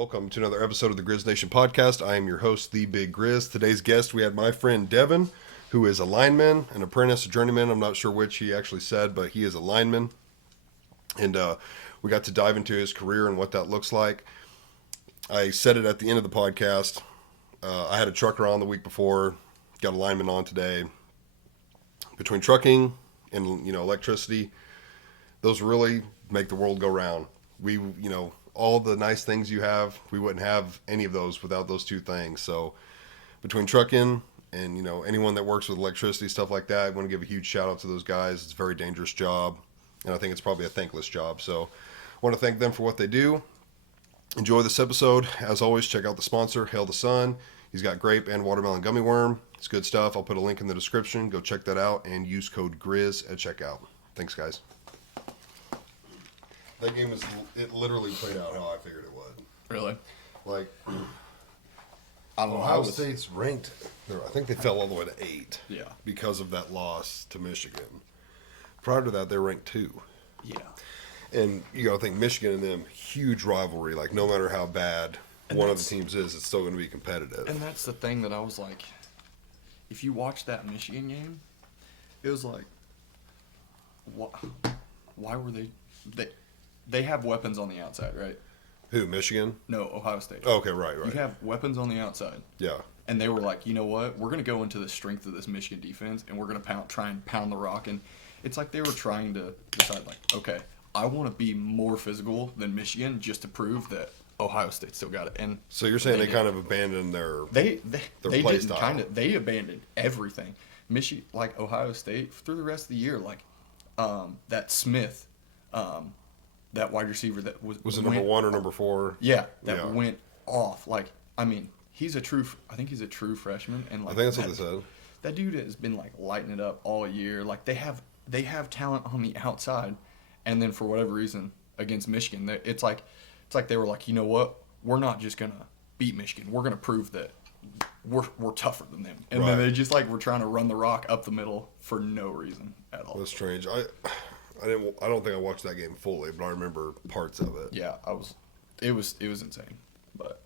Welcome to another episode of the Grizz Nation podcast. I am your host, The Big Grizz. Today's guest, we have my friend Devin, who is a lineman, an apprentice, a journeyman. I'm not sure which he actually said, but he is a lineman. And we got to dive into his career and what that looks like. I said it at the end of the podcast. I had a trucker on the week before, got a lineman on today. Between trucking and, electricity, those really make the world go round. All the nice things you have, we wouldn't have any of those without those two things. So between trucking and, anyone that works with electricity, stuff like that, I want to give a huge shout out to those guys. It's a very dangerous job, and I think it's probably a thankless job. So I want to thank them for what they do. Enjoy this episode. As always, check out the sponsor, Hail the Sun. He's got grape and watermelon gummy worm. It's good stuff. I'll put a link in the description. Go check that out and use code GRIZZ at checkout. Thanks, guys. That game it literally played out how I figured it would. Really? Like, I don't know. Ohio State's ranked, I think they fell all the way to 8. Yeah. Because of that loss to Michigan. Prior to that, they were ranked 2. Yeah. And you got to think Michigan and them, huge rivalry. Like, no matter how bad one of the teams is, it's still going to be competitive. And that's the thing that I was like, if you watch that Michigan game, it was like, why were they have weapons on the outside, right? Who, Michigan? No, Ohio State. Oh, okay, right. You have weapons on the outside. Yeah. And they were like, you know what? We're going to go into the strength of this Michigan defense, and we're going to try and pound the rock. And it's like they were trying to decide, like, okay, I want to be more physical than Michigan just to prove that Ohio State still got it. And so you're saying they kind of abandoned their play style. They abandoned everything. Michigan, like Ohio State, through the rest of the year, like that Smith, that wide receiver that was it number 1 or number 4? Yeah, went off. Like, I mean, I think he's a true freshman, and like I think that's what they said. That dude has been like lighting it up all year. Like they have talent on the outside, and then for whatever reason against Michigan, it's like they were like, you know what, we're not just gonna beat Michigan. We're gonna prove that we're tougher than them. And then they just like were trying to run the rock up the middle for no reason at all. That's strange. I don't think I watched that game fully, but I remember parts of it. Yeah, it was insane. But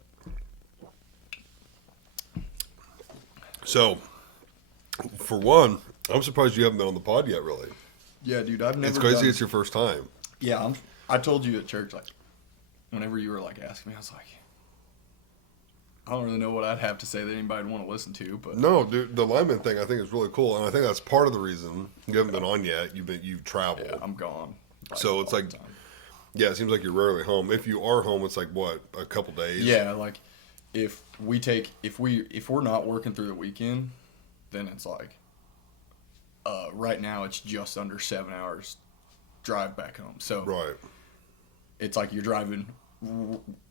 so, for one, I'm surprised you haven't been on the pod yet, really. Yeah, dude, I've never. It's crazy. It's your first time. Yeah, I told you at church, like, whenever you were like asking me, I was like, I don't really know what I'd have to say that anybody would want to listen to, but no, dude, the lineman thing I think is really cool, and I think that's part of the reason you haven't been on yet. You've traveled. Yeah, I'm gone. So it's like, yeah, it seems like you're rarely home. If you are home, it's like what, a couple days? Yeah, like if we're not working through the weekend, then it's like, right now it's just under 7 hours drive back home. So right, it's like you're driving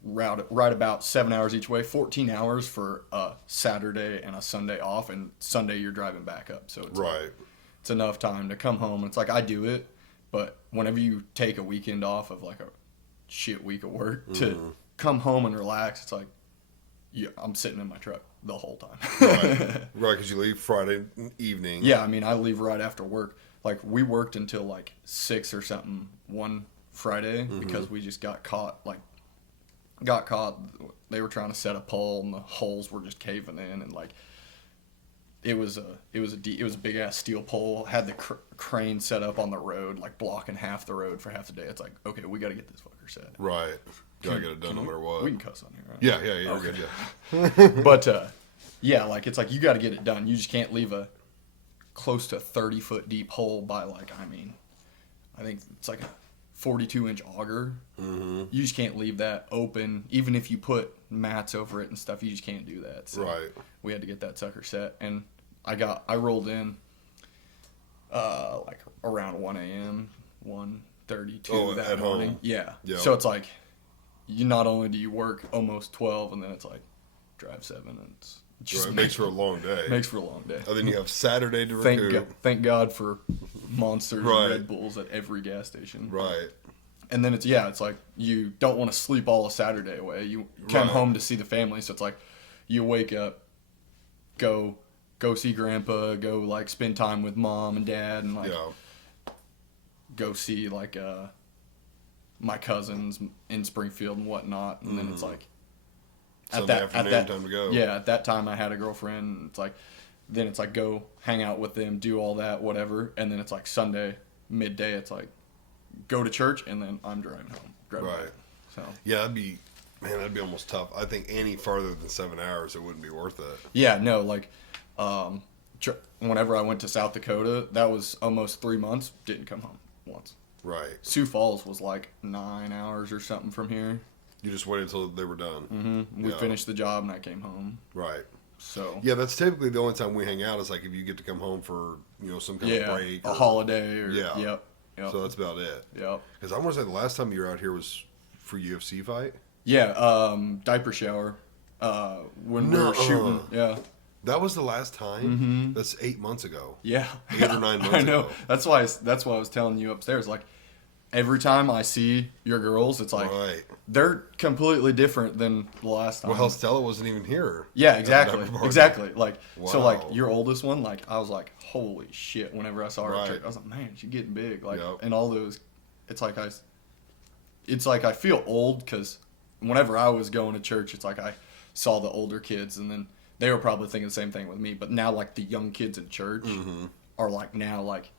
right about 7 hours each way, 14 hours for a Saturday and a Sunday off, and Sunday you're driving back up. So it's right. like, it's enough time to come home. It's like I do it, but whenever you take a weekend off of like a shit week of work to come home and relax, it's like, yeah, I'm sitting in my truck the whole time. Right, because you leave Friday evening. Yeah, I mean, I leave right after work. Like, we worked until like 6 or something one Friday because we just got caught. They were trying to set a pole and the holes were just caving in, and like it was a big ass steel pole. Had the crane set up on the road, like blocking half the road for half the day. It's like, okay, we got to get this fucker set. Right. Gotta get it done no matter what. We can cuss on here, right? Yeah, you're okay. good, yeah. But yeah, like it's like you got to get it done. You just can't leave a close to 30-foot deep hole by like, I think it's like a 42-inch auger. You just can't leave that open. Even if you put mats over it and stuff, you just can't do that. So right. We had to get that sucker set, and I rolled in like around 1 a.m., 1:32 that morning. Home. Yeah. Yep. So it's like, you not only do you work almost 12, and then it's like drive 7, and it's just makes for a long day. Makes for a long day. And then you have Saturday to recoup. Thank God for Monsters right. and Red Bulls at every gas station. Right. And then it's like you don't want to sleep all of Saturday away. You come home to see the family, so it's like you wake up, go see Grandpa, go like spend time with Mom and Dad, and like go see like my cousins in Springfield and whatnot, and then it's like Sunday afternoon, time to go. Yeah, at that time I had a girlfriend. And it's like, then it's like go hang out with them, do all that, whatever, and then it's like Sunday midday. It's like go to church, and then I'm driving home. Right. So Yeah, that'd be almost tough. I think any farther than 7 hours, it wouldn't be worth it. yeah, no, like whenever I went to South Dakota, that was almost 3 months. Didn't come home once. Right. Sioux Falls was like 9 hours or something from here. You just waited until they were done. Mm-hmm. We finished the job and I came home. Right. So yeah, that's typically the only time we hang out is like if you get to come home for some kind of break, a holiday, or yeah. Yep. So that's about it. Yep. Because I want to say the last time you were out here was for UFC fight. Yeah. Diaper shower. When we were shooting. Yeah. That was the last time. Mm-hmm. That's 8 months ago. Yeah. 8 or 9 months ago. I know. That's why I was telling you upstairs. Like every time I see your girls, it's like they're completely different than the last time. Well, Stella wasn't even here. Yeah, exactly. Exactly. Like so, like Wow. your oldest one, like I was like, holy shit! Whenever I saw her at church, I was like, man, she's getting big. Like, and all those, it's like I feel old because whenever I was going to church, it's like I saw the older kids, and then they were probably thinking the same thing with me. But now, like the young kids in church are like now like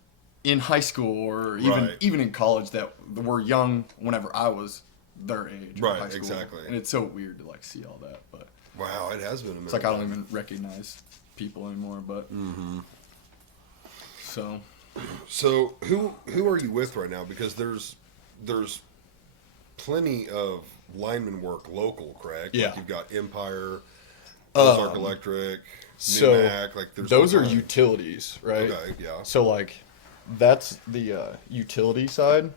in high school or even in college that were young whenever I was their age. Right, high school. exactly. And it's so weird to like see all that, but wow, it has been a minute. it's like I don't even recognize people anymore. But So who are you with right now? Because there's plenty of lineman work local, correct? Yeah. Like you've got Empire, Ozark Electric, Numac. Like there's those all are kinds. utilities, right? Okay, yeah. So like that's the utility side.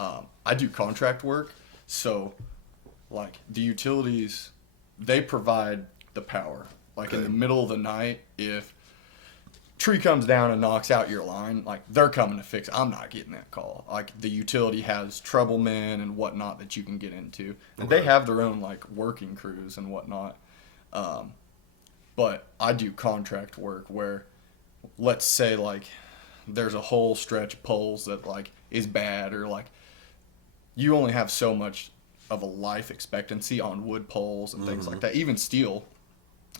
I do contract work, so like the utilities, they provide the power. Like in the middle of the night, if tree comes down and knocks out your line, like they're coming to fix it. I'm not getting that call. Like the utility has trouble men and whatnot that you can get into. And they have their own like working crews and whatnot. But I do contract work where, let's say like there's a whole stretch of poles that like is bad, or like you only have so much of a life expectancy on wood poles and things like that. Even steel,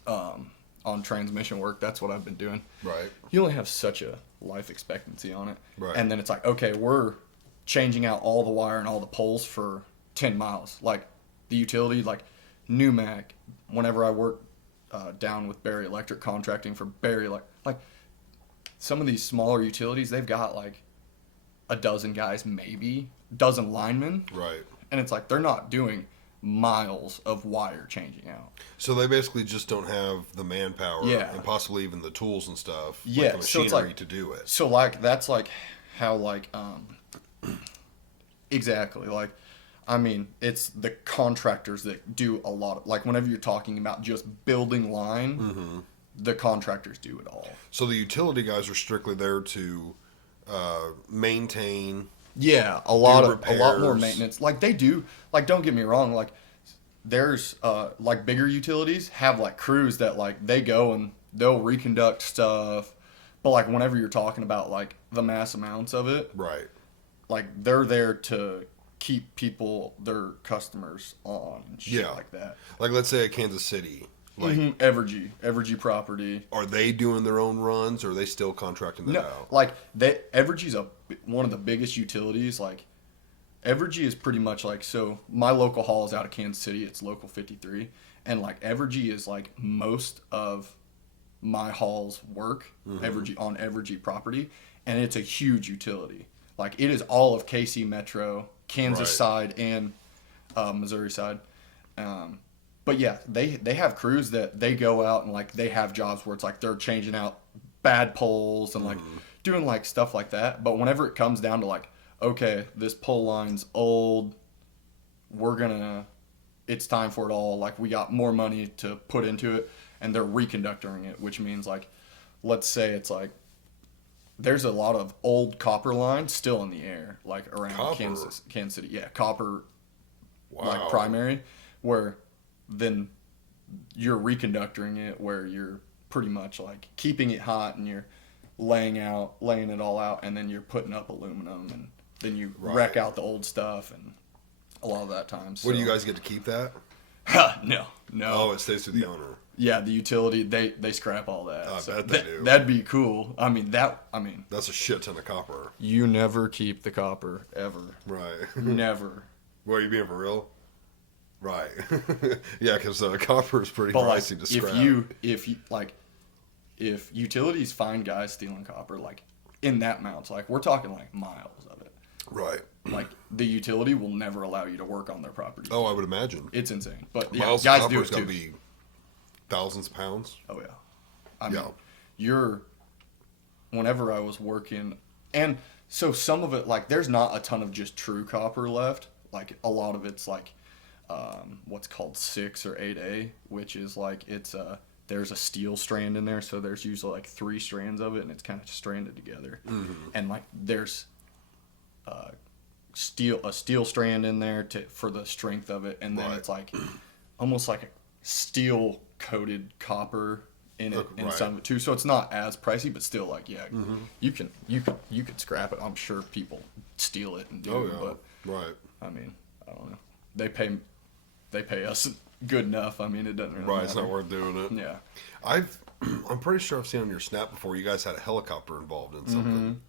on transmission work, that's what I've been doing. Right. You only have such a life expectancy on it. Right. And then it's like, okay, we're changing out all the wire and all the poles for 10 miles. Like the utility, like Numac, whenever I work down with Barry Electric contracting for Barry, like some of these smaller utilities, they've got like a dozen guys, maybe dozen linemen. Right. And it's like they're not doing miles of wire changing out. So they basically just don't have the manpower and possibly even the tools and stuff, yeah, like the so machinery it's like, to do it. So like that's like how like exactly, like I mean, it's the contractors that do a lot of, like whenever you're talking about just building line, the contractors do it all. So the utility guys are strictly there to maintain. Yeah, a lot more repairs. maintenance. Like they do, like don't get me wrong, like there's like bigger utilities have like crews that like they go and they'll reconduct stuff. But like whenever you're talking about like the mass amounts of it, Right. like they're there to keep people, their customers on and shit like that. Like let's say at Kansas City, like Evergy property. are they doing their own runs or are they still contracting that No, out? like Evergy's one of the biggest utilities. Like Evergy is pretty much like, so my local hall is out of Kansas City. It's local 53, and like Evergy is like most of my hall's work. Evergy property, and it's a huge utility. Like it is all of KC Metro, Kansas side, and Missouri side. But yeah, they have crews that they go out and like they have jobs where it's like they're changing out bad poles and like doing like stuff like that. But whenever it comes down to like, okay, this pole line's old, it's time for it all. Like we got more money to put into it, and they're reconductoring it, which means like, let's say it's like, there's a lot of old copper lines still in the air, like around Kansas City. Yeah, copper, like primary, where then you're reconductoring it, where you're pretty much like keeping it hot and you're laying it all out, and then you're putting up aluminum, and then you wreck out the old stuff and a lot of that time. So. What do you guys get to keep that? No. Oh, it stays to the owner. Yeah, the utility they scrap all that. I So bet they do. That'd be cool. That's a shit ton of copper. You never keep the copper ever. Right. Never. What, are you being for real? Right. Yeah, because copper is pretty But pricey to scrap. if utilities find guys stealing copper, like in that amounts, like we're talking like miles of it. Right. Like the utility will never allow you to work on their property. Oh, I would imagine. It's insane. But yeah, Miles guys of do copper's it too. gonna be thousands of pounds. Oh yeah. Whenever I was working, and so some of it, like there's not a ton of just true copper left. Like a lot of it's like what's called 6 or 8A, which is like there's a steel strand in there, so there's usually like 3 strands of it, and it's kind of stranded together. Mm-hmm. And like there's a steel strand in there for the strength of it, and then it's like almost like a steel coated copper in it in some of it too. So it's not as pricey, but still like you can scrap it. I'm sure people steal it and do it, but I mean, I don't know. They pay us good enough. I mean, it doesn't really matter. It's not worth doing it. Yeah. I'm pretty sure I've seen on your Snap before you guys had a helicopter involved in something.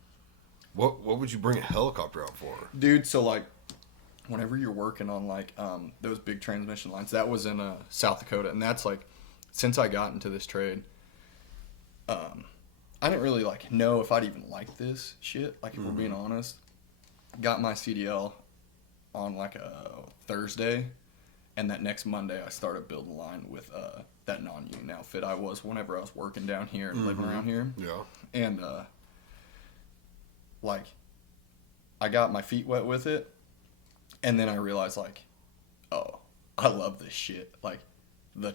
What would you bring a helicopter out for? Dude, so like whenever you're working on like those big transmission lines, that was in South Dakota, and that's like since I got into this trade, I didn't really like know if I'd even like this shit. Like if we're being honest, got my CDL on like a Thursday, and that next Monday I started building a line with that non-union outfit I was whenever I was working down here and living around here. Yeah. And like I got my feet wet with it, and then I realized like, oh, I love this shit. Like the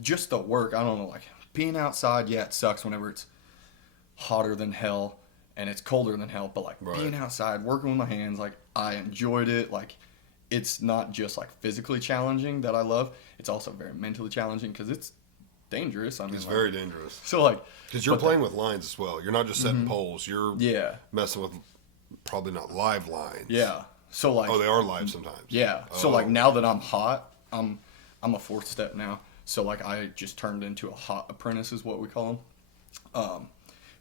just the work. I don't know, like being outside. Yeah, it sucks whenever it's hotter than hell and it's colder than hell. But like being outside, working with my hands, like I enjoyed it. Like it's not just like physically challenging that I love. It's also very mentally challenging because it's dangerous. I mean, it's very dangerous. So like, because you're playing with lines as well. You're not just setting poles. You're messing with probably not live lines. Yeah. So like, they are live sometimes. Yeah. So like now that I'm hot, I'm a 4th step now. So like I just turned into a hot apprentice is what we call them,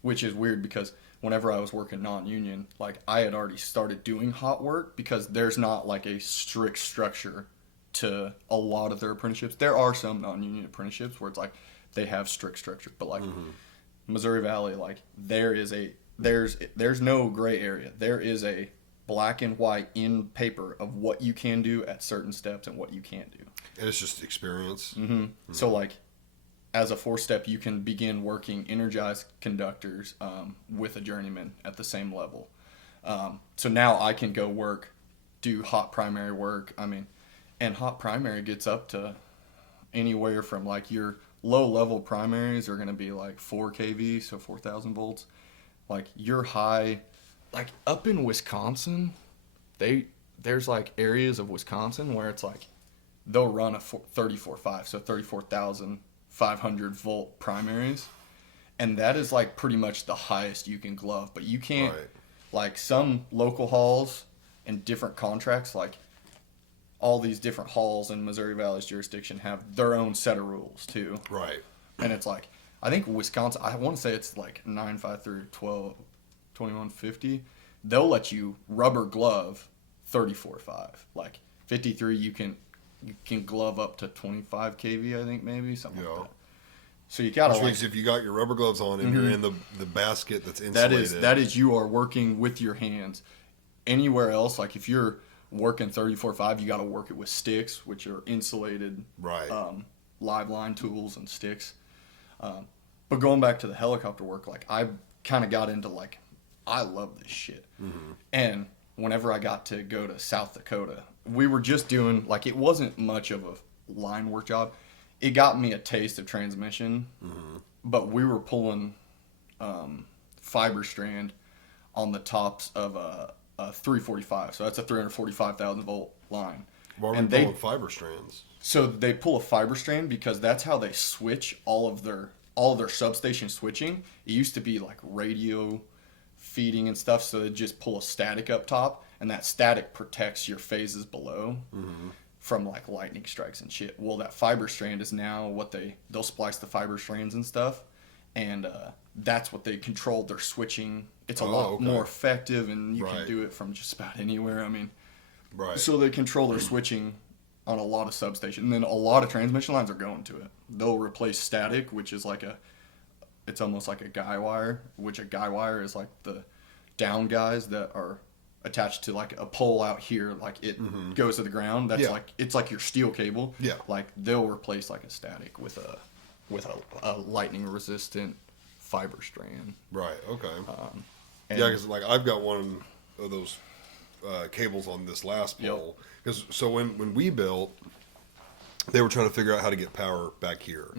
which is weird because whenever I was working non-union, like I had already started doing hot work because there's not like a strict structure to a lot of their apprenticeships. There are some non-union apprenticeships where it's like they have strict structure, but like Missouri Valley, like there's no gray area. There is a black and white in paper of what you can do at certain steps and what you can't do. And it's just experience. So like as a 4th step, you can begin working energized conductors with a journeyman at the same level. So now I can go do hot primary work. I mean, and hot primary gets up to anywhere from like your low level primaries are going to be like 4 kV, so 4,000 volts. Like your high, like up in Wisconsin, there's like areas of Wisconsin where it's like they'll run a 34.5, so 34,500 volt primaries, and that is like pretty much the highest you can glove. But you can't like some local halls and different contracts, like all these different halls in Missouri Valley's jurisdiction have their own set of rules too. Right. And it's like, I think Wisconsin, I want to say it's like 9.5 through 2150. They'll let you rubber glove 34.5. Like 53, you can glove up to 25 kV, I think maybe something like that. So you gotta. Which means if you got your rubber gloves on and you're in the basket that's insulated. That is you are working with your hands. Anywhere else, like if you're working 34.5, you got to work it with sticks, which are insulated, live line tools and sticks. But going back to the helicopter work, like I kind of got into like, I love this shit. And whenever I got to go to South Dakota, we were just doing like, it wasn't much of a line work job. It got me a taste of transmission, but we were pulling fiber strand on the tops of a 345, so that's a 345,000 volt line. Why are we pulling fiber strands? So they pull a fiber strand because that's how they switch all of their substation switching. It used to be like radio feeding and stuff, so they just pull a static up top, and that static protects your phases below from like lightning strikes and shit. Well, that fiber strand is now what they'll splice the fiber strands and stuff, and that's what they control their switching. It's a lot more effective, and you can do it from just about anywhere. I mean, so they control their switching on a lot of substations, and then a lot of transmission lines are going to it. They'll replace static, which is like it's almost like a guy wire, which a guy wire is like the down guys that are attached to like a pole out here, like it goes to the ground. That's like, it's like your steel cable. Yeah. Like they'll replace like a static with a lightning resistant fiber strand. Right. Okay. And Yeah, because like I've got one of those cables on this last pole. Because so when we built, they were trying to figure out how to get power back here.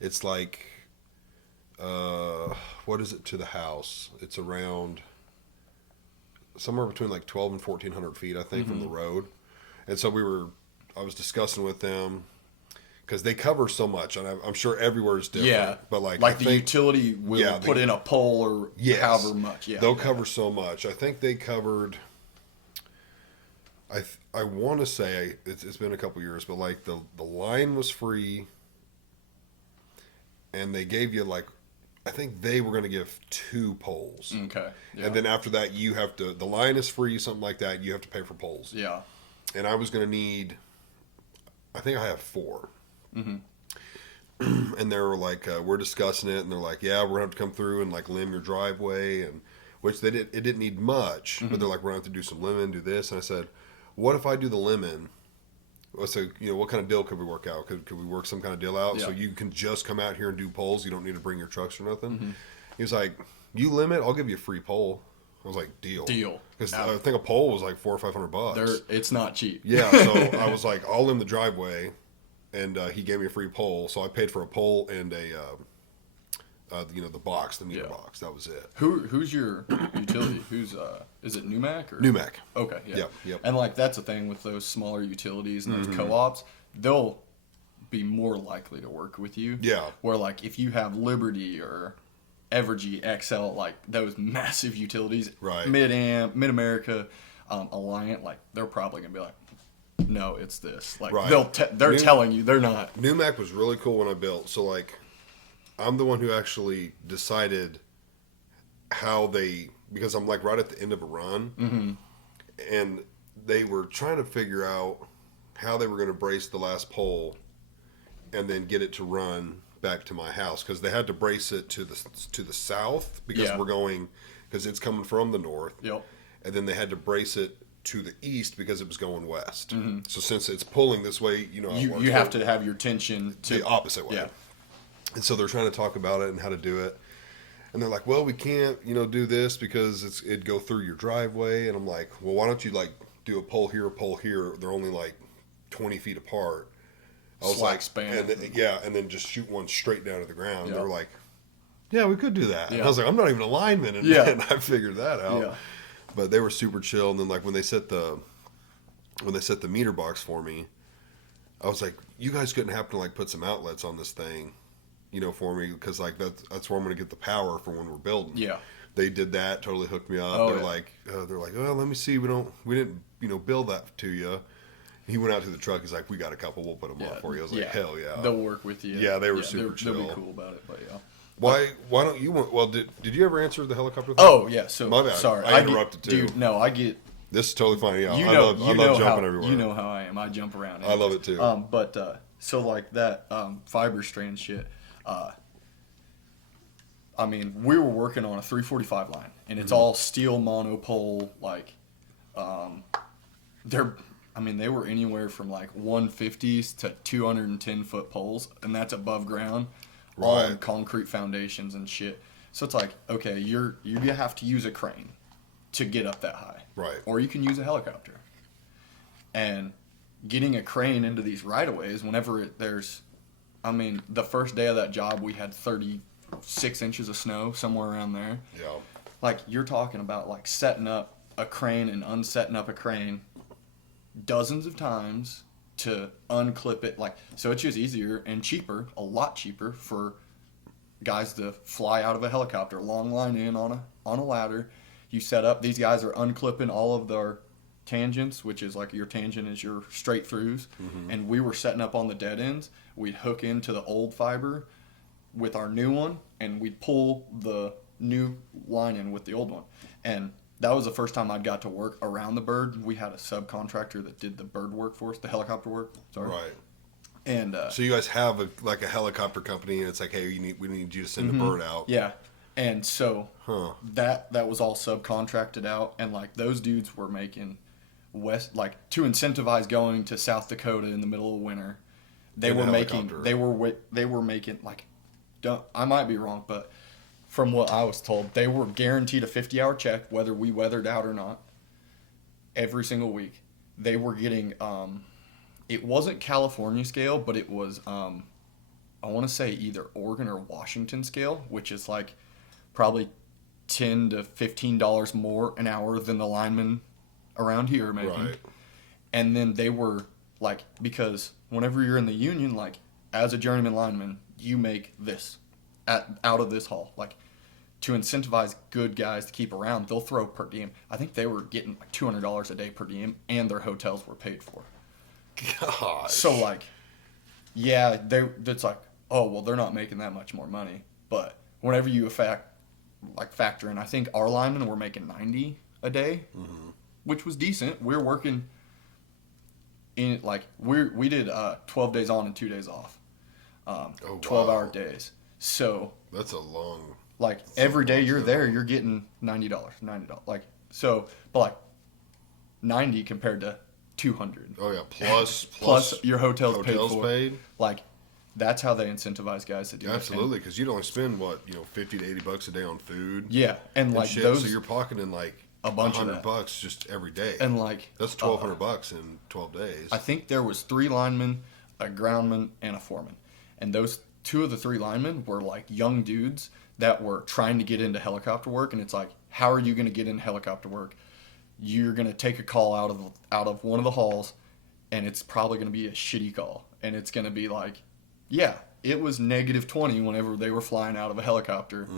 It's like, what is it to the house? It's around somewhere between like 12 and 1,400 feet, I think, from the road. And so I was discussing with them, because they cover so much, and I'm sure everywhere is different. Yeah, but like the utility will put in a pole or however much. Yeah, they'll cover so much. I think they covered. I want to say it's been a couple years, but like the line was free, and they gave you like, I think they were going to give 2 poles. Okay. Yeah. And then after that, the line is free, something like that. You have to pay for poles. Yeah. And I was going to need, I think I have 4. And they were like, we're discussing it, and they're like, yeah, we're gonna have to come through and like limb your driveway, and which they did. It didn't need much, but they're like, we're gonna have to do some lemon, do this, and I said, what if I do the lemon? So what kind of deal could we work out? Could we work some kind of deal out so you can just come out here and do poles? You don't need to bring your trucks or nothing. He was like, you limit, I'll give you a free pole. I was like, deal. Because I think a pole was like $400 or $500. It's not cheap. Yeah, so I was like, I'll limb the driveway. And he gave me a free pole, so I paid for a pole and the box, the meter box. That was it. Who's your utility? Is it Numac or Numac? Okay, yeah. Yep. And like that's the thing with those smaller utilities and those co-ops, they'll be more likely to work with you. Yeah. Where like if you have Liberty or Evergy, XL, like those massive utilities, right? Mid-Am, Mid-America, Alliant, like they're probably gonna be like, no, it's this. Like they're telling you, they're not. Numac was really cool when I built. So like, I'm the one who actually decided because I'm like right at the end of a run, and they were trying to figure out how they were going to brace the last pole, and then get it to run back to my house, because they had to brace it to the south because because it's coming from the north. Yep. And then they had to brace it to the east because it was going west. So since it's pulling this way, you have to have your tension to the opposite way. Yeah. And so they're trying to talk about it and how to do it. And they're like, well, we can't, do this because it'd go through your driveway. And I'm like, well, why don't you like do a pole here, a pole here? They're only like 20 feet apart. I was like, span. And then just shoot one straight down to the ground. They were like, yeah, we could do that. Yeah. And I was like, I'm not even a lineman. And I figured that out. Yeah. But they were super chill. And then like when they set the meter box for me, I was like, you guys couldn't happen to like put some outlets on this thing, for me, because like that's where I'm going to get the power for when we're building. Yeah. They did that, totally hooked me up. Oh, they're like, well, let me see. We didn't build that to you. He went out to the truck. He's like, we got a couple. We'll put them up for you. I was like, hell yeah. They'll work with you. Yeah, they were super chill. They'll be cool about it, but yeah. Why don't you want? Well, did you ever answer the helicopter thing? Oh yeah. So my bad. Sorry, I interrupted too. Dude, no, I get. This is totally fine. Yeah, I love jumping everywhere. You know how I am. I jump around. Anyways. I love it too. But so like that fiber strand shit. I mean, we were working on a 345 line, and it's all steel monopole. Like, they were anywhere from like 150s to 210 foot poles, and that's above ground, all on concrete foundations and shit. So it's like, okay, you have to use a crane to get up that high, right? Or you can use a helicopter. And getting a crane into these right-of-ways, whenever the first day of that job, we had 36 inches of snow, somewhere around there. Yeah. Like, you're talking about, like, setting up a crane and unsetting up a crane dozens of times to unclip it. Like, so it's just easier and cheaper, a lot cheaper, for guys to fly out of a helicopter, long line in on a ladder. You set up, these guys are unclipping all of their tangents, which is like your tangent is your straight throughs, and we were setting up on the dead ends. We'd hook into the old fiber with our new one, and we'd pull the new line in with the old one. And that was the first time I'd got to work around the bird. We had a subcontractor that did the bird work for us, the helicopter work. Sorry. Right. And so you guys have a helicopter company, and it's like, hey, we need you to send a bird out. Yeah. And so that was all subcontracted out, and like those dudes were making to incentivize going to South Dakota in the middle of winter. They were making like, I might be wrong, but from what I was told, they were guaranteed a 50-hour check whether we weathered out or not every single week. They were getting it wasn't California scale, but it was I want to say either Oregon or Washington scale, which is like probably $10 to $15 more an hour than the linemen around here are making. Right. And then they were like, because whenever you're in the union, like as a journeyman lineman, you make this out of this haul. Like to incentivize good guys to keep around, they'll throw per diem. I think they were getting like $200 a day per diem, and their hotels were paid for. Gosh. So like, yeah, it's like, oh well, they're not making that much more money. But whenever you factor in, I think our linemen were making $90 a day, which was decent. We're working in like we did 12 days on and 2 days off, 12-hour days. So that's a long. Like every day you're there, you're getting $90. Like so, but like 90 compared to 200. Oh yeah, plus your hotel's paid for. Paid. Like that's how they incentivize guys to do it. Absolutely, because you'd only spend $50 to $80 a day on food. Yeah, and like shit, those, so you're pocketing like a bunch of $100 just every day. And like that's $1,200 in 12 days. I think there was 3 linemen, a groundman, and a foreman, and those 2 of the 3 linemen were like young dudes that were trying to get into helicopter work. And it's like, how are you going to get into helicopter work? You're going to take a call out of one of the halls, and it's probably going to be a shitty call, and it's going to be like, yeah, it was -20 whenever they were flying out of a helicopter,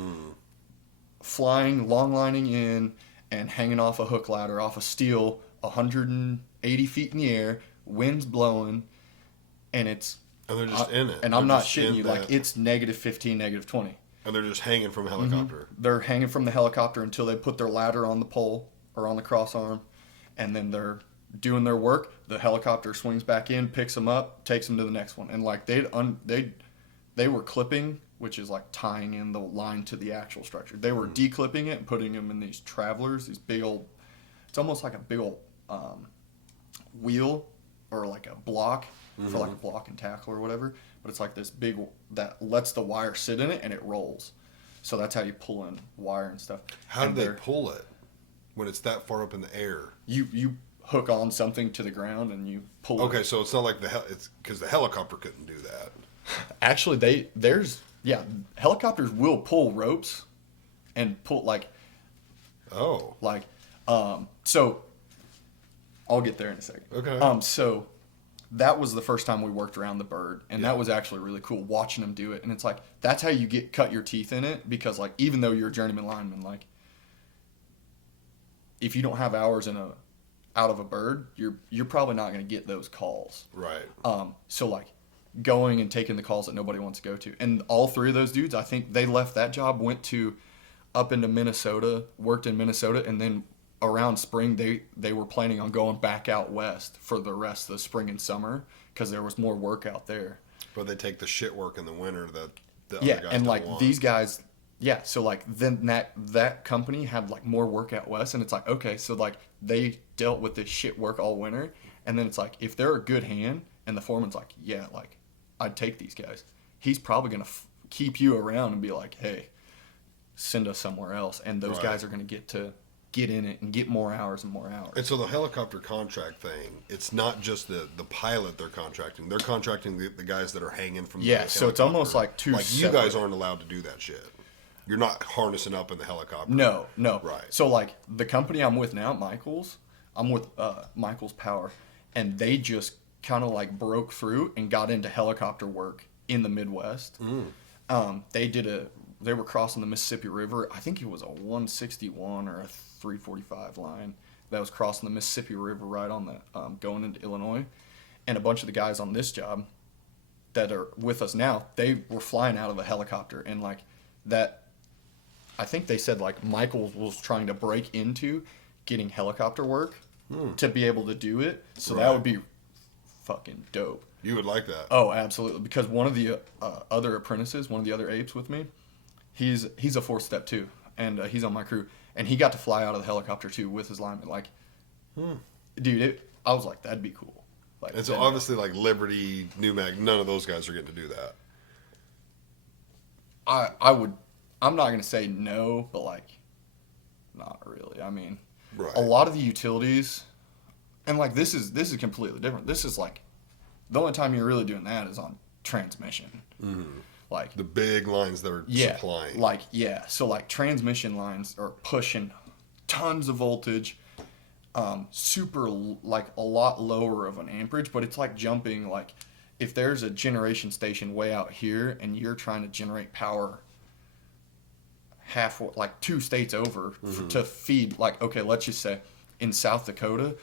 flying, long lining in, and hanging off a hook ladder off a steel 180 feet in the air, winds blowing, and they're just in it. And I'm not shitting you, like it's -15, -20. And they're just hanging from a helicopter. They're hanging from the helicopter until they put their ladder on the pole or on the cross arm, and then they're doing their work. The helicopter swings back in, picks them up, takes them to the next one. And like they were clipping, which is like tying in the line to the actual structure. They were declipping it and putting them in these travelers, these big old. It's almost like a big old wheel or like a block for like a block and tackle or whatever. But it's like this big that lets the wire sit in it and it rolls. So that's how you pull in wire and stuff. How do they pull it when it's that far up in the air? You hook on something to the ground and you pull it. Okay, so it's not like it's because the helicopter couldn't do that. Actually, helicopters will pull ropes and pull so I'll get there in a second. Okay. So that was the first time we worked around the bird, and that was actually really cool watching them do it. And it's like that's how you cut your teeth in it, because like even though you're a journeyman lineman, like if you don't have hours out of a bird, you're probably not going to get those calls. Right. So like going and taking the calls that nobody wants to go to, and all 3 of those dudes, I think they left that job, went to up into Minnesota, worked in Minnesota, and then around spring they were planning on going back out west for the rest of the spring and summer because there was more work out there. But they take the shit work in the winter that the other guys and don't like want. these guys, so like then that company had like more work out west, and it's like, okay, so like they dealt with this shit work all winter, and then it's like if they're a good hand and the foreman's like, yeah, like I'd take these guys, he's probably gonna keep you around and be like, hey, send us somewhere else, and those guys are gonna get in it and get more hours and more hours. And so the helicopter contract thing, it's not just the pilot they're contracting. They're contracting the guys that are hanging from the helicopter. So it's almost like two separate. You guys aren't allowed to do that shit. You're not harnessing up in the helicopter. No. Right. So like the company I'm with now, Michaels, I'm with Michaels Power, and they just kind of like broke through and got into helicopter work in the Midwest. They were crossing the Mississippi River. I think it was a 161 or a 345 line. that was crossing the Mississippi River right on the going into Illinois, and a bunch of the guys on this job that are with us now, they were flying out of a helicopter, and like that, I think they said like Michael was trying to break into getting helicopter work to be able to do it, so that would be fucking dope. You would like that. Oh, absolutely. Because one of the other apprentices, one of the other apes with me, he's a fourth step too, and he's on my crew, and he got to fly out of the helicopter too with his lineman. Like, dude, I was like, that'd be cool. Like, and so obviously, like Liberty, New Mag, none of those guys are getting to do that. I would. I'm not gonna say no, but like, not really. I mean, a lot of the utilities, and like this is completely different. This is like, the only time you're really doing that is on transmission. Like the big lines that are supplying. Like, so like transmission lines are pushing tons of voltage, super, like a lot lower of an amperage, but it's like jumping, like if there's a generation station way out here and you're trying to generate power half, like 2 states over to feed, like, okay, let's just say in South Dakota,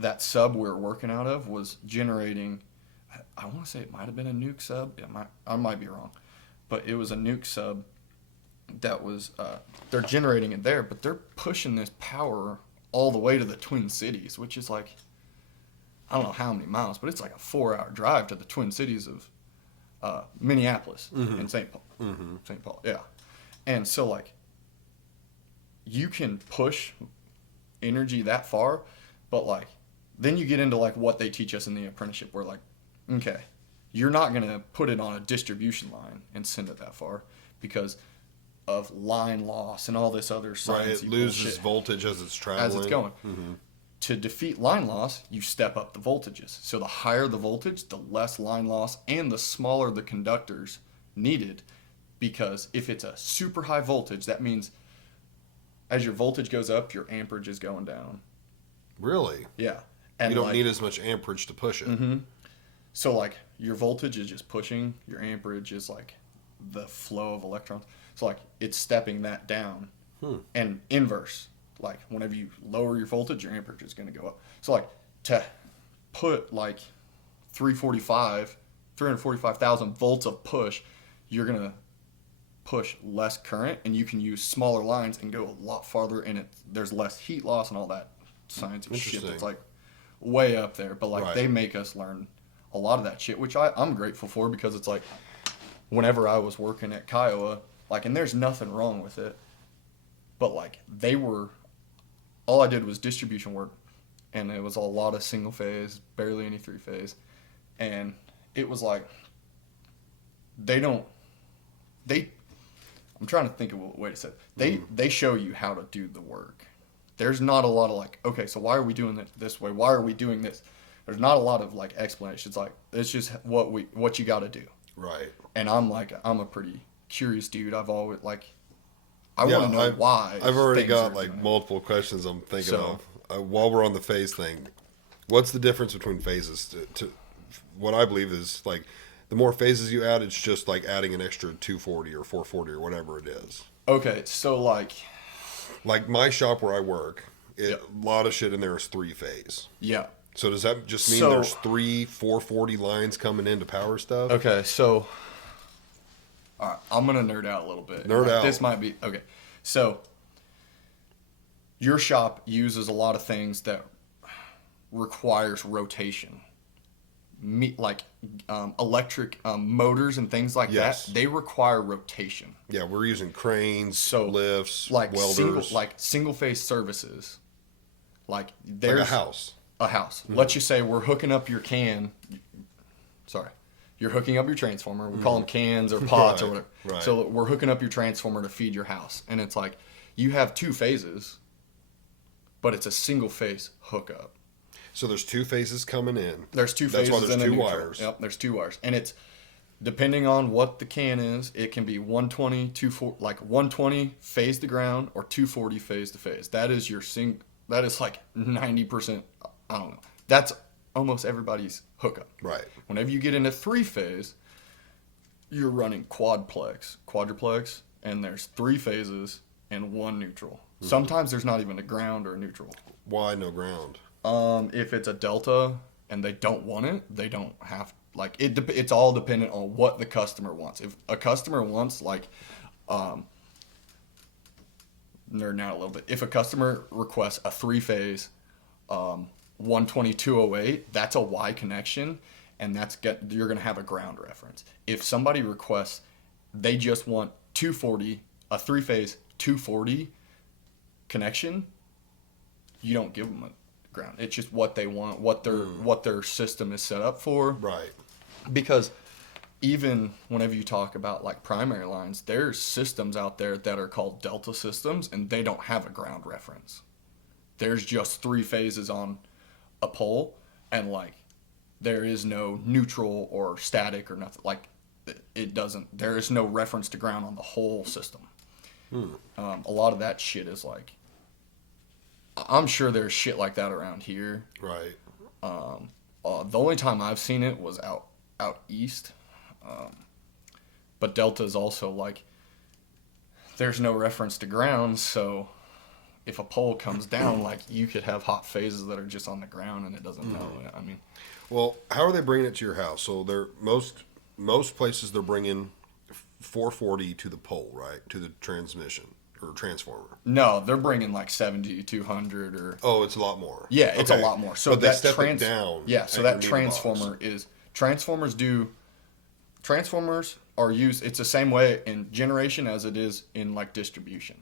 that sub we were working out of was generating, I want to say it might have been a nuke sub. I might be wrong, but it was a nuke sub that was, they're generating it there, but they're pushing this power all the way to the Twin Cities, which is like, I don't know how many miles, but it's like a 4-hour drive to the Twin Cities of Minneapolis and St. Paul. St. Paul, yeah. And so, like, you can push energy that far, but, like, then you get into, like, what they teach us in the apprenticeship, where, like, okay, you're not going to put it on a distribution line and send it that far because of line loss and all this other science. Right, it loses voltage as it's traveling. As it's going. To defeat line loss, you step up the voltages. So the higher the voltage, the less line loss, and the smaller the conductors needed. Because if it's a super high voltage, that means as your voltage goes up, your amperage is going down. Really? Yeah. And you don't need as much amperage to push it. So, like, your voltage is just pushing. Your amperage is, like, the flow of electrons. So, like, it's stepping that down. And inverse. Like, whenever you lower your voltage, your amperage is going to go up. So, like, to put, like, 345,000 volts of push, you're going to push less current, and you can use smaller lines and go a lot farther, and there's less heat loss and all that science and shit that's, like, way up there. But, like, they make us learn a lot of that shit, which I'm grateful for, because it's, like, whenever I was working at Kiowa, like, and there's nothing wrong with it, but, like, all I did was distribution work, and it was a lot of single phase, barely any 3-phase, and it was like, I'm trying to think of a way to say it. They show you how to do the work. There's not a lot of, like, okay, so why are we doing it this way? Why are we doing this? There's not a lot of, like, explanations. Like, it's just what you got to do. Right. And I'm a pretty curious dude. I've always, like, I want to know why. I've already got, like, multiple questions I'm thinking of. While we're on the phase thing, what's the difference between phases? To what I believe is, like, the more phases you add, it's just like adding an extra 240 or 440 or whatever it is. Okay, so, like my shop where I work, a lot of shit in there is 3-phase. Yeah. So does that just mean there's 3 440 lines coming in to power stuff? Okay, so all right, I'm gonna nerd out a little bit. Nerd out. This might be okay. So your shop uses a lot of things that requires rotation. Like electric motors and things like that, they require rotation. Yeah, we're using cranes, lifts, like welders, single phase services. Like there's like a house. Let's just say we're hooking up your you're hooking up your transformer. We call them cans or pots or whatever. Right. So we're hooking up your transformer to feed your house, and it's like you have 2 phases, but it's a single phase hookup. So there's 2 phases coming in. There's 2 phases. That's why there's and 2 a wires. Yep, there's 2 wires, and it's depending on what the can is. It can be 120, 240, like 120 phase to ground or 240 phase to phase. That is your That is like 90%. I don't know. That's almost everybody's hookup. Right. Whenever you get into 3-phase, you're running quadruplex, and there's 3 phases and one neutral. Sometimes there's not even a ground or a neutral. Why no ground? If it's a delta and they don't want it, they don't have like it. It's all dependent on what the customer wants. If a customer wants like, nerding out a little bit. If a customer requests a 3-phase, 12208, that's a Y connection, and you're gonna have a ground reference. If somebody requests, they just want 240, a 3-phase 240 connection, you don't give them a ground. It's just what they want, what their system is set up for. Right. Because even whenever you talk about like primary lines, there's systems out there that are called delta systems, and they don't have a ground reference. There's just 3 phases on a pole, and like there is no neutral or static or nothing. Like there is no reference to ground on the whole system. A lot of that shit is like, I'm sure there's shit like that around here. Right. The only time I've seen it was out east. But delta is also like, there's no reference to ground, so if a pole comes down, like you could have hot phases that are just on the ground and it doesn't know it. I mean, well, how are they bringing it to your house? So they're most places they're bringing 440 to the pole, right, to the transmission or transformer. No, they're bringing like 70, 200 or. Oh, it's a lot more. Yeah, it's a lot more. So but they that step it down. Yeah, so that transformer is Transformers are used. It's the same way in generation as it is in like distribution.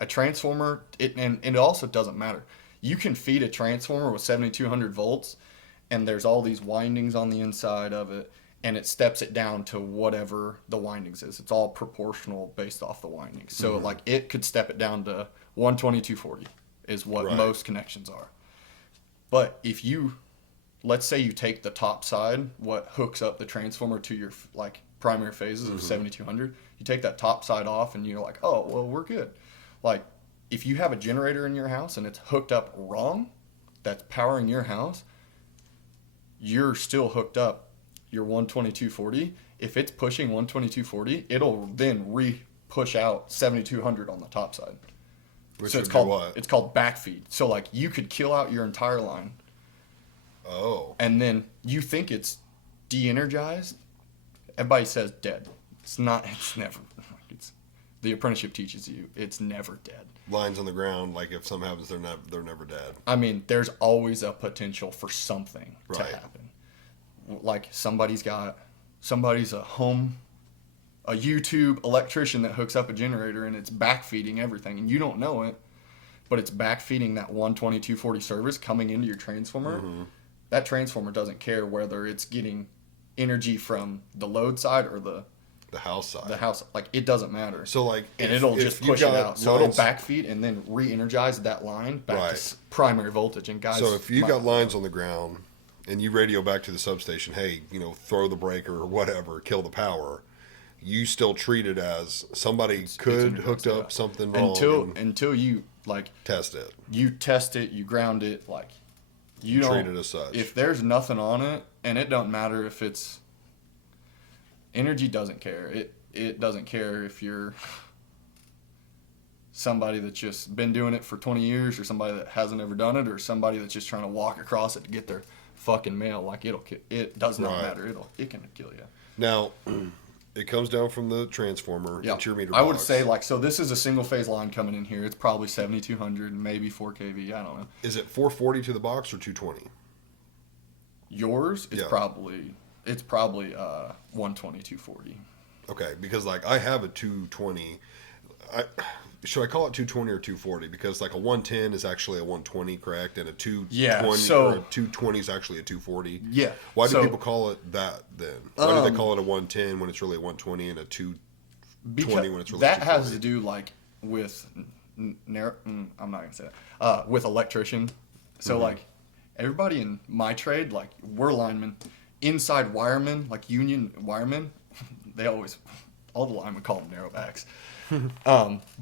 A transformer, and it also doesn't matter. You can feed a transformer with 7,200 volts, and there's all these windings on the inside of it, and it steps it down to whatever the windings is. It's all proportional based off the windings. So like it could step it down to 120/240 is what most connections are. But if you, let's say you take the top side, what hooks up the transformer to your like primary phases of 7,200, you take that top side off and you're like, oh, well, we're good. Like if you have a generator in your house and it's hooked up wrong, that's powering your house, you're still hooked up your 12240. If it's pushing 12240, it'll then push out 7,200 on the top side. Which so it's called what? It's called backfeed. So like you could kill out your entire line. Oh. And then you think it's de-energized. Everybody says dead. It's not. It's never. The apprenticeship teaches you it's never dead. Lines on the ground, like if something happens, they're never dead. I mean, there's always a potential for something to happen. Like somebody's a YouTube electrician that hooks up a generator and it's backfeeding everything, and you don't know it, but it's backfeeding that 12240 service coming into your transformer. That transformer doesn't care whether it's getting energy from the load side or the house side. The house, like it doesn't matter. So like, and it'll just push it out. So it'll backfeed and then re-energize that line back to primary voltage. And guys, so if you got lines on the ground and you radio back to the substation, hey, throw the breaker or whatever, kill the power, you still treat it as somebody could hooked up something wrong until you like test it. You test it, you ground it, like you don't treat it as such. If there's nothing on it, and it don't matter if it's energy, doesn't care. It doesn't care if you're somebody that's just been doing it for 20 years or somebody that hasn't ever done it or somebody that's just trying to walk across it to get their fucking mail. Like it does not matter. It can kill you. Now, it comes down from the transformer into your meter box. I would say so this is a single phase line coming in here. It's probably 7,200, maybe 4 kV. I don't know. Is it 440 to the box or 220? Yours is probably 120, 240. Okay, because like I have a 220. Should I call it 220 or 240? Because like a 110 is actually a 120, correct? And a 220 or a 220 is actually a 240. Yeah. Why do people call it that then? Why do they call it a 110 when it's really a 120 and a 220 when it's really that 240? has to do like with I'm not gonna say that with electrician. So like everybody in my trade, like we're linemen, inside wiremen, like union wiremen, they always all the linemen call them narrowbacks.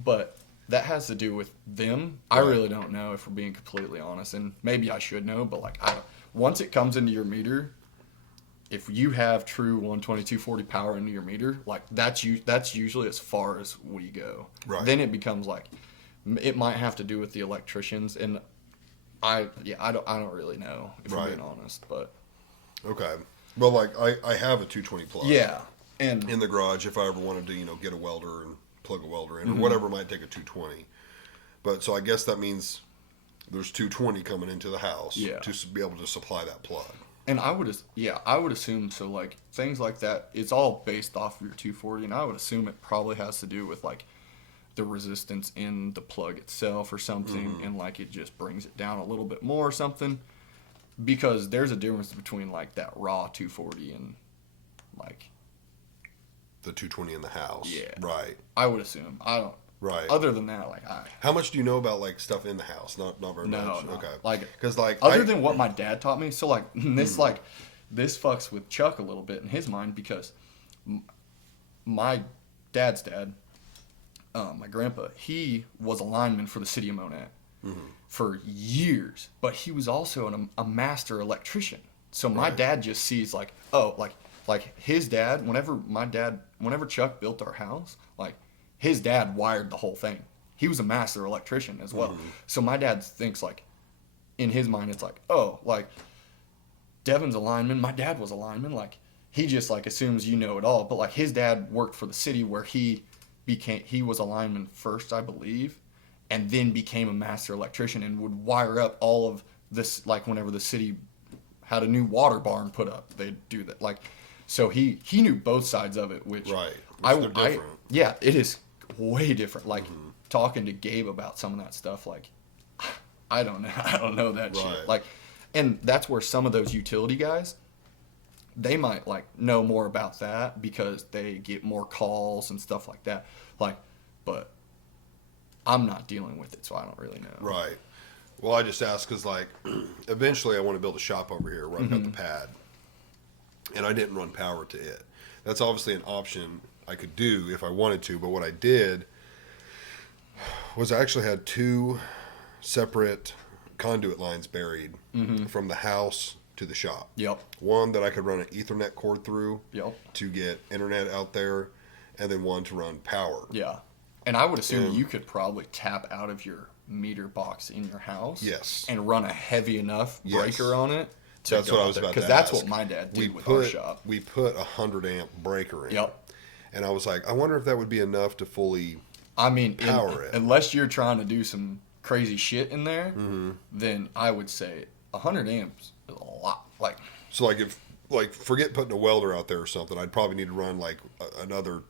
But that has to do with them. I really don't know, if we're being completely honest, and maybe I should know, but like once it comes into your meter, if you have true 120, 240 power into your meter, like that's usually as far as we go. Right. Then it becomes like, it might have to do with the electricians, and I don't really know, if I'm being honest, but. Okay. Well, like I have a 220 plug. Yeah. And in the garage, if I ever wanted to, get a welder and plug a welder in, or whatever might take a 220. But so I guess that means there's 220 coming into the house to be able to supply that plug. And I would assume so. Like things like that, it's all based off of your 240, and I would assume it probably has to do with like the resistance in the plug itself or something, and like it just brings it down a little bit more or something. Because there's a difference between like that raw 240 and like the 220 in the house. Yeah. Right. I would assume. I don't. Right. Other than that, like How much do you know about like stuff in the house? Not very much. No. Okay. Like because like other than what my dad taught me. So like this this fucks with Chuck a little bit in his mind because my dad's dad, my grandpa, he was a lineman for the city of Monett for years, but he was also a master electrician. So my dad just sees like, oh, like his dad. Whenever Chuck built our house, like. His dad wired the whole thing. He was a master electrician as well. So my dad thinks like, in his mind, it's like, oh, like Devin's a lineman. My dad was a lineman. Like he just like assumes you know it all. But like his dad worked for the city where he was a lineman first, I believe, and then became a master electrician and would wire up all of this. Like whenever the city had a new water barn put up, they'd do that. Like, so he knew both sides of it, which yeah, it is way different. Like talking to Gabe about some of that stuff, like I don't know that shit. Like, and that's where some of those utility guys, they might like know more about that because they get more calls and stuff like that. Like, but I'm not dealing with it, so I don't really know. Right. Well, I just asked because like eventually I want to build a shop over here where I've got the pad, and I didn't run power to it. That's obviously an option I could do if I wanted to, but what I did was I actually had two separate conduit lines buried from the house to the shop. Yep. One that I could run an Ethernet cord through to get internet out there, and then one to run power. Yeah. And I would assume you could probably tap out of your meter box in your house. Yes. And run a heavy enough breaker on it. That's what I was about to ask. Because that's what my dad did with our shop. We put a 100 amp breaker in. Yep. And I was like, I wonder if that would be enough to fully power it. Unless you're trying to do some crazy shit in there, then I would say 100 amps is a lot. Like, so like if like forget putting a welder out there or something, I'd probably need to run like another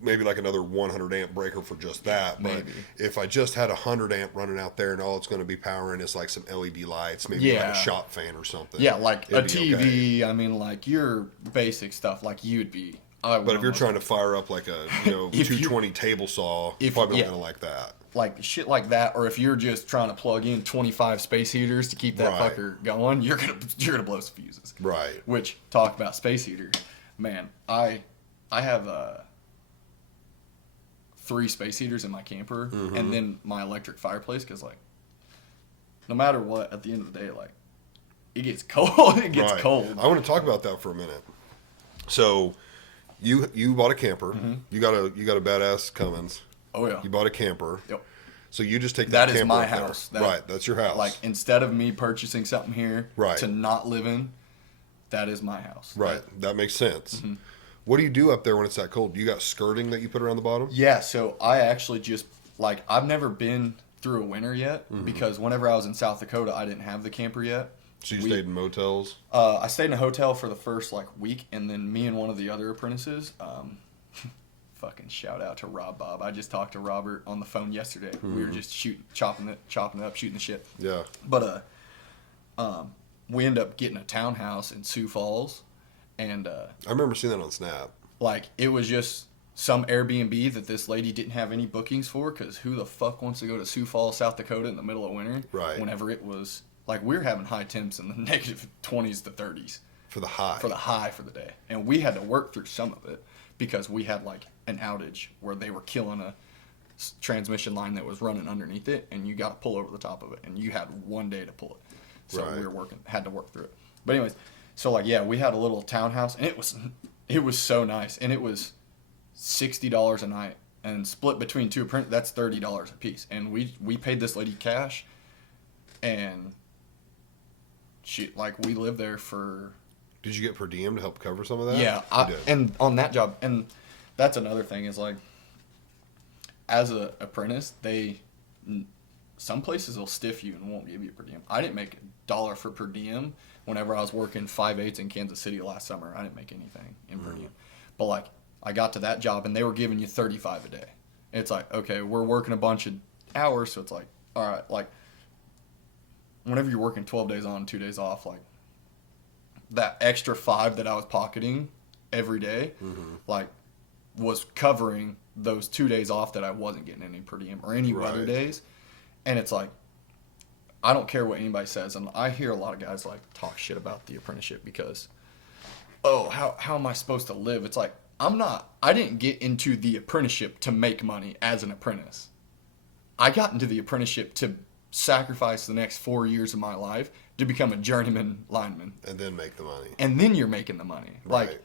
100 amp breaker for just that. But if I just had 100 amp running out there and all it's going to be powering is like some LED lights, maybe like a shop fan or something. Yeah, like a TV. Okay. I mean, like your basic stuff, like you'd be. But if you're trying to fire up like a 220 table saw, you're probably not going to like that. Like shit like that, or if you're just trying to plug in 25 space heaters to keep that fucker going, you're gonna blow some fuses. Right. Which, talk about space heaters, man. I have 3 space heaters in my camper, and then my electric fireplace, because like no matter what, at the end of the day, like it gets cold. It gets cold. I want to talk about that for a minute. So you bought a camper. You got a badass Cummins. Oh yeah. You bought a camper. Yep. So you just take that camper. That is my house. That's your house. Like instead of me purchasing something here to not live in, that is my house. Right. That makes sense. What do you do up there when it's that cold? You got skirting that you put around the bottom? Yeah, so I actually just, like, I've never been through a winter yet because whenever I was in South Dakota, I didn't have the camper yet. So you stayed in motels? I stayed in a hotel for the first, like, week, and then me and one of the other apprentices, fucking shout out to Rob Bob. I just talked to Robert on the phone yesterday. We were just chopping it up, shooting the shit. Yeah. But we ended up getting a townhouse in Sioux Falls. And I remember seeing that on Snap. Like, it was just some Airbnb that this lady didn't have any bookings for, because who the fuck wants to go to Sioux Falls, South Dakota in the middle of winter? Right. Whenever it was, like, we were having high temps in the negative 20s to 30s. For the high. For the high for the day. And we had to work through some of it because we had, like, an outage where they were killing a transmission line that was running underneath it, and you got to pull over the top of it, and you had one day to pull it. So we were had to work through it. But anyways, So like, yeah, we had a little townhouse, and it was so nice, and it was $60 a night, and split between two apprentices, that's $30 a piece, and we paid this lady cash, and she like we lived there for. Did you get per diem to help cover some of that? Yeah, and on that job, and that's another thing is like, as a apprentice, some places will stiff you and won't give you per diem. I didn't make $1 for per diem whenever I was working 5/8 in Kansas City last summer. I didn't make anything in per diem, but like I got to that job and they were giving you 35 a day. It's like, okay, we're working a bunch of hours, so it's like, all right, like whenever you're working 12 days on, 2 days off, like that extra 5 that I was pocketing every day, like was covering those 2 days off that I wasn't getting any per diem or any weather days. And it's like, I don't care what anybody says. And I hear a lot of guys like talk shit about the apprenticeship because, oh, how am I supposed to live? It's like, I didn't get into the apprenticeship to make money as an apprentice. I got into the apprenticeship to sacrifice the next 4 years of my life to become a journeyman lineman. And then make the money. And then you're making the money. Right. Like,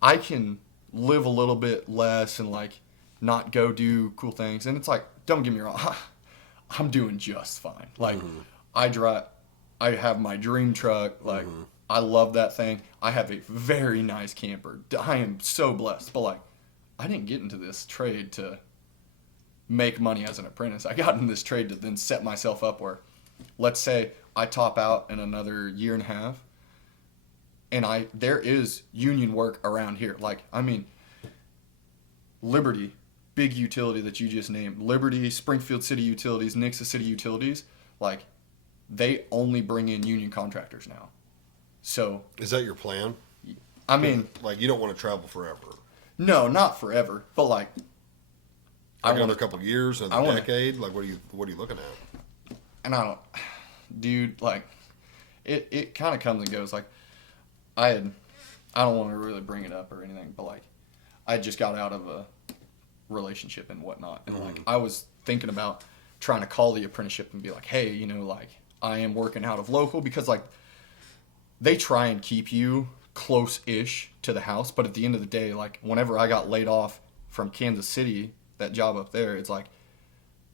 I can live a little bit less and like not go do cool things. And it's like, don't get me wrong, I'm doing just fine. Like, I have my dream truck. Like, I love that thing. I have a very nice camper. I am so blessed. But like, I didn't get into this trade to make money as an apprentice. I got in this trade to then set myself up where, let's say I top out in another year and a half, and there is union work around here. Like, I mean, Liberty, big utility that you just named, Liberty, Springfield City Utilities, Nixa City Utilities, like, they only bring in union contractors now. So is that your plan? I mean, like, you don't want to travel forever. No, not forever, but like another couple of years, another decade. Like, what are you looking at? And I don't, dude. Like, it kind of comes and goes. Like, I don't want to really bring it up or anything, but like, I just got out of a relationship and whatnot, and like, I was thinking about trying to call the apprenticeship and be like, hey, you know, like, I am working out of local, because like, they try and keep you close-ish to the house, but at the end of the day, like, whenever I got laid off from Kansas City, that job up there, it's like,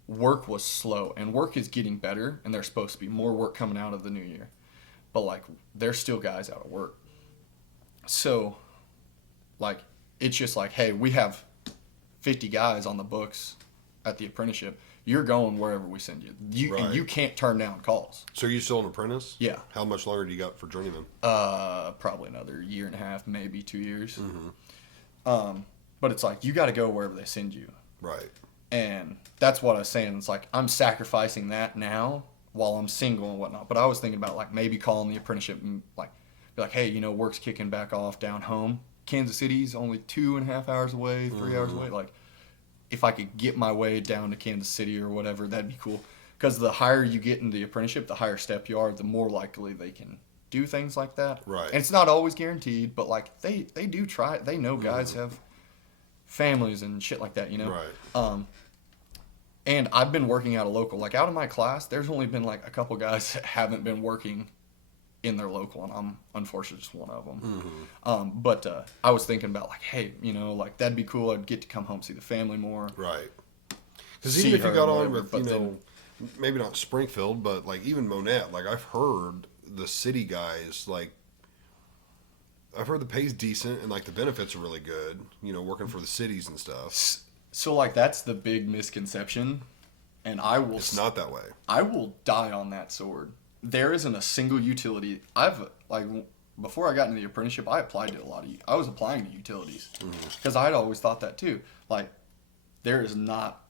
work was slow, and work is getting better, and there's supposed to be more work coming out of the new year, but like, there's still guys out of work. So like, it's just like, hey, we have 50 guys on the books at the apprenticeship. You're going wherever we send you. And you can't turn down calls. So are you still an apprentice? Yeah. How much longer do you got for journeyman? Probably another year and a half, maybe 2 years. But it's like, you got to go wherever they send you. Right. And that's what I was saying. It's like, I'm sacrificing that now while I'm single and whatnot. But I was thinking about like maybe calling the apprenticeship and like be like, hey, you know, work's kicking back off down home. Kansas City's only 2.5 hours away, 3 hours away. Like, if I could get my way down to Kansas City or whatever, that'd be cool. Because the higher you get in the apprenticeship, the higher step you are, the more likely they can do things like that. Right. And it's not always guaranteed, but like, they do try. They know guys have families and shit like that, you know? Right. And I've been working out of local. Like, out of my class, there's only been like a couple guys that haven't been working in their local, and I'm unfortunately just one of them. But I was thinking about like, hey, you know, like, that'd be cool. I'd get to come home, see the family more. Right. Because even if you got on with, you know, maybe not Springfield, but like even Monette, like, I've heard the city guys, like, I've heard the pay's decent and like the benefits are really good, you know, working for the cities and stuff. So like, that's the big misconception, and it's not that way. I will die on that sword. There isn't a single utility. Before I got into the apprenticeship, I applied to I was applying to utilities because I'd always thought that too. Like, there is not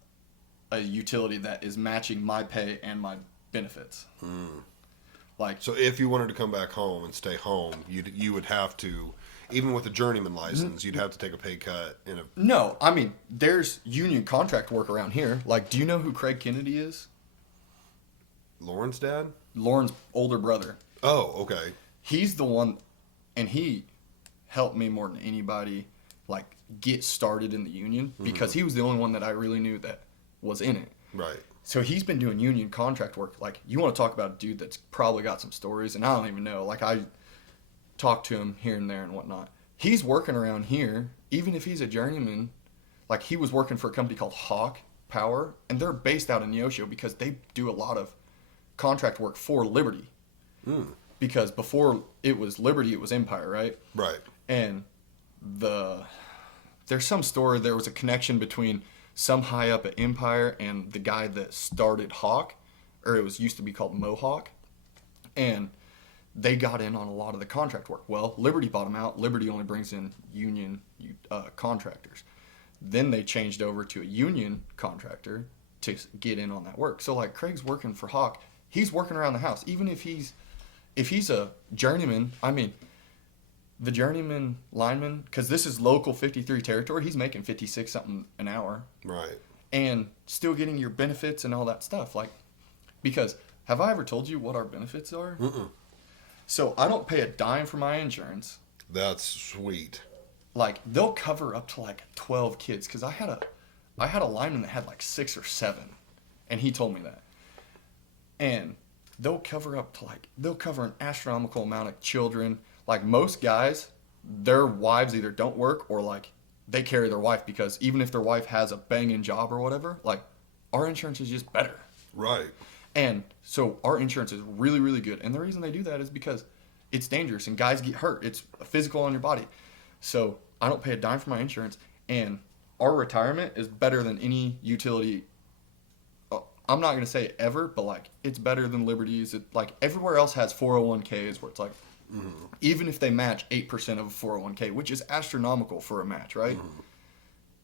a utility that is matching my pay and my benefits. Like, so if you wanted to come back home and stay home, you would have to, even with a journeyman license, you'd have to take a pay cut. No, I mean, there's union contract work around here. Like, do you know who Craig Kennedy is? Lauren's dad? Lauren's older brother. Oh, okay. He's the one, and he helped me more than anybody, like, get started in the union, because he was the only one that I really knew that was in it. Right. So he's been doing union contract work. Like, you want to talk about a dude that's probably got some stories, and I don't even know. Like, talk to him here and there and whatnot. He's working around here, even if he's a journeyman. Like, he was working for a company called Hawk Power, and they're based out in Neosho because they do a lot of contract work for Liberty. Because before it was Liberty, it was Empire, right? Right. And there's some story, there was a connection between some high up at Empire and the guy that started Hawk, or it was used to be called Mohawk, and they got in on a lot of the contract work. Well, Liberty bought them out. Liberty only brings in union contractors. Then they changed over to a union contractor to get in on that work. So, like, Craig's working for Hawk. He's working around the house. Even if he's a journeyman, I mean, the journeyman lineman, because this is local 53 territory, he's making 56 something an hour. Right. And still getting your benefits and all that stuff. Like, because have I ever told you what our benefits are? Mm-mm. So I don't pay a dime for my insurance. That's sweet. Like, they'll cover up to like 12 kids, because I had a lineman that had like 6 or 7, and he told me that. And they'll cover an astronomical amount of children. Like, most guys, their wives either don't work or like they carry their wife, because even if their wife has a banging job or whatever, like, our insurance is just better. Right. And so our insurance is really, really good. And the reason they do that is because it's dangerous and guys get hurt. It's physical on your body. So I don't pay a dime for my insurance. And our retirement is better than any utility. I'm not going to say ever, but like, it's better than Liberty's. Like, everywhere else has 401ks where it's like, even if they match 8% of a 401k, which is astronomical for a match, right?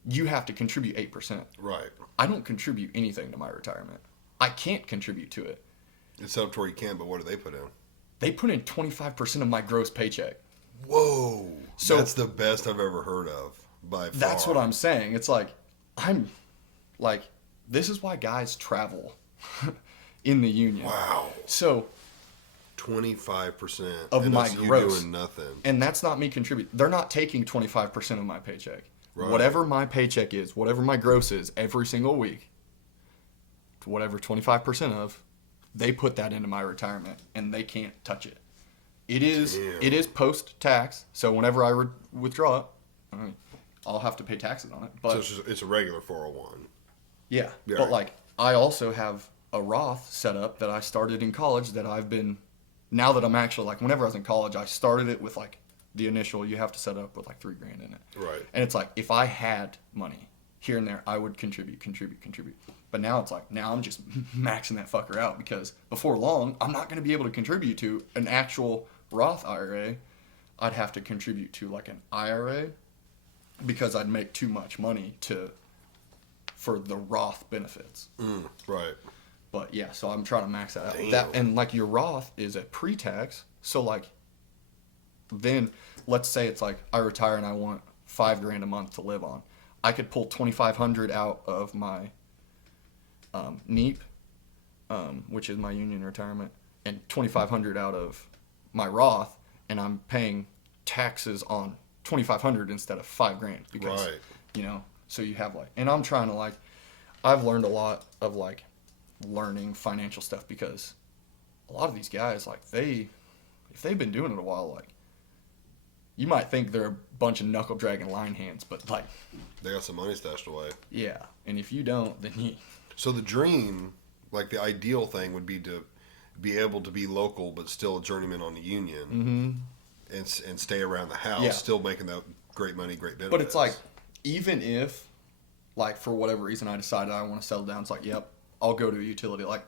You have to contribute 8%. Right. I don't contribute anything to my retirement. I can't contribute to it. It's up to where you can, but what do they put in? They put in 25% of my gross paycheck. Whoa. So that's the best I've ever heard of by far. That's what I'm saying. It's like, I'm like, this is why guys travel in the union. Wow. So 25% of and my that's gross. You doing nothing. And that's not me contributing. They're not taking 25% of my paycheck. Right. Whatever my paycheck is, whatever my gross is every single week, whatever 25% of, they put that into my retirement and they can't touch it. It is post-tax, so whenever I withdraw it, I'll have to pay taxes on it. But so it's a regular 401. Yeah, Yeah. But like, I also have a Roth set up that I started in college that I've been, now that I'm actually, like, whenever I was in college, I started it with like the initial, you have to set up with like $3,000 in it. Right. And it's like, if I had money here and there, I would contribute. But now it's like, now I'm just maxing that fucker out, because before long, I'm not going to be able to contribute to an actual Roth IRA. I'd have to contribute to like an IRA, because I'd make too much money for the Roth benefits. Right. But yeah, so I'm trying to max that out. Damn. And like, your Roth is a pre-tax, so like, then let's say it's like I retire and I want $5,000 a month to live on. I could pull $2,500 out of my NEEP, which is my union retirement, and $2,500 out of my Roth, and I'm paying taxes on $2,500 instead of $5,000, because Right. you know. So you have like, and I'm trying to like, I've learned a lot of like learning financial stuff, because a lot of these guys, like, if they've been doing it a while, like, you might think they're a bunch of knuckle dragging line hands, but like, They got some money stashed away. yeah. And if you don't, then So the dream, like the ideal thing, would be to be able to be local but still a journeyman on the union, and stay around the house, Yeah. still making that great money, great benefits. But it's like, even if, like, for whatever reason I decided I want to settle down, it's like, yep, I'll go to a utility. Like,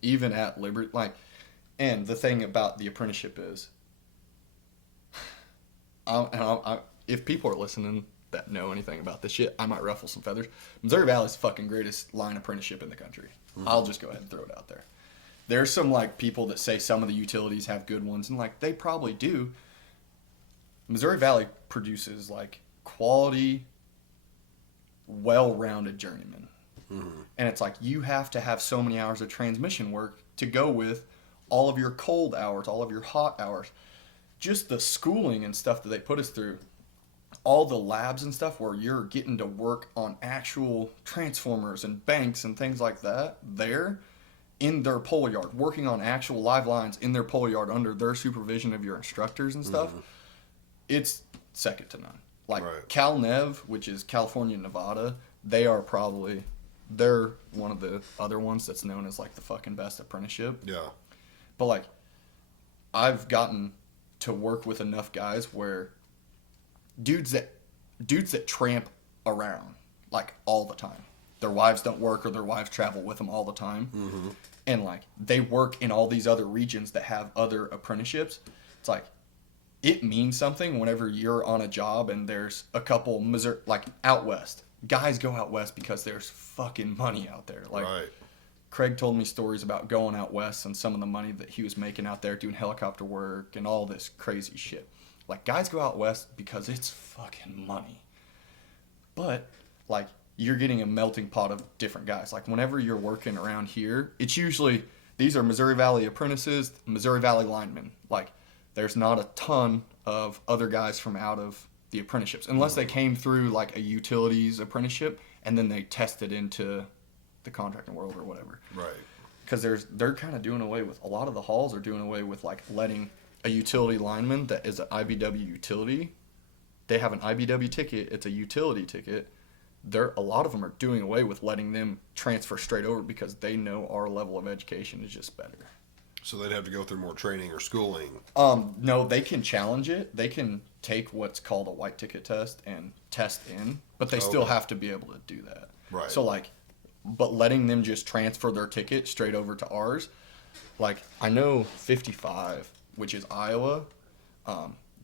even at Liberty, like, and the thing about the apprenticeship is, if people are listening that know anything about this shit, I might ruffle some feathers. Missouri Valley's the fucking greatest line apprenticeship in the country. I'll just go ahead and throw it out there. There's some, like, people that say some of the utilities have good ones, and like, they probably do. Missouri Valley produces like quality, well-rounded journeymen. And it's like, you have to have so many hours of transmission work to go with all of your cold hours, all of your hot hours. Just the schooling and stuff that they put us through, all the labs and stuff where you're getting to work on actual transformers and banks and things like that there, in their pole yard, working on actual live lines in their pole yard under their supervision of your instructors and stuff, it's second to none. Like Right. Cal Nev, which is California, Nevada, they're one of the other ones that's known as like the fucking best apprenticeship. Yeah. But like, I've gotten to work with enough guys where dudes that tramp around like all the time. Their wives don't work or their wives travel with them all the time. Mm-hmm. And like they work in all these other regions that have other apprenticeships. It's like it means something whenever you're on a job and there's a couple Missouri, like out west. Guys go out west because there's fucking money out there. Like Right. Craig told me stories about going out west and some of the money that he was making out there doing helicopter work and all this crazy shit. Like guys go out west because it's fucking money. But like you're getting a melting pot of different guys. Like whenever you're working around here, it's usually these are Missouri Valley apprentices, Missouri Valley linemen. Like there's not a ton of other guys from out of the apprenticeships unless they came through like a utilities apprenticeship and then they tested into the contracting world or whatever. Right. Because they're kind of doing away with a lot of the halls are doing away with like letting a utility lineman that is an IBW utility. They have an IBW ticket. It's a utility ticket. A lot of them are doing away with letting them transfer straight over because they know our level of education is just better. So they'd have to go through more training or schooling. No, they can challenge it. They can take what's called a white ticket test and test in, but they still have to be able to do that. Right. So like, but letting them just transfer their ticket straight over to ours, like I know 55, which is Iowa,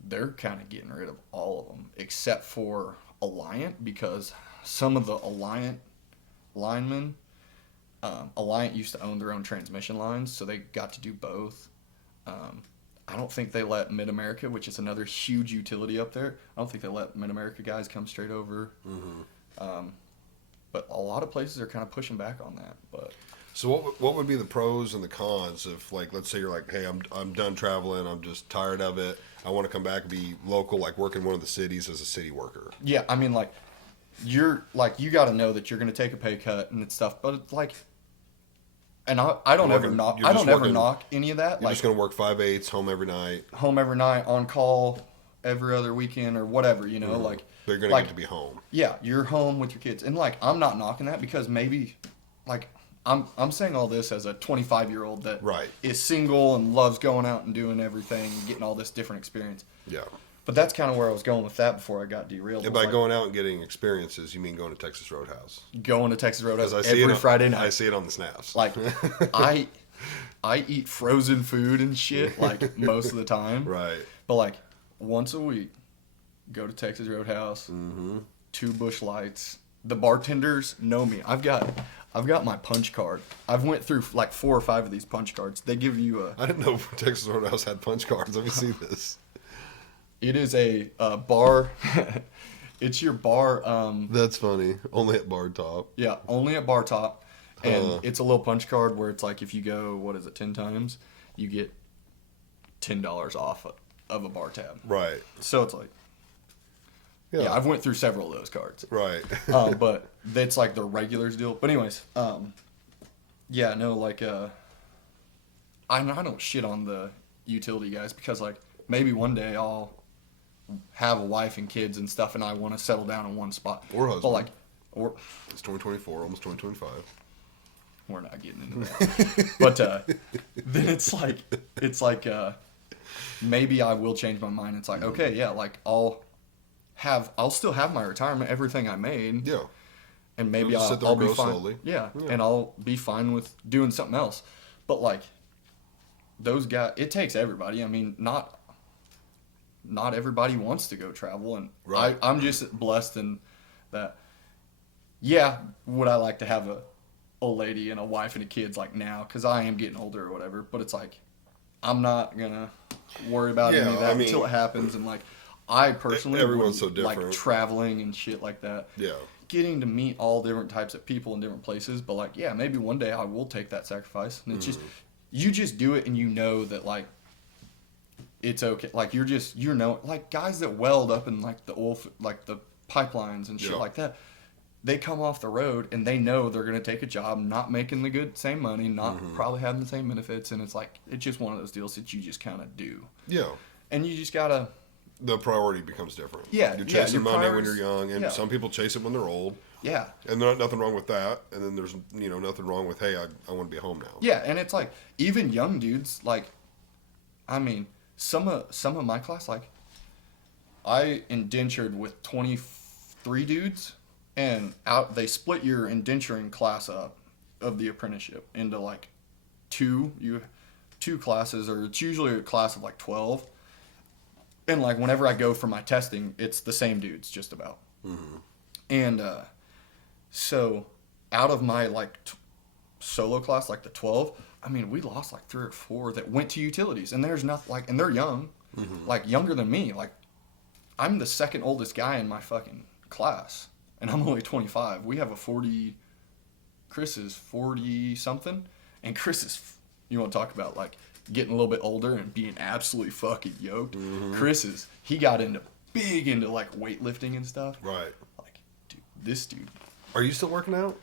they're kind of getting rid of all of them except for Alliant because some of the Alliant linemen, Alliant used to own their own transmission lines, so they got to do both. I don't think they let Mid-America, which is another huge utility up there, I don't think they let Mid-America guys come straight over. Mm-hmm. But a lot of places are kind of pushing back on that. But So what would be the pros and the cons of, like, let's say you're like, hey, I'm done traveling, I'm just tired of it, I want to come back and be local, like work in one of the cities as a city worker. yeah, I mean, like you got to know that you're going to take a pay cut and stuff. But it's like, and I don't ever knock any of that. You're Like just going to work 5/8, home every night. home every night, on call every other weekend or whatever, you know, Mm-hmm. like They're going to like, get to be home. yeah, you're home with your kids. And like I'm not knocking that because maybe like I'm saying all this as a 25-year-old that Right. is single and loves going out and doing everything and getting all this different experience. Yeah. But that's kind of where I was going with that before I got derailed. And by going out and getting experiences, you mean going to Texas Roadhouse? Going to Texas Roadhouse Because I see every Friday night. I see it on the snaps. Like I eat frozen food and shit like most of the time. Right. But like once a week, go to Texas Roadhouse. Mm-hmm. 2 Busch Lights. The bartenders know me. I've got my punch card. I've went through like 4 or 5 of these punch cards. They give you a. I didn't know Texas Roadhouse had punch cards. Let me see this. It is a bar. It's your bar. That's funny. Only at Bar Top. Yeah, only at bar top, and it's a little punch card where it's like if you go 10 times, you get $10 off of a bar tab. Right. So it's like. Yeah, I've went through several of those cards. Right. But that's like the regulars deal. But anyways, yeah, no, like, I don't shit on the utility guys because like maybe one day I'll have a wife and kids and stuff and I want to settle down in one spot. Or husband. But like, It's 2024, almost 2025. we're not getting into that. But then it's like maybe I will change my mind. It's like, okay, yeah, like I'll still have my retirement, everything I made. Yeah. And maybe You'll just sit there I'll and be grow fine. slowly. Yeah, Yeah. and I'll be fine with doing something else. But like those guys, it takes everybody. I mean, not everybody wants to go travel, and Right. I'm just blessed in that. Yeah, would I like to have a old lady and a wife and a kids like now? Because I am getting older or whatever. But it's like I'm not gonna worry about any of that until it happens. And like I personally everyone's so would different. like traveling and shit like that. Yeah. Getting to meet all different types of people in different places, but like, yeah, maybe one day I will take that sacrifice. And it's just, you just do it and you know that like, it's okay. Like like guys that weld up in like the oil, like the pipelines and shit Yeah. like that. they come off the road and they know they're going to take a job not making the same money, not probably having the same benefits, and it's like it's just one of those deals that you just kind of do. Yeah. And you just gotta. The priority becomes different. Yeah, you're chasing your money when priorities- you're young, and yeah. some people chase it when they're old, Yeah. and there's nothing wrong with that. And then there's nothing wrong with, hey, I want to be home now. Yeah, and it's like even young dudes, like, I mean, some of my class, like, I indentured with 23 dudes, and they split your indenturing class up of the apprenticeship into like two classes, or it's usually a class of like 12. And like whenever I go for my testing, it's the same dudes just about. And so out of my like solo class, like the 12, I mean, we lost like 3 or 4 that went to utilities, and there's nothing like, and they're young, like younger than me. Like I'm the second oldest guy in my fucking class, and I'm only 25. We have a 40. Chris is 40 something, and Chris is, you want to talk about like getting a little bit older and being absolutely fucking yoked. Chris he got big into like weightlifting and stuff. Right. Like, dude, this dude. Are you still working out?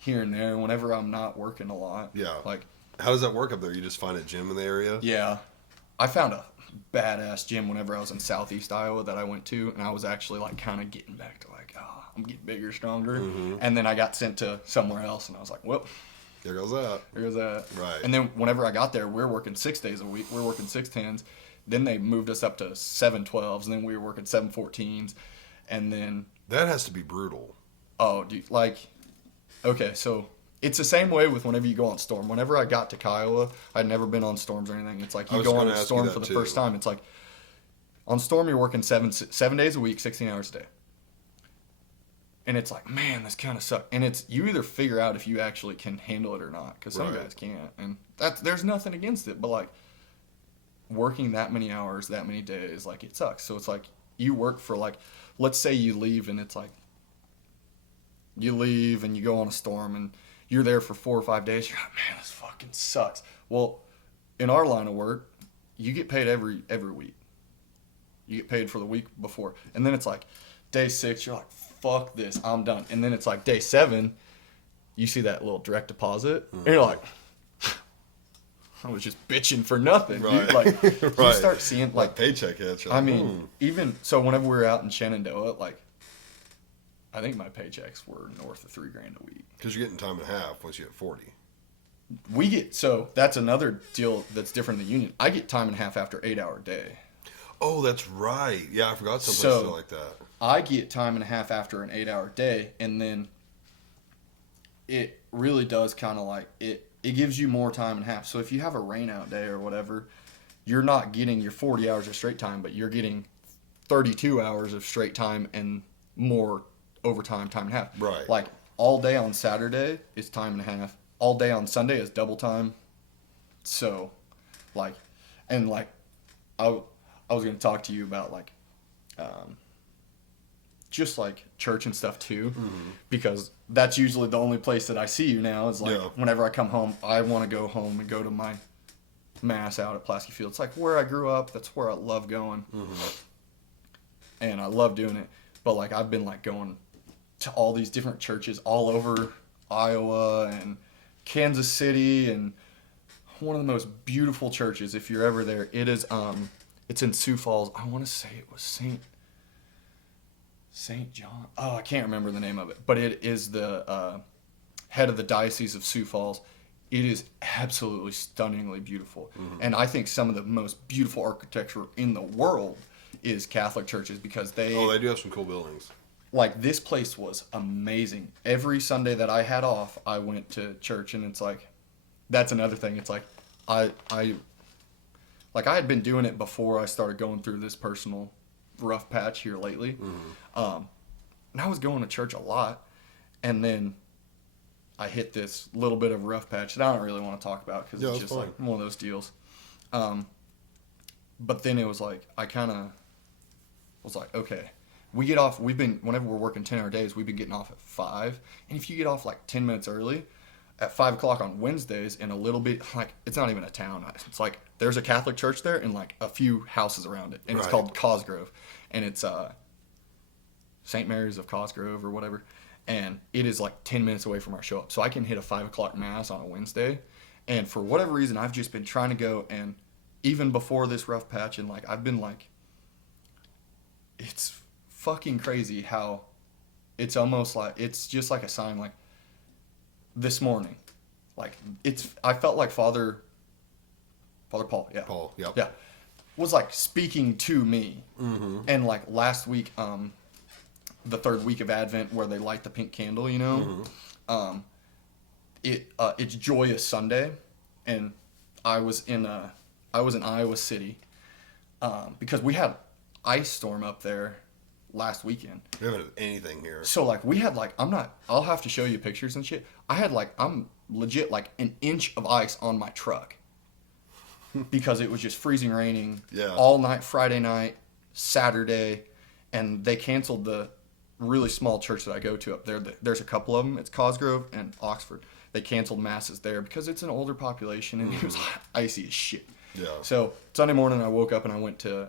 Here and there, whenever I'm not working a lot. Yeah. Like, how does that work up there? You just find a gym in the area? yeah. I found a badass gym whenever I was in Southeast Iowa that I went to, and I was actually like kind of getting back to like, I'm getting bigger, stronger. And then I got sent to somewhere else, and I was like, well, There goes that. there goes that. Right. And then whenever I got there, we were working 6 days a week. We were working 6 10s. Then they moved us up to 7 12s, and then we were working 7 14s. And then, That has to be brutal. oh, dude, like, okay, so it's the same way with whenever you go on storm. Whenever I got to Kiowa, I'd never been on storms or anything. It's like I you was go on gonna a ask you storm that for the too. first time. It's like on storm you're working 7 days a week, 16 hours a day. And it's like, man, this kind of sucks. And it's you either figure out if you actually can handle it or not, because some Right. guys can't. And there's nothing against it, but like working that many hours, that many days, like it sucks. So it's like you work for like, let's say you leave and it's like you leave and you go on a storm and you're there for 4 or 5 days. You're like, man, this fucking sucks. Well, in our line of work, you get paid every week. You get paid for the week before, and then it's like day 6, you're like, fuck this, I'm done. And then it's like day 7, you see that little direct deposit, and you're like, I was just bitching for nothing, Right. dude. Like, you Right. start seeing, like, paycheck hits. I mean, even, so whenever we were out in Shenandoah, like, I think my paychecks were north of $3,000 a week. because you're getting time and a half once you hit 40. We get, so that's another deal that's different than the union. I get time and a half after 8-hour day. Oh, that's right. Yeah, I forgot some So- places are like that. I get time and a half after an 8-hour day, and then it really does kind of like it gives you more time and a half. So if you have a rain out day or whatever, you're not getting your 40 hours of straight time, but you're getting 32 hours of straight time and more overtime, time and a half. Right. Like all day on Saturday is time and a half. All day on Sunday is double time. So, like, and like, I was going to talk to you about like, just like church and stuff too, because that's usually the only place that I see you now is like Yeah. whenever I come home, I want to go home and go to my mass out at Pulaski Field. It's like where I grew up. That's where I love going. And I love doing it. But like I've been like going to all these different churches all over Iowa and Kansas City, and one of the most beautiful churches if you're ever there. It is it's in Sioux Falls. I want to say it was St. John. Oh, I can't remember the name of it, but it is the head of the Diocese of Sioux Falls. It is absolutely stunningly beautiful. And I think some of the most beautiful architecture in the world is Catholic churches, because They do have some cool buildings. like this place was amazing. Every Sunday that I had off, I went to church, and it's like, that's another thing. It's like, I had been doing it before I started going through this personal rough patch here lately. And I was going to church a lot, and then I hit this little bit of a rough patch that I don't really want to talk about, because Yeah, it's that's just fine. like one of those deals. But then it was like, I kind of was like, okay, we get off, whenever we're working 10-hour days, we've been getting off at 5. And if you get off like 10 minutes early, at 5 o'clock on Wednesdays, in a little bit, like, it's not even a town. It's like, there's a Catholic church there and like a few houses around it. And it's Right. called Cosgrove. And it's St. Mary's of Cosgrove or whatever. and it is like 10 minutes away from our show up. So I can hit a 5 o'clock mass on a Wednesday. And for whatever reason, I've just been trying to go. And even before this rough patch, and like, I've been like, it's fucking crazy how it's almost like, it's just like a sign. Like this morning, like I felt like Father Paul, yeah. Paul, yep. Yeah. Was like speaking to me. Mm-hmm. And like last week, the third week of Advent where they light the pink candle, you know, it's Joyous Sunday, and I was in Iowa City, because we had ice storm up there last weekend. We haven't had anything here. So like we had like, I'll have to show you pictures and shit. I had like, I'm legit like an inch of ice on my truck because it was just freezing raining all night, Friday night, Saturday, and they canceled the really small church that I go to up there. There's a couple of them. It's Cosgrove and Oxford. They canceled masses there because it's an older population and it was icy as shit. Yeah. So Sunday morning I woke up and I went to,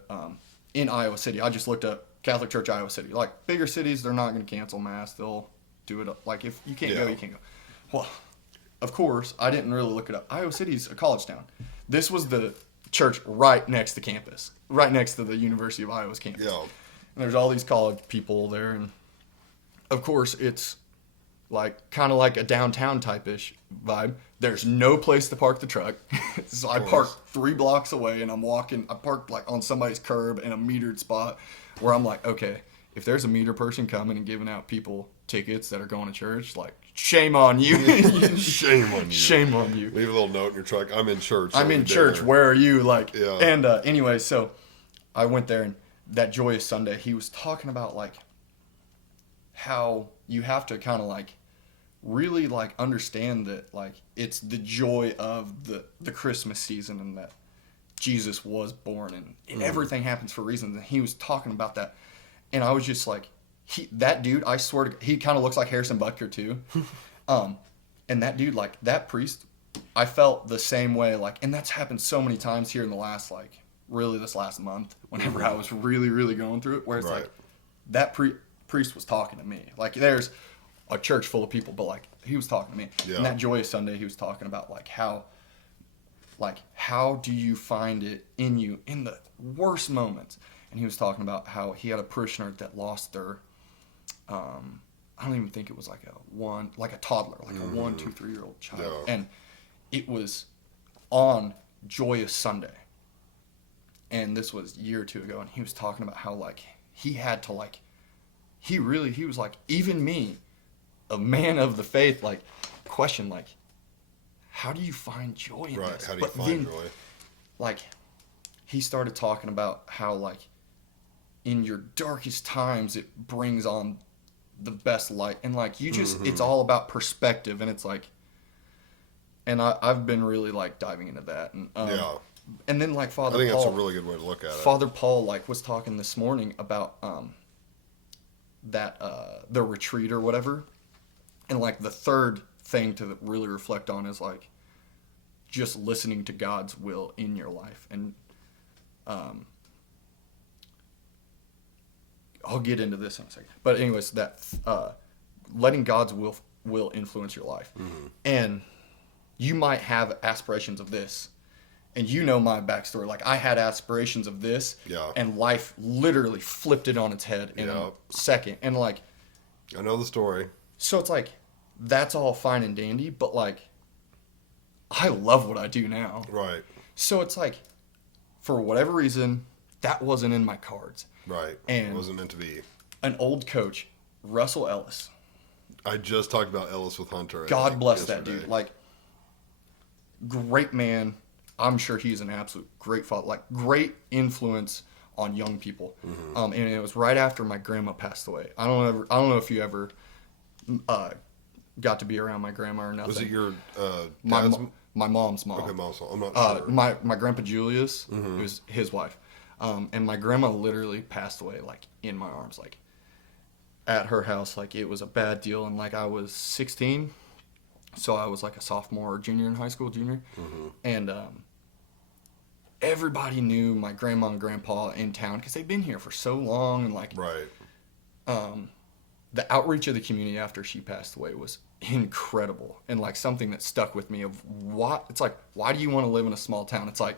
in Iowa City. I just looked up Catholic Church Iowa City. Like bigger cities, they're not going to cancel mass. They'll do it. Like if you can't go, you can't go. Well, of course, I didn't really look it up. Iowa City's a college town. This was the church right next to campus, right next to the University of Iowa's campus. Yeah. And there's all these college people there, and of course it's like kind of like a downtown type-ish vibe. There's no place to park the truck. So I parked 3 blocks away, and I parked like on somebody's curb in a metered spot where I'm like, okay, if there's a meter person coming and giving out people tickets that are going to church, like, shame on you. Shame on you. Shame on you. Leave a little note in your truck. I'm in church. I'm in church. Where are you? Like, yeah. And anyway, so I went there, and that Joyous Sunday, he was talking about like how you have to kind of like really like understand that like it's the joy of the Christmas season, and that Jesus was born, and everything happens for reasons. And he was talking about that, and I was just like, that dude, I swear to, he kind of looks like Harrison Butker too. And that dude, like that priest, I felt the same way. Like, and that's happened so many times here in the last, like really this last month, whenever I was really, really going through it, where it's like that priest was talking to me. Like there's a church full of people, but like he was talking to me. Yeah. And that Joyous Sunday, he was talking about like how do you find it in you in the worst moments? And he was talking about how he had a parishioner that lost their, I don't even think it was like a toddler, like a 1, 2, 3-year-old child. Yeah. And it was on Joyous Sunday. And this was a year or two ago. And he was talking about how like he had to like, he was like, even me, a man of the faith, like question like, how do you find joy in this? How do you find joy? Like he started talking about how like in your darkest times it brings on the best light, and like you just it's all about perspective, and it's like, and I've been really like diving into that, and and then like Father Paul, that's a really good way to look at it. Father Paul like was talking this morning about that the retreat or whatever, and like the third thing to really reflect on is like just listening to God's will in your life. And I'll get into this in a second, but anyways, that letting God's will influence your life. And you might have aspirations of this, and you know my backstory. Like I had aspirations of this, and life literally flipped it on its head in a second. And like, I know the story. So it's like, that's all fine and dandy, but like, I love what I do now. Right. So it's like, for whatever reason, that wasn't in my cards. Right. And it wasn't meant to be. An old coach, Russell Ellis. I just talked about Ellis with Hunter. God bless that dude. Like, great man. I'm sure he's an absolute great father. Like, great influence on young people. And it was right after my grandma passed away. I don't know if you ever got to be around my grandma or nothing. Was it your my mom's mom? Okay, mom's mom. I'm not sure. My grandpa Julius, it was his wife. And my grandma literally passed away, like, in my arms, like, at her house. Like, it was a bad deal, and, like, I was 16, so I was, like, a sophomore or junior in high school, and everybody knew my grandma and grandpa in town, because they'd been here for so long, and, like, the outreach of the community after she passed away was incredible, and like something that stuck with me of what it's like, why do you want to live in a small town? It's like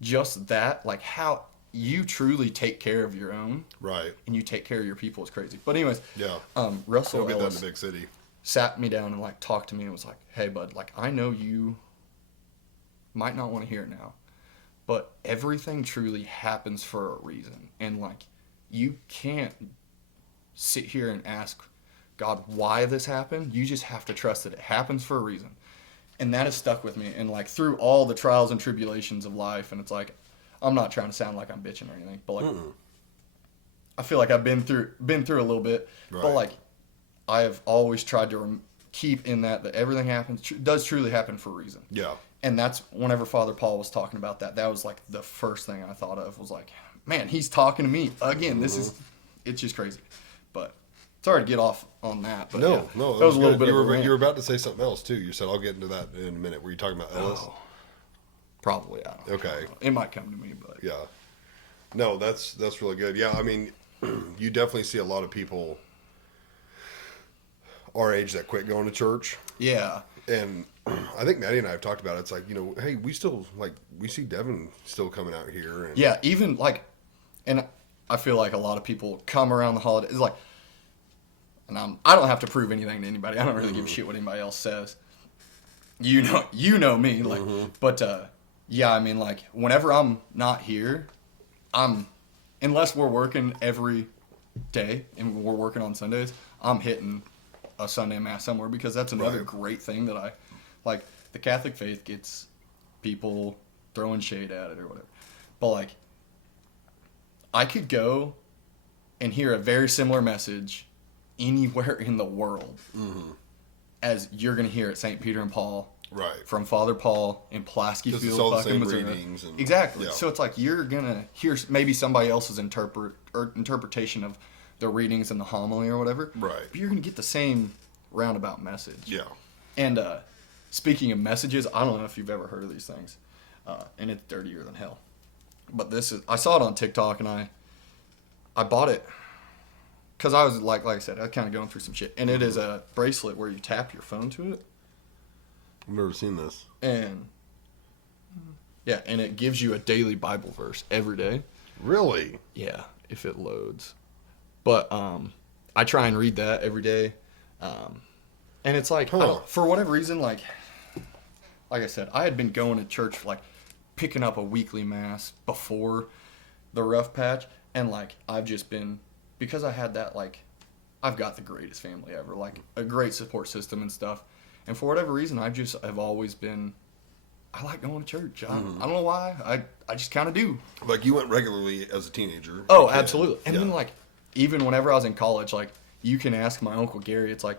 just that, like how you truly take care of your own, Right. and you take care of your people is crazy. But anyways, Yeah. Russell Don't get that in Ellis the big city. sat me down and like talked to me and was like, hey bud, like I know you might not want to hear it now, but everything truly happens for a reason, and like you can't sit here and ask God why this happened. You just have to trust that it happens for a reason. And that has stuck with me, and like through all the trials and tribulations of life. And it's like, I'm not trying to sound like I'm bitching or anything, but like I feel like I've been through a little bit, Right. but like I have always tried to keep in that everything happens does truly happen for a reason. Yeah. And that's whenever Father Paul was talking about that was like the first thing I thought of was like, man, he's talking to me again. It's just crazy. But sorry to get off on that. But No, yeah, no, that was a little good. bit of a rant. You were about to say something else too. You said I'll get into that in a minute. Were you talking about Ellis? Oh, probably, I don't know. Okay. It might come to me, but Yeah. No, that's really good. Yeah, I mean, you definitely see a lot of people our age that quit going to church. yeah. And I think Maddie and I have talked about it. It's like, hey, we still, like, we see Devin still coming out here. And Yeah, even like, and I feel like a lot of people come around the holidays, like, and I don't have to prove anything to anybody. I don't really give a shit what anybody else says. You know me, like, but yeah, I mean, like, whenever I'm not here, unless we're working every day and we're working on Sundays, I'm hitting a Sunday mass somewhere, because that's another Right. great thing that I like. The Catholic faith gets people throwing shade at it or whatever, but like I could go and hear a very similar message anywhere in the world as you're going to hear at St. Peter and Paul, Right. from Father Paul in Pulaski Because it's Field, all the fucking same Missouri. readings and- Exactly. yeah. So it's like you're going to hear maybe somebody else's interpretation of the readings and the homily or whatever. Right. But you're going to get the same roundabout message. Yeah. And speaking of messages, I don't know if you've ever heard of these things, and it's dirtier than hell. But I saw it on TikTok, and I bought it because I was like I said, I was kind of going through some shit. And it is a bracelet where you tap your phone to it, I've never seen this. and yeah, and it gives you a daily Bible verse every day. Really? Yeah, if it loads. But I try and read that every day, and it's like for whatever reason, like I said, I had been going to church, like picking up a weekly mass before the rough patch, and like I've just been, because I had that, like I've got the greatest family ever, like a great support system and stuff, and for whatever reason, I've always been. I like going to church. I don't know why. I just kind of do. Like, you went regularly as a teenager. Oh, Like, yeah. absolutely. And then, like, even whenever I was in college, like, you can ask my Uncle Gary, it's like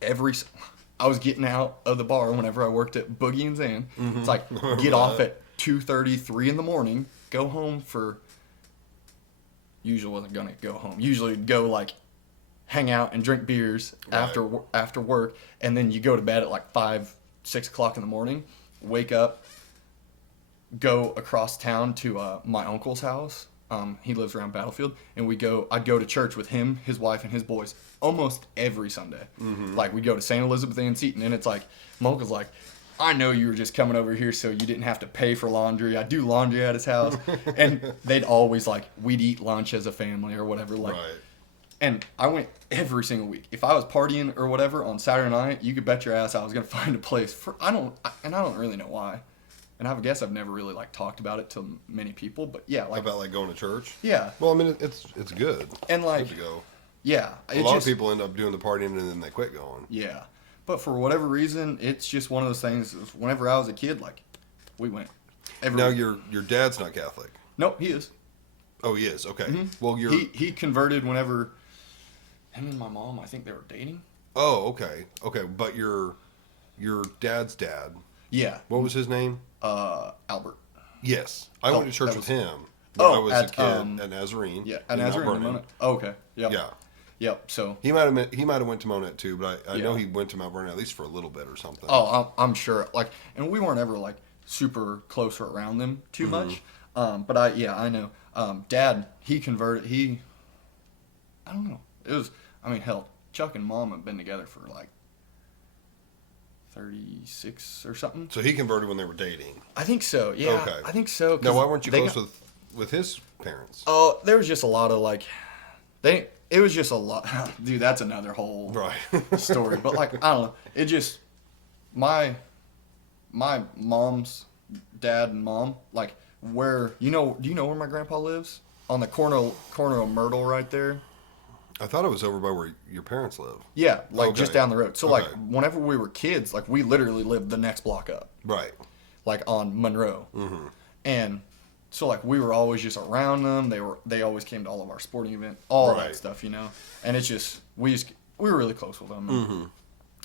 I was getting out of the bar whenever I worked at Boogie and Zan. It's like, get off at 2:30, 3 in the morning, go home for, usually wasn't going to go home. Usually go, like, hang out and drink beers after work, and then you go to bed at, like, 5, 6 o'clock in the morning, wake up, go across town to my uncle's house. He lives around Battlefield, and I'd go to church with him, his wife, and his boys almost every Sunday. Like, we'd go to St. Elizabeth and Seton, and it's like, my uncle's like, I know you were just coming over here so you didn't have to pay for laundry. I do laundry at his house. And they'd always, like, we'd eat lunch as a family or whatever. Like, Right. and I went every single week. If I was partying or whatever on Saturday night, you could bet your ass I was going to find a place. I don't really know why. And I guess I've never really, like, talked about it to many people. But, yeah. Like, About, like, going to church? yeah. Well, I mean, it's good. And, like, It's good to go. yeah. A lot of people end up doing the partying and then they quit going. Yeah. But for whatever reason, it's just one of those things. Whenever I was a kid, like, we went every Now, week. your dad's not Catholic. No, he is. Oh, he is. Okay. Mhm. Well, He converted whenever him and my mom, I think they were dating. Oh, okay. Okay, but your dad's dad, Yeah. what was his name? Albert. Yes. I went to church that with was- him when I was a at, kid at Nazarene. Yeah, at in Nazarene. Mount in Vernon. Mona. Oh, okay. Yep. Yeah. Yep. So. He might have went to Monette too, but I Yeah. know he went to Mount Vernon at least for a little bit or something. Oh, I'm sure. Like, and we weren't ever like super close or around them too much. But I know. Dad, he converted. I don't know. It was I mean, hell, Chuck and Mom have been together for like 36 or something. So he converted when they were dating. I think so. Yeah, Okay. I think so. Now, why weren't you close with his parents? Oh, there was just a lot of like, it was just a lot. Dude, that's another whole story. But like, I don't know. It just my mom's dad and mom, like, do you know where my grandpa lives? On the corner of Myrtle right there. I thought it was over by where your parents live. Yeah, like just down the road. So like, Okay. whenever we were kids, like we literally lived the next block up. Right. Like on Monroe. Mm-hmm. And so like we were always just around them. They always came to all of our sporting events, all Right. that stuff, you know. And it's just we were really close with them. Mm-hmm.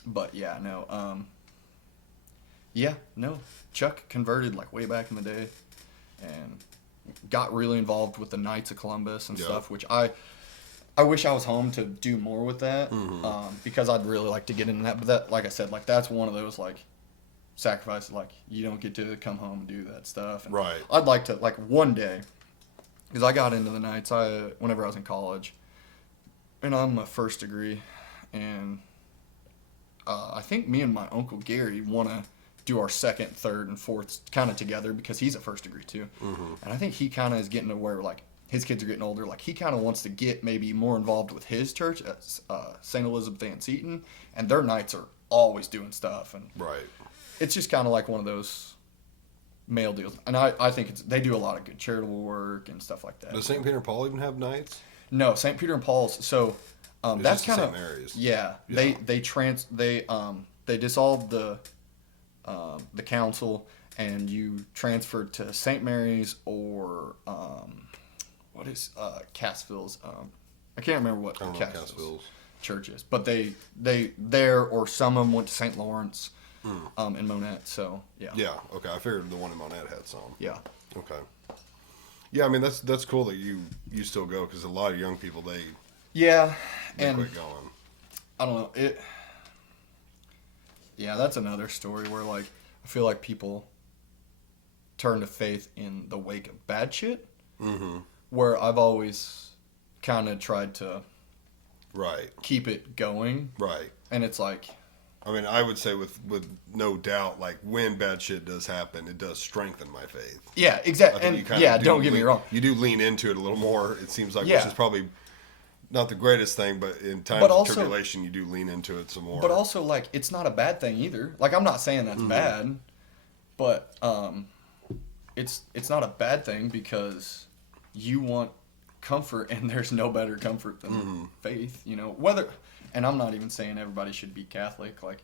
But yeah, no. Chuck converted like way back in the day, and got really involved with the Knights of Columbus and stuff, which I wish I was home to do more with that, because I'd really like to get into that. But that, like I said, like that's one of those like sacrifices. Like you don't get to come home and do that stuff. And Right. I'd like to like one day, because I got into the Knights whenever I was in college, and I'm a first degree, and I think me and my uncle Gary want to do our second, third, and fourth kind of together because he's a first degree too, and I think he kind of is getting to where like his kids are getting older. Like he kind of wants to get maybe more involved with his church at St. Elizabeth Ann Seton, and their Knights are always doing stuff, and Right. it's just kind of like one of those male deals. And I think they do a lot of good charitable work and stuff like that. Does St. Peter and Paul even have Knights? No, St. Peter and Paul's. So that's just kind the of St. Mary's. Yeah, Yeah. They dissolved the council, and you transferred to St. Mary's or what is Cassville's? I can't remember what I don't know Cassville's Cassville's. church is, but they there, or some of them went to St. Lawrence in Monette. So yeah, Yeah. Okay. I figured the one in Monette had some. yeah. Okay. Yeah, I mean that's cool that you still go, because a lot of young people they And quit going. I don't know it. Yeah, that's another story where like I feel like people turn to faith in the wake of bad shit. Mm-hmm. Where I've always kind of tried to Right. keep it going, Right. and it's like, I mean, I would say with no doubt, like when bad shit does happen, it does strengthen my faith. yeah, I exactly, think and you kinda yeah, do don't get me lean- wrong, You do lean into it a little more. It seems like, Yeah. which is probably not the greatest thing, but in times But of also- tribulation, you do lean into it some more. but also like it's not a bad thing either. Like I'm not saying that's bad, but it's not a bad thing because you want comfort, and there's no better comfort than faith, you know. And I'm not even saying everybody should be Catholic. Like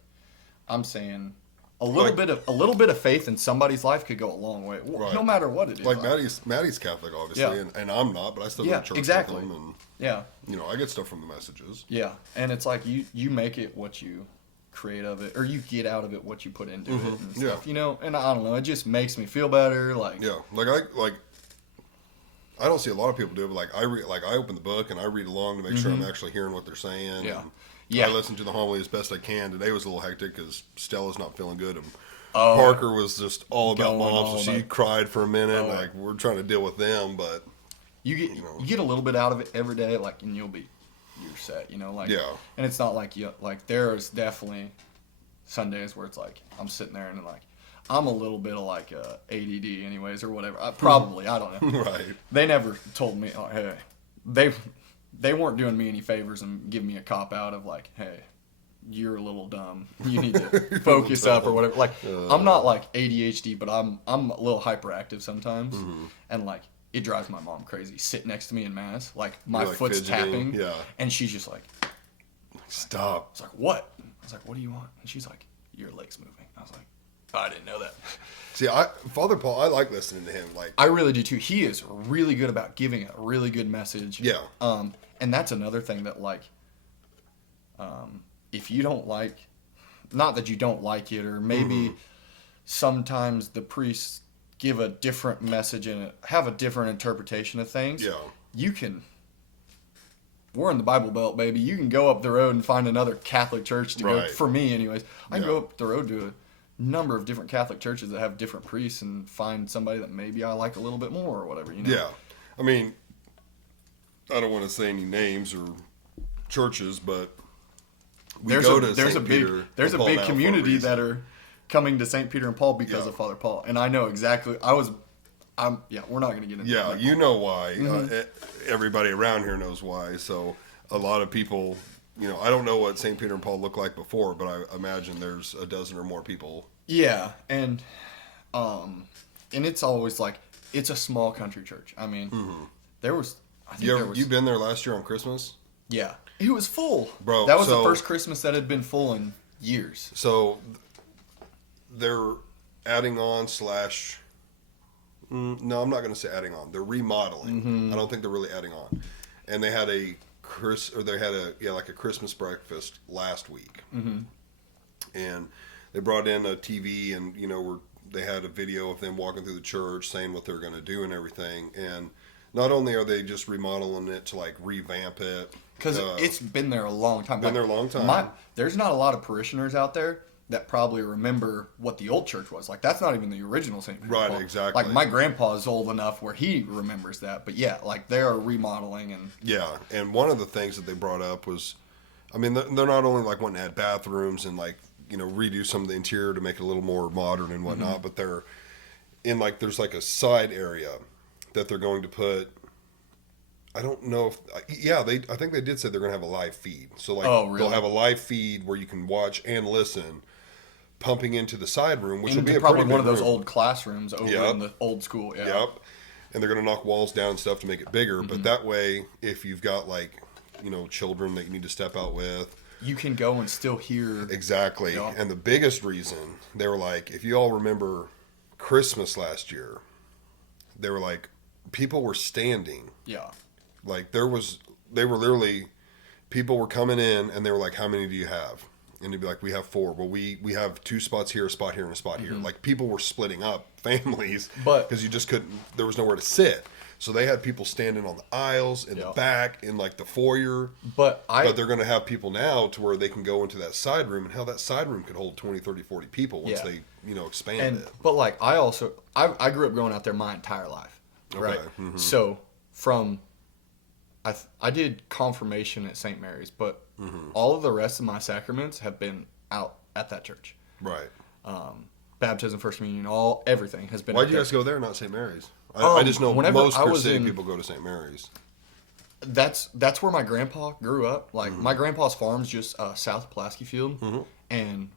I'm saying a little bit of faith in somebody's life could go a long way, Right. no matter what it is. like Maddie's Catholic, obviously, Yeah. and I'm not, but I still go Yeah, to church exactly. with them, and Yeah, I get stuff from the messages. yeah, and it's like you make it what you create of it, or you get out of it what you put into it and Yeah. stuff, you know. And I don't know, it just makes me feel better. Like Yeah, I don't see a lot of people do it, but I open the book and I read along to make sure I'm actually hearing what they're saying. Yeah. And Yeah. I listen to the homily as best I can. Today was a little hectic because Stella's not feeling good, and Oh, Parker was just all about Going mom, all so she about- cried for a minute. Oh. Like we're trying to deal with them, but you get a little bit out of it every day, like, and you're set, you know, like. Yeah. And it's not like there's definitely Sundays where it's like I'm sitting there and like I'm a little bit of like ADD anyways or whatever. I don't know. right, They never told me, like, hey, they weren't doing me any favors and giving me a cop out of like, hey, you're a little dumb. You need to focus up or whatever. Like, I'm not like ADHD, but I'm a little hyperactive sometimes, and like it drives my mom crazy. Sit next to me in mass, like my You're, like, foot's fidgeting, tapping, yeah. and she's just like, stop. I was like, what? I was like, what do you want? And she's like, your leg's moving. I was like, I didn't know that. See, Father Paul, I like listening to him. Like, I really do too. He is really good about giving a really good message. Yeah. And that's another thing that like, if you don't like, not that you don't like it, or maybe sometimes the priests give a different message and have a different interpretation of things. Yeah. You can. We're in the Bible Belt, baby. You can go up the road and find another Catholic church to go. Right. For me, anyways, I can Yeah. go up the road to a number of different Catholic churches that have different priests and find somebody that maybe I like a little bit more or whatever. You know? yeah. I mean, I don't want to say any names or churches, but we there's go a to there's St. a big Peter there's a and Paul big now for a community reason. that are coming to St. Peter and Paul because Yeah. of Father Paul, and I know exactly. We're not going to get into Yeah, that. you know why. Everybody around here knows why. So a lot of people, I don't know what St. Peter and Paul looked like before, but I imagine there's a dozen or more people. Yeah, and it's always like it's a small country church. I mean, there was. I think there was. You been there last year on Christmas? Yeah, it was full, Bro, That was so- the first Christmas that had been full in years. So they're adding on slash. No, I'm not going to say adding on. They're remodeling. I don't think they're really adding on. And they had a Christmas breakfast last week, and they brought in a TV, and they had a video of them walking through the church, saying what they're going to do and everything. And not only are they just remodeling it to like revamp it, Because it's been there a long time. Been there a long time. There's not a lot of parishioners out there that probably remember what the old church was. Like, that's not even the original St. Peter. Right, Paul. exactly. Like, my grandpa is old enough where he remembers that. But yeah, like, they are remodeling and... Yeah, and one of the things that they brought up was, I mean, they're not only like wanting to add bathrooms and like, redo some of the interior to make it a little more modern and whatnot, but they're in like, there's like a side area that they're going to put, I don't know if, I think they did say they're going to have a live feed. So like, Oh, really? they'll have a live feed where you can watch and listen, pumping into the side room, which will be a probably pretty one of big those room. old classrooms over Yep. in the old school. Yeah. Yep. And they're going to knock walls down and stuff to make it bigger. But that way, if you've got like, children that you need to step out with. You can go and still hear... Exactly. Yeah. And the biggest reason, they were like, if you all remember Christmas last year, they were like, people were standing. Yeah. Like they were literally, people were coming in and they were like, how many do you have? And they'd be like, we have 4. Well, we have 2 spots here, a spot here, and a spot here. Like people were splitting up families because you just couldn't, there was nowhere to sit. So they had people standing on the aisles, in the back, in like the foyer. But they're going to have people now to where they can go into that side room, and hell, that side room could hold 20, 30, 40 people once they, expand it. But like I grew up going out there my entire life, right? Okay. So from I did confirmation at St. Mary's, but all of the rest of my sacraments have been out at that church. Right. Baptism, First Communion, everything has been. Why'd out you there. guys go there, not St. Mary's? I just know whenever most I Pierce was City in- people go to St. Mary's. That's where my grandpa grew up. Like my grandpa's farm's just south of Pulaski Field, and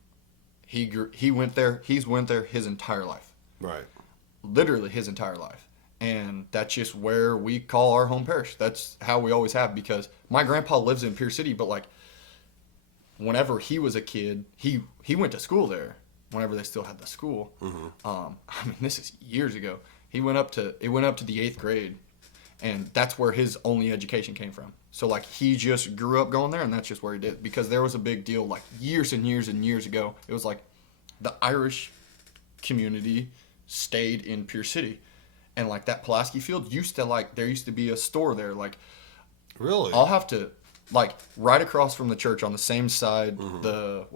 he went there. He's went there his entire life. Right. Literally his entire life. And that's just where we call our home parish. That's how we always have, because my grandpa lives in Pierce City, but like whenever he was a kid, he went to school there whenever they still had the school. I mean, this is years ago. It went up to the 8th grade, and that's where his only education came from. So like he just grew up going there, and that's just where he did, because there was a big deal like years and years and years ago. It was like the Irish community stayed in Pierce City, and like that Pulaski Field used to, like, there used to be a store there. Like, Really? I'll have to, like, right across from the church on the same side, the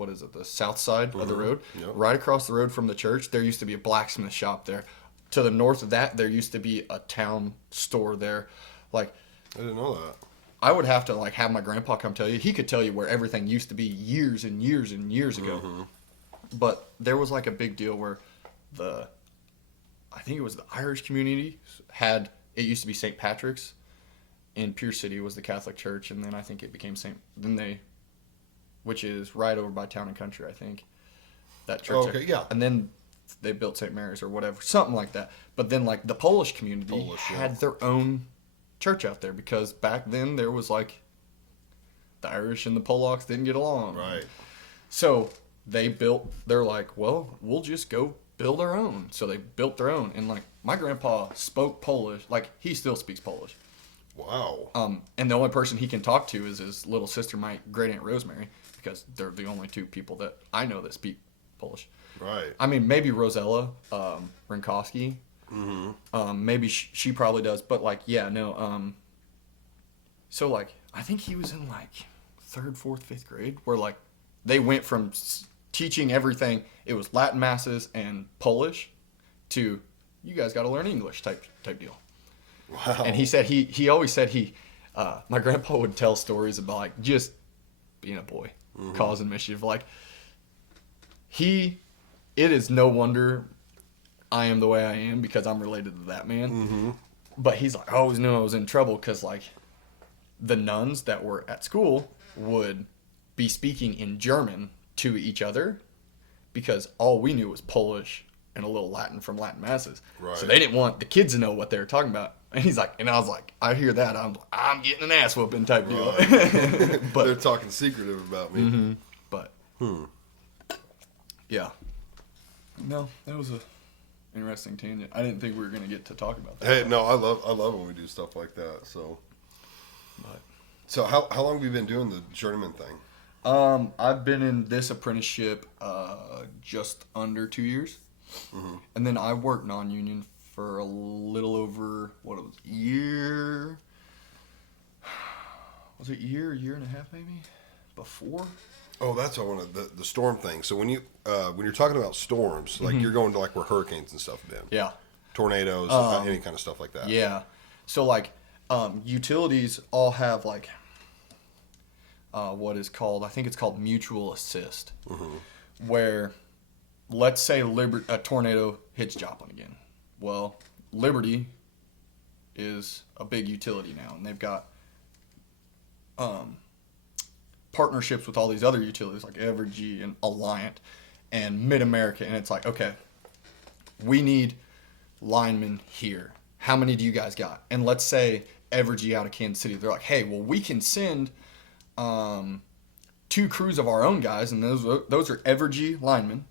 south side of the road, Yep. right across the road from the church, there used to be a blacksmith shop there. To the north of that, there used to be a town store there. Like, I didn't know that. I would have to, like, have my grandpa come tell you. He could tell you where everything used to be years and years and years ago. But there was, like, a big deal where I think it was the Irish community it used to be St. Patrick's. In Pierce City was the Catholic Church, and then I think it became which is right over by Town and Country, I think. That church. Okay, yeah. And then they built St. Mary's or whatever, something like that. But then, like, the Polish community had their own church out there, because back then there was, like, the Irish and the Polacks didn't get along. Right. So they're like, well, we'll just go build our own. So they built their own. And, like, my grandpa spoke Polish. Like, he still speaks Polish. Wow. And the only person he can talk to is his little sister, my great aunt Rosemary, because they're the only 2 people that I know that speak Polish. Right. I mean, maybe Rosella Rinkowski. Maybe she probably does. But, like, yeah, no. So, like, I think he was in, like, 3rd, 4th, 5th grade, where, like, they went from teaching everything. It was Latin masses and Polish to, you guys got to learn English type deal. Wow. And he said he always said my grandpa would tell stories about like just being a boy, causing mischief. Like it is no wonder I am the way I am because I'm related to that man. But he's like, I always knew I was in trouble because like the nuns that were at school would be speaking in German to each other because all we knew was Polish and a little Latin from Latin masses. Right. So they didn't want the kids to know what they were talking about. And he's like, and I was like, I hear that. I'm getting an ass whooping type deal. Right. But They're talking secretive about me. but yeah. No, that was a interesting tangent. I didn't think we were gonna get to talk about that. Hey, no, I love when we do stuff like that. But So how long have you been doing the journeyman thing? I've been in this apprenticeship just under 2 years, and then I worked non-union for a little over year. Was it year and a half maybe before? Oh, that's what I wanted, the storm thing. So when you're talking about storms, like you're going to like where hurricanes and stuff have been. Yeah. Tornadoes, any kind of stuff like that. Yeah. So like utilities all have like what is called, I think it's called mutual assist, where let's say a tornado hits Joplin again. Well, Liberty is a big utility now, and they've got partnerships with all these other utilities like Evergy and Alliant and Mid-America, and it's like, okay, we need linemen here. How many do you guys got? And let's say Evergy out of Kansas City, they're like, hey, well, we can send 2 crews of our own guys, and those are Evergy linemen,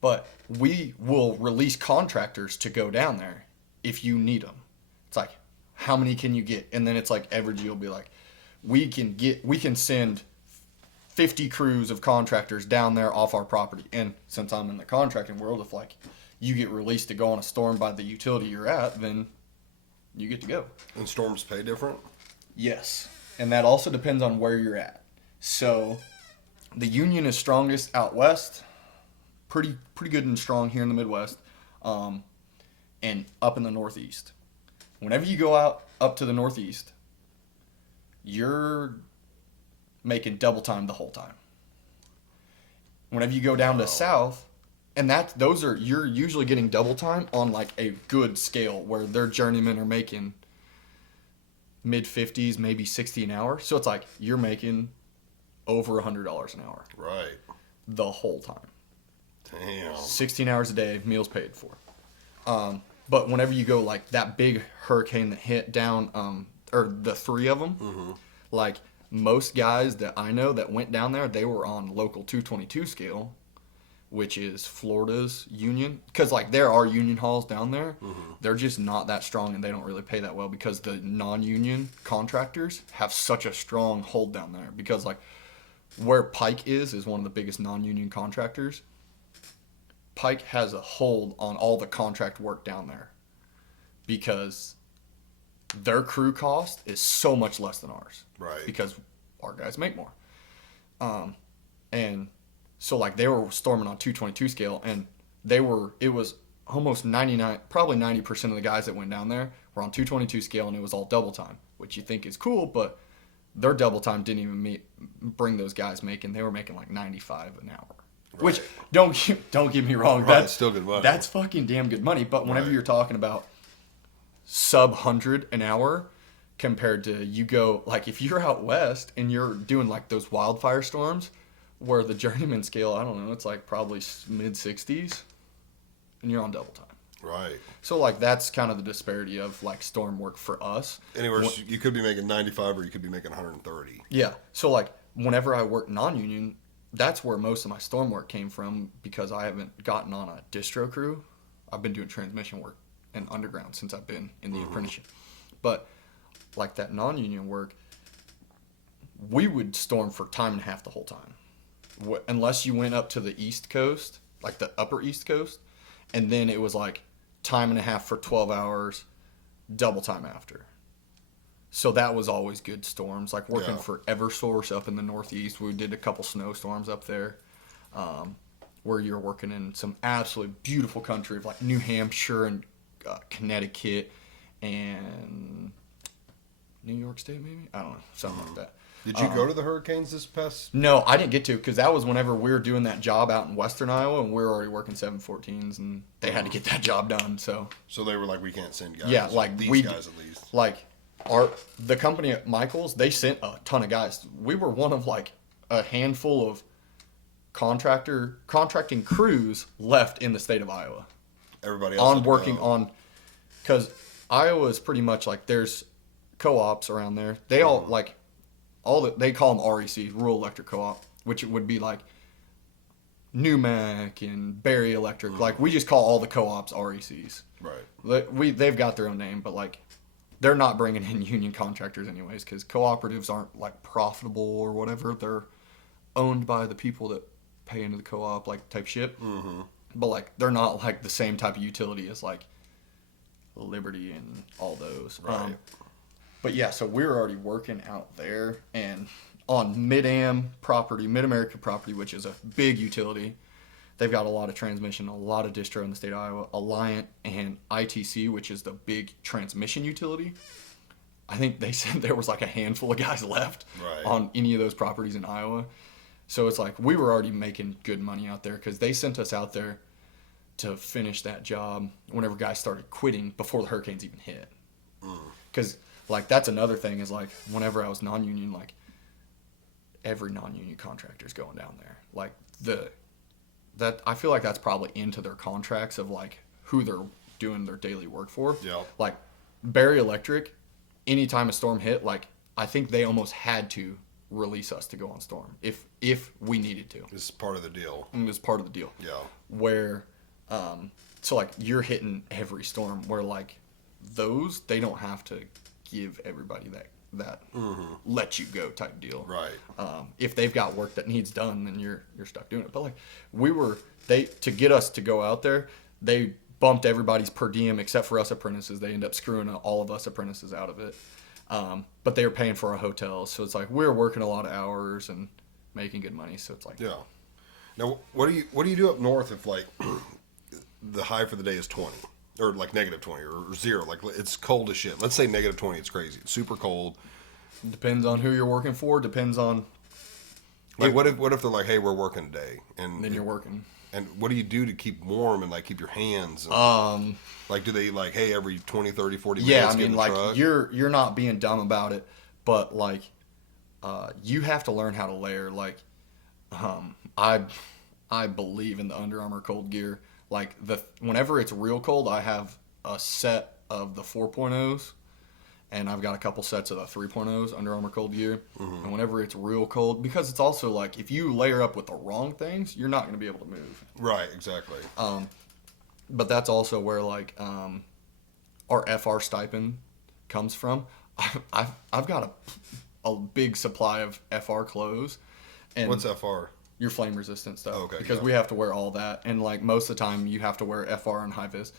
but we will release contractors to go down there if you need them. It's like, how many can you get? And then it's like Evergy will be like, we can send 50 crews of contractors down there off our property. And since I'm in the contracting world, if like you get released to go on a storm by the utility you're at, then you get to go. And storms pay different? Yes. And that also depends on where you're at. So the union is strongest out west, pretty good and strong here in the Midwest, and up in the Northeast. Whenever you go out up to the Northeast, you're making double time the whole time. Whenever you go down to South, and you're usually getting double time on like a good scale where their journeymen are making mid 50s, maybe 60 an hour. So it's like you're making over $100 an hour. Right. The whole time. Damn. 16 hours a day, meals paid for. But whenever you go like that big hurricane that hit down, or the 3 of them, like most guys that I know that went down there, they were on local 222 scale, which is Florida's union. Because like there are union halls down there. They're just not that strong, and they don't really pay that well because the non-union contractors have such a strong hold down there. Because like where Pike is one of the biggest non-union contractors. Pike has a hold on all the contract work down there because their crew cost is so much less than ours. Right. Because our guys make more. And so like they were storming on 222 scale, and it was almost 90% of the guys that went down there were on 222 scale, and it was all double time, which you think is cool, but their double time didn't even bring those guys making. They were making like 95 an hour. Right. Which don't get me wrong, that's still good money. That's fucking damn good money. But whenever you're talking about sub 100 an hour compared to you go like if you're out west and you're doing like those wildfire storms where the journeyman scale, I don't know, it's like probably mid 60s, and you're on double time. Right. So like that's kind of the disparity of like storm work for us. Anywhere you could be making 95 or you could be making 130. Yeah. So like whenever I work non-union, that's where most of my storm work came from because I haven't gotten on a distro crew. I've been doing transmission work and underground since I've been in the apprenticeship. But like that non-union work, we would storm for time and a half the whole time. Unless you went up to the East Coast, like the upper East Coast, and then it was like time and a half for 12 hours, double time after. So that was always good storms. Like working for Eversource up in the Northeast, we did a couple snowstorms up there, where you're working in some absolutely beautiful country of like New Hampshire and Connecticut and New York State, maybe? I don't know. Something like that. Did you go to the Hurricanes this past? No, I didn't get to because that was whenever we were doing that job out in Western Iowa, and we were already working 714s, and they had to get that job done. So they were like, we can't send guys. Yeah, like these guys at least. Like the company at Michaels, they sent a ton of guys. We were one of like a handful of contracting crews left in the state of Iowa. Everybody else on working on, because Iowa is pretty much like there's co-ops around there. They all like. They call them REC, Rural Electric Co-op, which would be like Newmac and Berry Electric. Like we just call all the co-ops RECs. Right. They've got their own name, but like they're not bringing in union contractors anyways because cooperatives aren't like profitable or whatever. They're owned by the people that pay into the co-op like type shit. Mm-hmm. But like they're not like the same type of utility as like Liberty and all those. Right. But yeah, so we were already working out there and on Mid-America property, which is a big utility. They've got a lot of transmission, a lot of distro in the state of Iowa, Alliant and ITC, which is the big transmission utility. I think they said there was like a handful of guys left on any of those properties in Iowa. So it's like we were already making good money out there because they sent us out there to finish that job whenever guys started quitting before the hurricanes even hit. Because like that's another thing is like whenever I was non-union, like every non-union contractor is going down there. Like that I feel like that's probably into their contracts of like who they're doing their daily work for. Yeah. Like Berry Electric, anytime a storm hit, like I think they almost had to release us to go on storm if we needed to. This is part of the deal. And it's part of the deal. Yeah. Where so like you're hitting every storm where like those they don't have to give everybody that let you go type deal. Right. If they've got work that needs done, then you're stuck doing it. But like to get us to go out there, they bumped everybody's per diem except for us apprentices. They end up screwing all of us apprentices out of it. But they were paying for our hotels, so it's like we were working a lot of hours and making good money. So it's like yeah. Now, what do you do up north if like the high for the day is 20? Or like negative 20 or 0, like it's cold as shit. Let's say negative 20, it's crazy. It's super cold. Depends on who you're working for. Depends on. Like what if they're like, hey, we're working today, and then you're working. And what do you do to keep warm and like keep your hands? And, like do they like, hey, every 20, 30, 40 minutes? Yeah, I get mean in the like truck? you're not being dumb about it, but like you have to learn how to layer. Like I believe in the Under Armour cold gear. Like whenever it's real cold, I have a set of the 4.0s, and I've got a couple sets of the 3.0s Under Armour cold gear. Mm-hmm. And whenever it's real cold, because it's also like if you layer up with the wrong things, you're not going to be able to move. Right, exactly. But that's also where like our FR stipend comes from. I've got a big supply of FR clothes. And what's FR? Your flame resistant stuff. Okay, because we have to wear all that. And like most of the time you have to wear FR and high vis.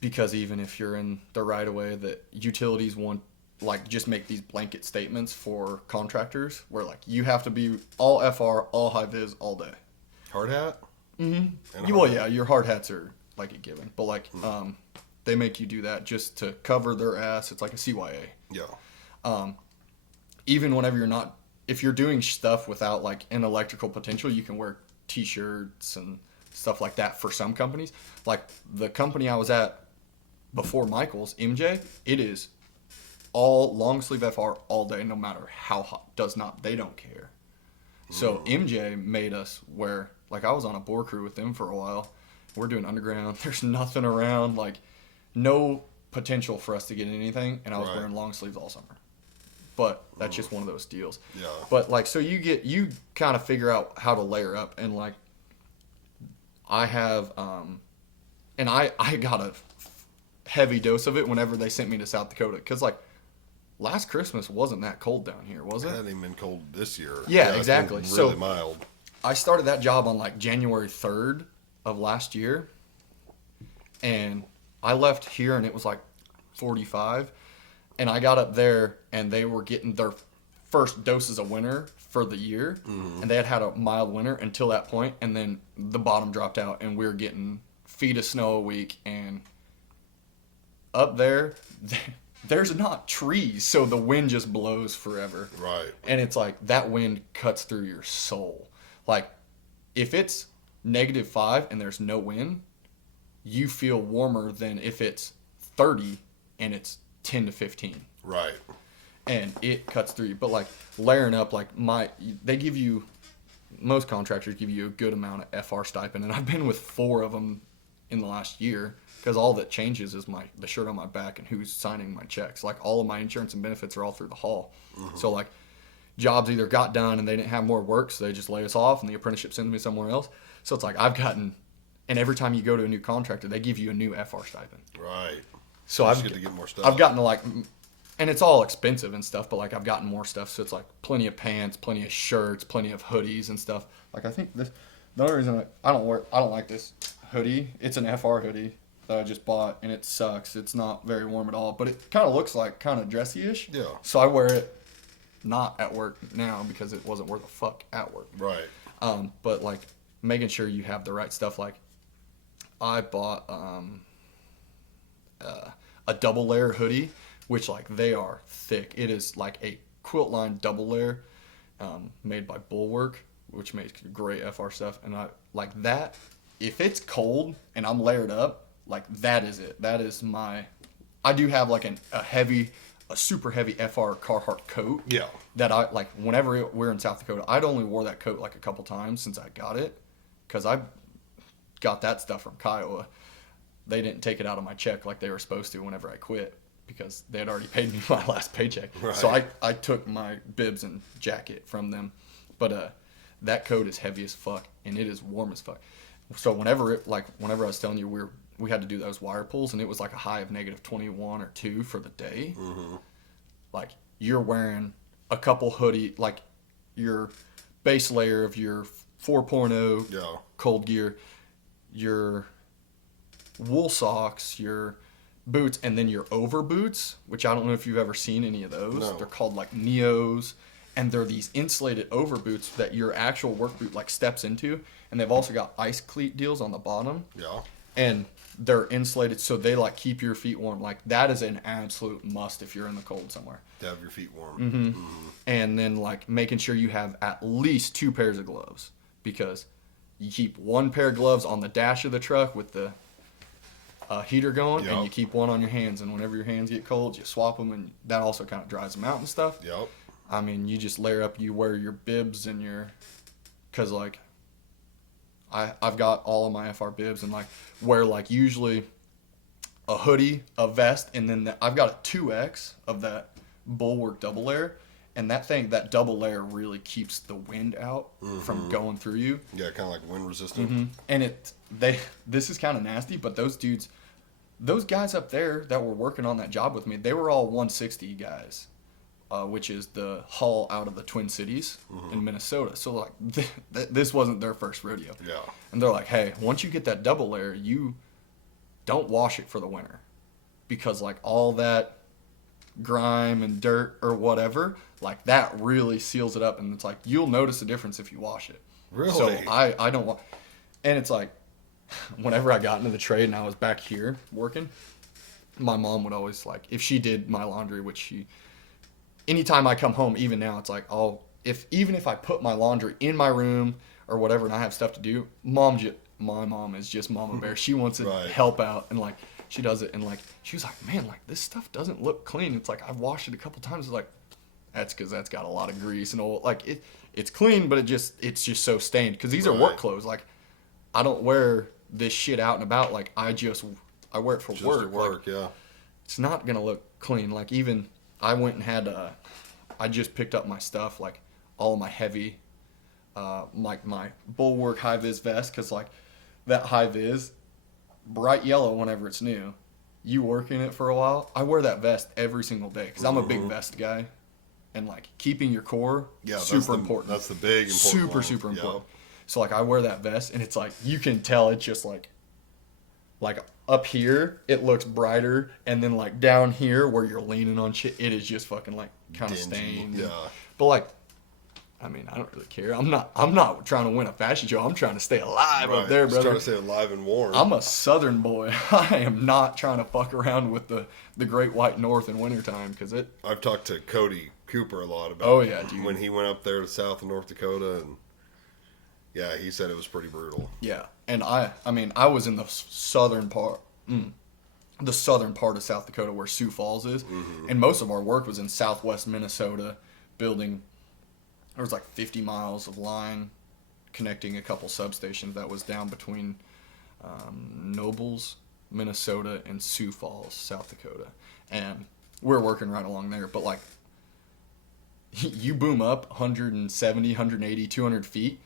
Because even if you're in the right of way, that utilities want like just make these blanket statements for contractors where like you have to be all FR, all high vis all day. Hard hat? Mm-hmm. Well, yeah, your hard hats are like a given. But like they make you do that just to cover their ass. It's like a CYA. Yeah. Even whenever you're not, if you're doing stuff without like an electrical potential, you can wear t-shirts and stuff like that for some companies. Like the company I was at before Michaels, MJ, it is all long sleeve FR all day, no matter how hot. They don't care. So MJ made us wear, like I was on a bore crew with them for a while. We're doing underground. There's nothing around, like no potential for us to get anything. And I was wearing long sleeves all summer. But that's just one of those deals. Yeah. But like, so you kind of figure out how to layer up. And like, I have, and I got a heavy dose of it whenever they sent me to South Dakota. Cause like last Christmas wasn't that cold down here, was it? It hasn't even been cold this year. Yeah, exactly. It's been really so mild. I started that job on like January 3rd of last year. And I left here and it was like 45. And I got up there, and they were getting their first doses of winter for the year. Mm-hmm. And they had a mild winter until that point, and then the bottom dropped out, and we were getting feet of snow a week. And up there, there's not trees, so the wind just blows forever. Right. And it's like that wind cuts through your soul. Like if it's -5 and there's no wind, you feel warmer than if it's 30 and it's 10 to 15. Right. And it cuts through you. But like layering up, like they give you, most contractors give you a good amount of FR stipend, and I've been with 4 of them in the last year, because all that changes is the shirt on my back and who's signing my checks. Like all of my insurance and benefits are all through the hall. Mm-hmm. So like jobs either got done and they didn't have more work, so they just lay us off and the apprenticeship sends me somewhere else. So it's like and every time you go to a new contractor, they give you a new FR stipend. Right. So I've get to get more stuff. I've gotten to like, and it's all expensive and stuff, but like I've gotten more stuff. So it's like plenty of pants, plenty of shirts, plenty of hoodies and stuff. Like I think the only reason I don't like this hoodie. It's an FR hoodie that I just bought, and it sucks. It's not very warm at all, but it kind of looks like kind of dressy-ish. Yeah. So I wear it not at work now because it wasn't worth a fuck at work. Right. But like making sure you have the right stuff. Like I bought a double layer hoodie, which like they are thick. It is like a quilt line double layer, made by Bulwark, which makes great FR stuff. And I like that. If it's cold and I'm layered up, like that is it. That is I do have like a super heavy FR Carhartt coat. Yeah. That I like whenever we're in South Dakota. I'd only wore that coat like a couple times since I got it, because I got that stuff from Kiowa. They didn't take it out of my check like they were supposed to whenever I quit, because they had already paid me my last paycheck. Right. So I took my bibs and jacket from them. But that coat is heavy as fuck and it is warm as fuck. So whenever I was telling you we had to do those wire pulls, and it was like a high of -21 or 2 for the day. Mm-hmm. Like you're wearing a couple hoodie, like your base layer of your 4.0 yeah. cold gear, your wool socks, your boots, and then your over boots, which I don't know if you've ever seen any of those. No. They're called like Neos, and they're these insulated over boots that your actual work boot like steps into, and they've also got ice cleat deals on the bottom. Yeah. And they're insulated, so they like keep your feet warm. Like that is an absolute must if you're in the cold somewhere. To have your feet warm. Mm-hmm. Mm-hmm. And then like making sure you have at least 2 pairs of gloves, because you keep 1 pair of gloves on the dash of the truck with the heater going, Yep. and you keep 1 on your hands. And whenever your hands get cold, you swap them, and that also kind of dries them out and stuff. Yep. I mean, you just layer up. You wear your bibs and because like I've got all of my FR bibs, and like wear like usually a hoodie, a vest, and then I've got a 2X of that Bulwark double layer, and that double layer really keeps the wind out from going through you. Yeah, kind of like wind resistant. Mm-hmm. And this is kind of nasty, but those guys up there that were working on that job with me, they were all 160 guys, which is the hull out of the Twin Cities in Minnesota. So like this wasn't their first rodeo. Yeah. And they're like, hey, once you get that double layer, you don't wash it for the winter, because like all that grime and dirt or whatever, like that really seals it up, and it's like you'll notice a difference if you wash it. Really? So I don't want, and it's like whenever I got into the trade and I was back here working, my mom would always like, if she did my laundry, which anytime I come home, even now, it's like even if I put my laundry in my room or whatever and I have stuff to do, my mom is just Mama Bear. She wants to Right. help out, and like she does it, and like she was like, man, like this stuff doesn't look clean. It's like I've washed it a couple times. It's like that's because that's got a lot of grease and all. Like it's clean, but it's just so stained, because these are work Right. clothes. Like I don't wear this shit out and about. Like I wear it for Just work. at work, Like, yeah. it's not gonna look clean. Like even I went and had I just picked up my stuff, like all of my heavy, like my Bulwark high vis vest, because like that high vis, bright yellow whenever it's new. You work in it for a while. I wear that vest every single day because I'm a big vest guy, and like keeping your core, super important. That's the big important super one. super Yeah. important. So like I wear that vest, and it's like you can tell it's just like up here it looks brighter, and then like down here where you're leaning on shit, it is just fucking like kind of Dingy, stained. yeah. But like I mean, I don't really care. I'm not trying to win a fashion show. I'm trying to stay alive Right. up there, Just brother. trying to stay alive and warm. I'm a southern boy. I am not trying to fuck around with the Great White North in wintertime because it. I've talked to Cody Cooper a lot about. Oh yeah, dude. When he went up there to South and North Dakota, and yeah, he said it was pretty brutal. Yeah, and I mean, I was in the southern part. The southern part of South Dakota where Sioux Falls is, and most of our work was in southwest Minnesota, building. There was like 50 miles of line connecting a couple substations that was down between Nobles, Minnesota, and Sioux Falls, South Dakota, and we're working right along there. But like, you boom up 170, 180, 200 feet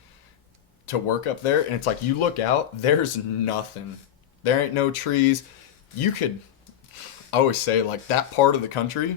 to work up there, and it's like you look out, there's nothing. There ain't no trees. You could, I always say, like, that part of the country,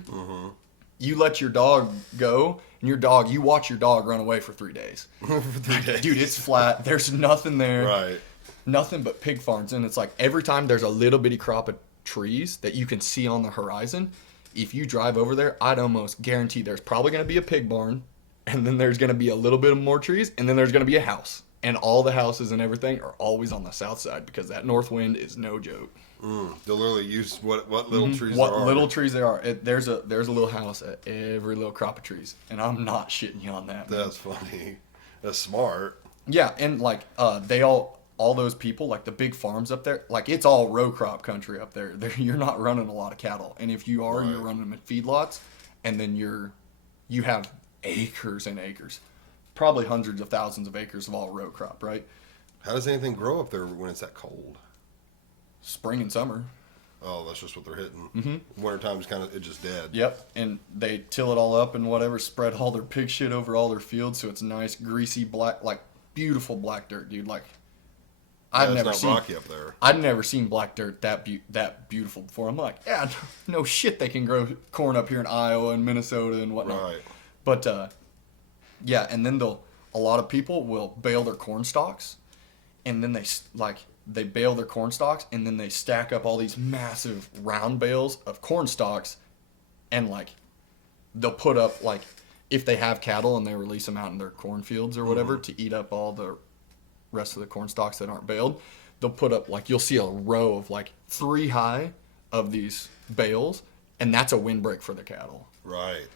you let your dog go, and you watch your dog run away for 3 days. For 3 days. Dude, it's flat. There's nothing there. Right. Nothing but pig farms. And it's like every time there's a little bitty crop of trees that you can see on the horizon, if you drive over there, I'd almost guarantee there's probably going to be a pig barn, and then there's going to be a little bit of more trees, and then there's going to be a house. And all the houses and everything are always on the south side because that north wind is no joke. They'll literally use what little trees What there are. little trees there are. There's a little house at every little crop of trees, and I'm not shitting you on that. Man. That's funny. That's smart. Yeah, and like they all those people, like the big farms up there, like it's all row crop country up there. You're not running a lot of cattle, and if you are, Right. you're running them in feedlots, and then you have acres and acres, probably hundreds of thousands of acres of all row crop, right? How does anything grow up there when it's that cold? Spring and summer. Oh, that's just what they're hitting. Wintertime's kind of, it's just dead. Yep, and they till it all up and whatever, spread all their pig shit over all their fields, so it's nice, greasy, black, like beautiful black dirt, dude. Like Yeah, it's not rocky up there. I'd never seen black dirt that beautiful before. I'm like, yeah, no shit, they can grow corn up here in Iowa and Minnesota and whatnot. Right. But yeah, and then a lot of people will bale their corn stalks, and then they bale their corn stalks, and then they stack up all these massive round bales of corn stalks, and like they'll put up, like, if they have cattle and they release them out in their cornfields or whatever to eat up all the rest of the corn stalks that aren't baled, they'll put up, like, you'll see a row of like 3 high of these bales, and that's a windbreak for the cattle. Right.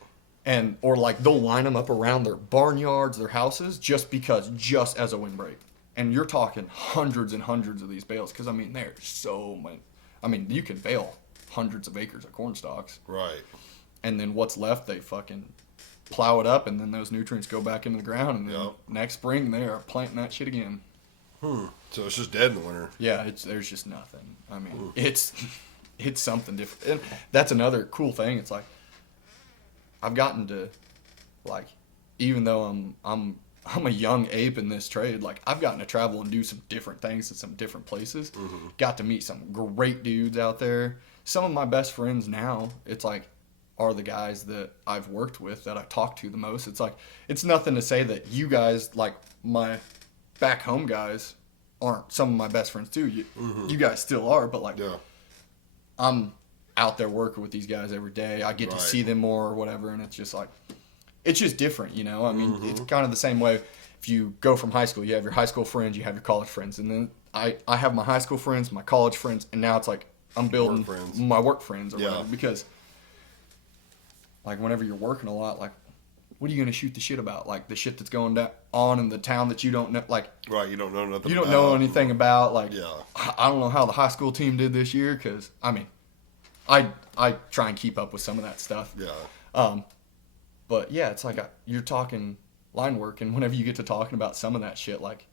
And or like they'll line them up around their barnyards, their houses, just as a windbreak. And you're talking hundreds and hundreds of these bales, because I mean there's so many. I mean, you can bale hundreds of acres of corn stalks, Right. and then what's left they fucking plow it up, and then those nutrients go back into the ground, and then Yep. next spring they are planting that shit again. So it's just dead in the winter. Yeah, there's just nothing. I mean, it's something different, and that's another cool thing. It's like I've gotten to, like, even though I'm a young ape in this trade, like I've gotten to travel and do some different things in some different places. Got to meet some great dudes out there. Some of my best friends now, it's like, are the guys that I've worked with, that I talk to the most. It's like, it's nothing to say that you guys, like my back home guys, aren't some of my best friends too. You guys still are, but like, Yeah. I'm out there working with these guys every day. I get to see them more or whatever, and it's just like, it's just different, you know? I mean, it's kind of the same way if you go from high school, you have your high school friends, you have your college friends, and then I have my high school friends, my college friends, and now it's like I'm building friends. my work friends or Yeah. whatever, because like whenever you're working a lot, like what are you going to shoot the shit about? Like the shit that's going on in the town that you don't know, like Right. You don't know nothing. you don't know anything about. Like, Yeah. I don't know how the high school team did this year, because I mean, I try and keep up with some of that stuff. Yeah. But yeah, it's like you're talking line work, and whenever you get to talking about some of that shit, like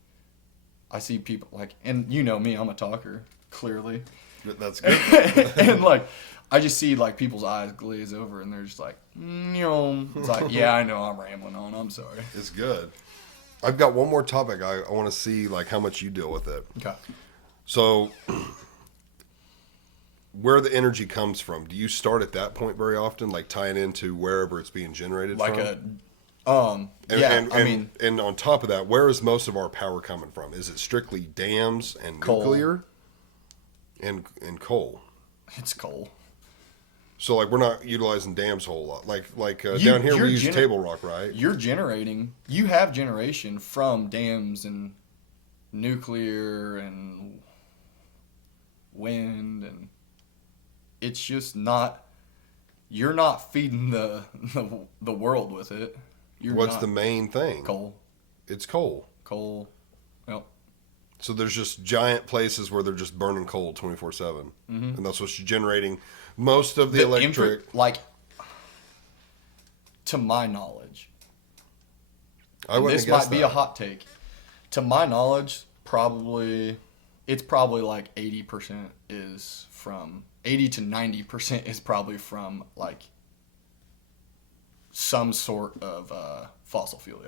I see people like, and you know me, I'm a talker, clearly, That's good. and like I just see like people's eyes glaze over, and they're just like, it's like, yeah, I know I'm rambling on. I'm sorry. It's good. I've got one more topic. I want to see like how much you deal with it. Okay. So, where the energy comes from? Do you start at that point very often, like tying into wherever it's being generated Like from? And on top of that, where is most of our power coming from? Is it strictly dams and Coal. nuclear and coal? it's coal. So like we're not utilizing dams a whole lot. Like You- down here you're we use gener- table rock, right? You have generation from dams and nuclear and wind, and it's just not, you're not feeding the world with it. You're What's not. the main thing? Coal. It's coal. Yep. So there's just giant places where they're just burning coal 24/7, and that's what's generating most of the electric. To my knowledge, I wouldn't this have guessed might be that. a hot take. To my knowledge, it's probably like 80% is from 80 to 90% is probably from like some sort of fossil fuel.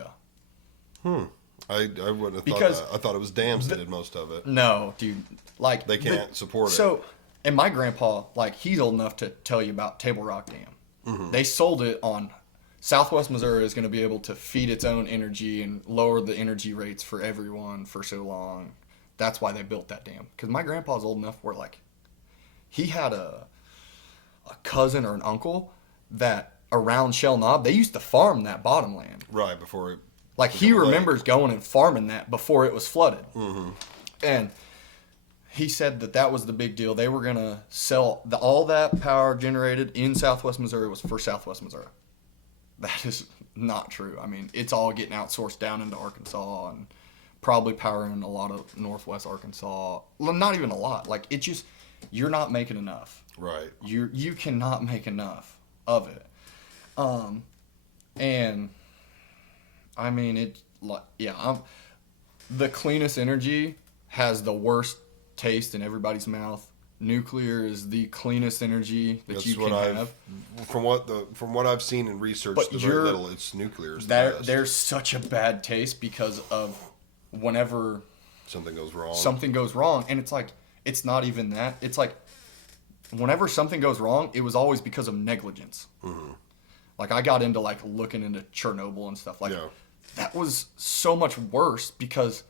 Yeah. I wouldn't have Because thought that. I thought it was dams that did most of it. No, dude. Like They can't support it. So, and my grandpa, like, he's old enough to tell you about Table Rock Dam. They sold it on Southwest Missouri is going to be able to feed its own energy and lower the energy rates for everyone for so long. That's why they built that dam. Because my grandpa's old enough where, like, he had a cousin or an uncle that around Shell Knob, they used to farm that bottom land. Right before it. Like, he remembers going and farming that before it was flooded. And he said that was the big deal. They were going to sell all that power generated in Southwest Missouri was for Southwest Missouri. That is not true. I mean, it's all getting outsourced down into Arkansas and probably powering a lot of Northwest Arkansas. Well, not even a lot. Like, it's just, you're not making enough. Right. You cannot make enough of it. And I mean, the cleanest energy has the worst taste in everybody's mouth. Nuclear is the cleanest energy that you can have. From what I've seen and researched, But very little, it's nuclear. Is the best. There's such a bad taste because of whenever something goes wrong, and it's like, it's not even that. It's like, whenever something goes wrong, it was always because of negligence. Like, I got into like looking into Chernobyl and stuff. Like, that was so much worse because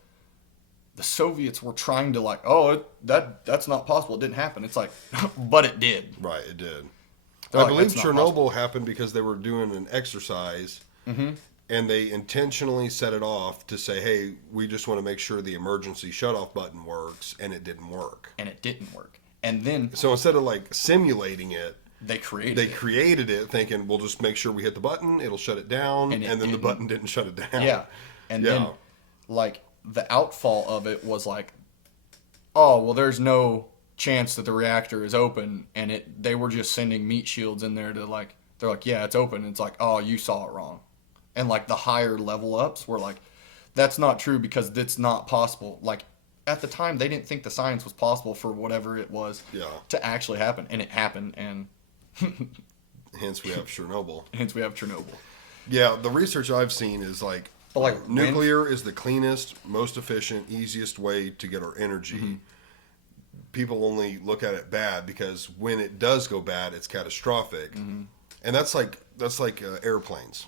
the Soviets were trying to like, that's not possible. It didn't happen. It's like, but it did. Right, it did. They're I believe "That's not Chernobyl possible." happened because they were doing an exercise, and they intentionally set it off to say, "Hey, we just want to make sure the emergency shutoff button works," and it didn't work. And then So instead of like simulating it, they created it. thinking we'll just make sure we hit the button, it'll shut it down, and then the button didn't shut it down. Yeah. And then, like, the outfall of it was like, oh, well, there's no chance that the reactor is open, and they were just sending meat shields in there to, like, they're like, yeah, it's open. And it's like, oh, you saw it wrong. And, like, the higher level ups were like, that's not true because it's not possible. Like, at the time, they didn't think the science was possible for whatever it was to actually happen. And it happened, and hence we have Chernobyl. Yeah, the research I've seen is like, nuclear is the cleanest, most efficient, easiest way to get our energy. People only look at it bad because when it does go bad, it's catastrophic. And that's like airplanes.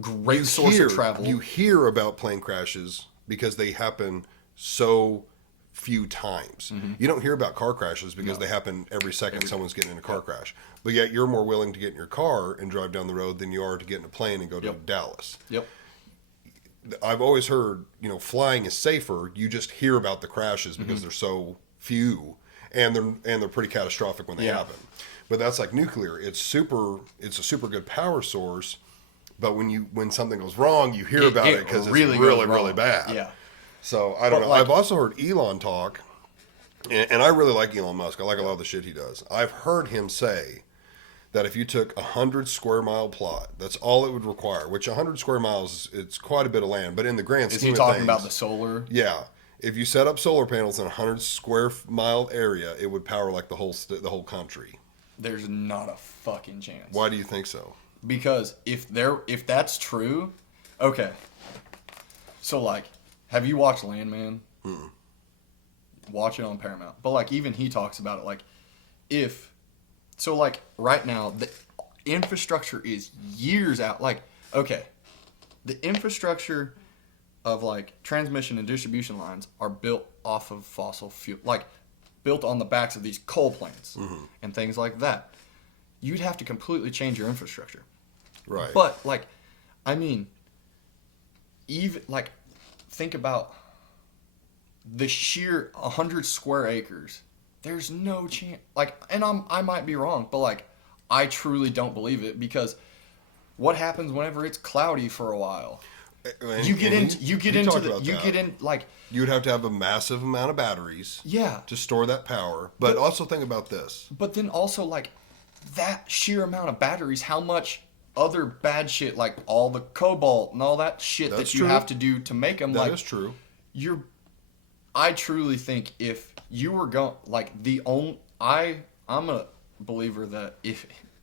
Great source of travel. You hear about plane crashes because they happen so few times. You don't hear about car crashes because they happen every second someone's getting in a car crash. But yet you're more willing to get in your car and drive down the road than you are to get in a plane and go to Dallas. I've always heard, flying is safer. You just hear about the crashes because they're so few, and they're pretty catastrophic when they happen. But that's like nuclear. It's a super good power source, but when something goes wrong, you hear about it because it's really bad. Yeah. So I don't know. I've also heard Elon talk, and I really like Elon Musk. I like a lot of the shit he does. I've heard him say that if you took 100 square mile plot, that's all it would require. Which 100 square miles, it's quite a bit of land. But in the grand scheme of things, is he talking about the solar? Yeah. If you set up solar panels in a 100 square mile area, it would power like the whole country. There's not a fucking chance. Why do you think so? Because if that's true, okay. So like, have you watched Landman? Watch it on Paramount. But like, even he talks about it. Like, right now the infrastructure is years out. Like, okay, the infrastructure of like transmission and distribution lines are built off of fossil fuel. Like, built on the backs of these coal plants and things like that. You'd have to completely change your infrastructure. Right. But, like, I mean, even, like, think about the sheer 100 square acres. There's no chance. Like, and I might be wrong, but, like, I truly don't believe it, because what happens whenever it's cloudy for a while? You get into like, you would have to have a massive amount of batteries. Yeah. To store that power. But also think about this. But then also, like, that sheer amount of batteries, how much other bad shit, like all the cobalt and all that shit That's that you true. have to do to make them. That like, is true. I truly think if you were going, like, I'm a believer that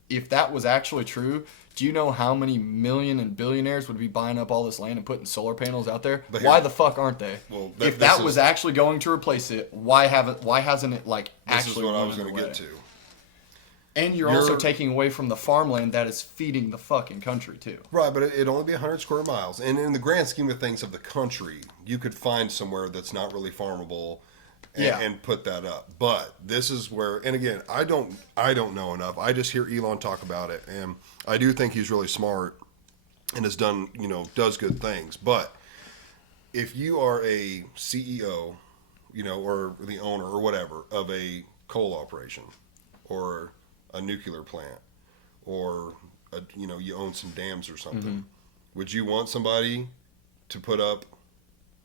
if that was actually true, do you know how many million and billionaires would be buying up all this land and putting solar panels out there? But why the fuck aren't they? Well, if that was actually going to replace it, why hasn't it, like, actually? This is what I was going to get to. And you're also taking away from the farmland that is feeding the fucking country too. Right, but it'd only be 100 square miles. And in the grand scheme of things of the country, you could find somewhere that's not really farmable and put that up. But this is where, and again, I don't know enough. I just hear Elon talk about it, and I do think he's really smart and has done, does good things. But if you are a CEO, or the owner or whatever of a coal operation or a nuclear plant, or you own some dams or something, would you want somebody to put up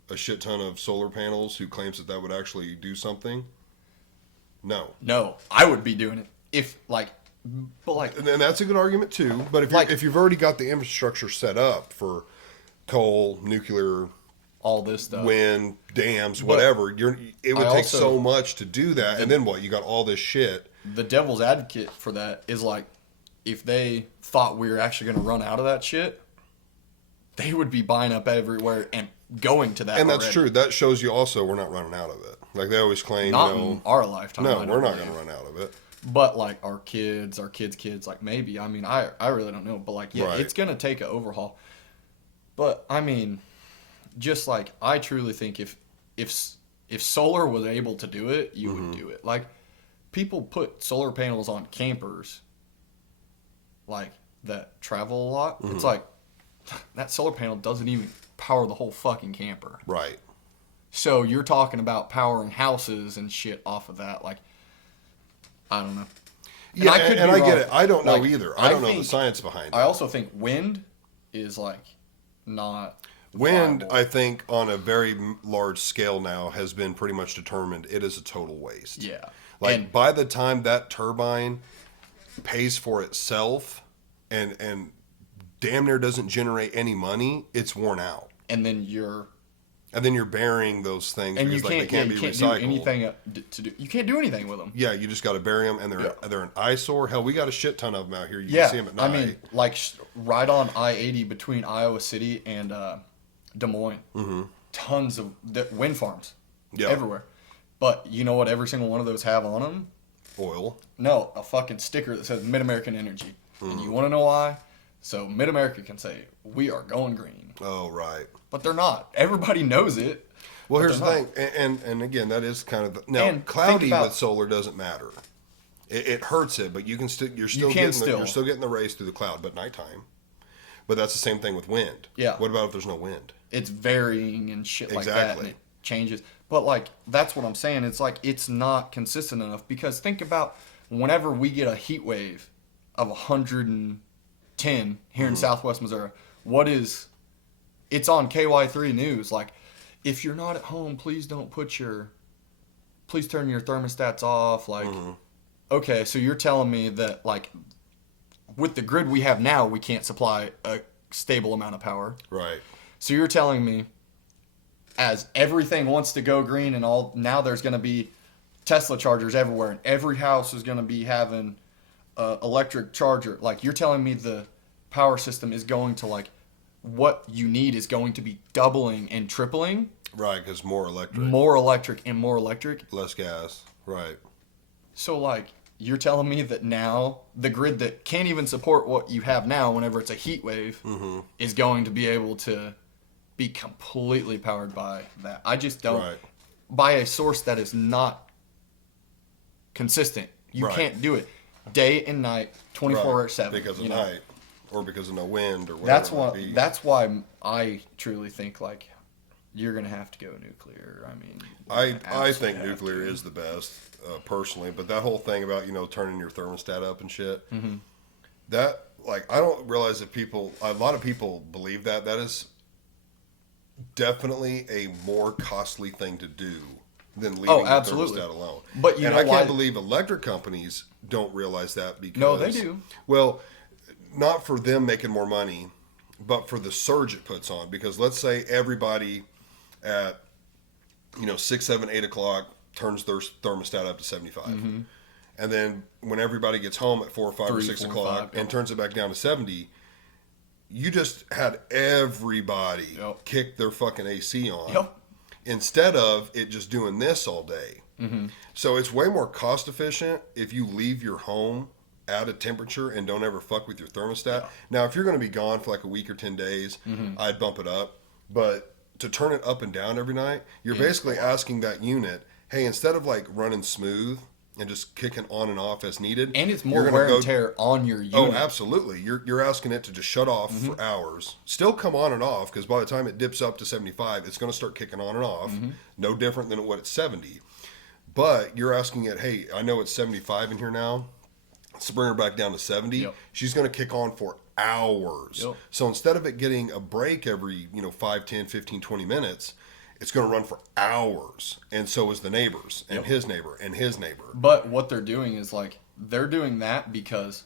a shit ton of solar panels who claims that would actually do something? No, I would be doing it and that's a good argument too. But if you've already got the infrastructure set up for coal, nuclear, all this stuff, wind, dams, whatever, it would take so much to do that. And then what? You got all this shit. The devil's advocate for that is, like, if they thought we were actually going to run out of that shit, they would be buying up everywhere and going to that. And that's true. That shows you also we're not running out of it. Like they always claim, not in our lifetime. No, we're not going to run out of it. But, like, our kids, like, maybe. I mean, I really don't know. But, like, yeah, right. It's going to take an overhaul. But, I mean, just, like, I truly think if solar was able to do it, you would do it. Like, people put solar panels on campers, like, that travel a lot. It's like, that solar panel doesn't even power the whole fucking camper. Right. So you're talking about powering houses and shit off of that. Like, I don't know. Yeah, and I get it. I don't know either. I don't know the science behind it. I also think wind is, like, not wind, viable. I think, on a very large scale now has been pretty much determined it is a total waste. Yeah. Like, by the time that turbine pays for itself and damn near doesn't generate any money, it's worn out. And then you're burying those things and because you can't be recycled. do anything to do. You can't do anything with them. Yeah, you just got to bury them, and they're an eyesore. Hell, we got a shit ton of them out here. You can see them at night. I mean, like, right on I-80 between Iowa City and Des Moines, tons of wind farms everywhere. But you know what every single one of those have on them? Oil. No, a fucking sticker that says Mid-American Energy. And you want to know why? So Mid-America can say, we are going green. Oh, right. But they're not. Everybody knows it. Well, here's the thing. And again, that is kind of... Now, cloudy with solar doesn't matter. It hurts it, but you're still getting the rays through the cloud, but nighttime. But that's the same thing with wind. Yeah. What about if there's no wind? It's varying and shit like that, and it changes. But, like, that's what I'm saying. It's like, it's not consistent enough, because think about whenever we get a heat wave of 110 here in Southwest Missouri, it's on KY3 News. Like, if you're not at home, please turn your thermostats off. Like, okay, so you're telling me that, like, with the grid we have now, we can't supply a stable amount of power. Right. So you're telling me, as everything wants to go green and all, now there's going to be Tesla chargers everywhere, and every house is going to be having an electric charger. Like, you're telling me the power system is going to, like, what you need is going to be doubling and tripling. Right, because more electric. More electric and more electric. Less gas. Right. So, like, you're telling me that now the grid that can't even support what you have now whenever it's a heat wave is going to be able to be completely powered by that. I just don't. Right. By a source that is not consistent. You Right. can't do it day and night, 24/7. because of you know? night, or because of no wind, or whatever. That's why I truly think like you're gonna have to go nuclear. I mean, I absolutely think have nuclear to. is the best, personally. But that whole thing about turning your thermostat up and shit, that like I don't realize that a lot of people believe that is definitely a more costly thing to do than leaving the absolutely. thermostat alone. But and know I can't why? believe electric companies don't realize that because No, they do. Well, not for them making more money, but for the surge it puts on. Because let's say everybody at 6, 7, 8 o'clock turns their thermostat up to 75. And then when everybody gets home at 4, 5, or 3, 6 4, o'clock 5, and turns it back down to 70, you just had everybody kick their fucking AC on. Yep. Instead of it just doing this all day. So it's way more cost efficient if you leave your home at a temperature and don't ever fuck with your thermostat. Now, if you're going to be gone for like a week or 10 days, I'd bump it up. But to turn it up and down every night, you're basically asking that unit, hey, instead of like running smooth and just kicking on and off as needed. And it's more wear and tear on your unit. Oh, absolutely. You're asking it to just shut off for hours. Still come on and off, because by the time it dips up to 75, it's going to start kicking on and off. No different than what it's 70. But you're asking it, hey, I know it's 75 in here now. Let's bring her back down to 70. Yep. She's going to kick on for hours. Yep. So instead of it getting a break every 5, 10, 15, 20 minutes, it's going to run for hours. And so is the neighbors and his neighbor and his neighbor. But what they're doing is like they're doing that because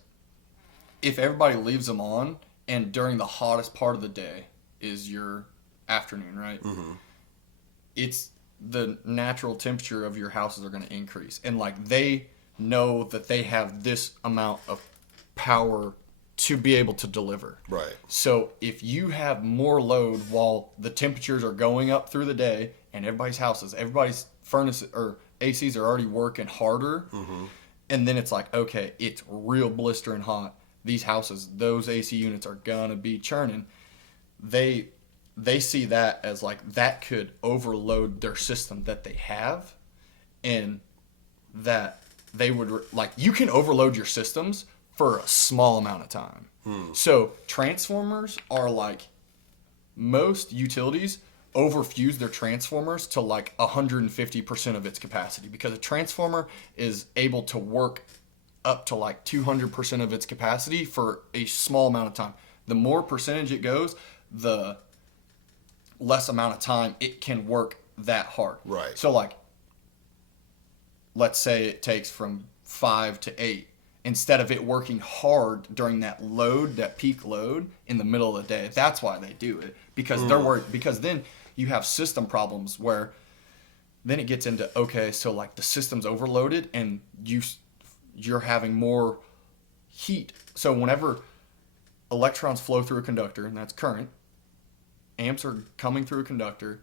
if everybody leaves them on, and during the hottest part of the day is your afternoon, right? It's the natural temperature of your houses are going to increase, and like they know that they have this amount of power to be able to deliver. Right. So if you have more load while the temperatures are going up through the day, and everybody's furnace or ACs are already working harder, and then it's like, okay, it's real blistering hot. These houses, those AC units are gonna be churning. They see that as like that could overload their system that they have, and that they would like you can overload your systems for a small amount of time. So transformers are like most utilities overfuse their transformers to like 150% of its capacity, because a transformer is able to work up to like 200% of its capacity for a small amount of time. The more percentage it goes, the less amount of time it can work that hard. Right. So like, let's say it takes from 5 to 8. Instead of it working hard during that peak load in the middle of the day. That's why they do it, because they're worried. Because then you have system problems where then it gets into, okay, so like the system's overloaded and you're having more heat. So whenever electrons flow through a conductor, and that's current, amps are coming through a conductor,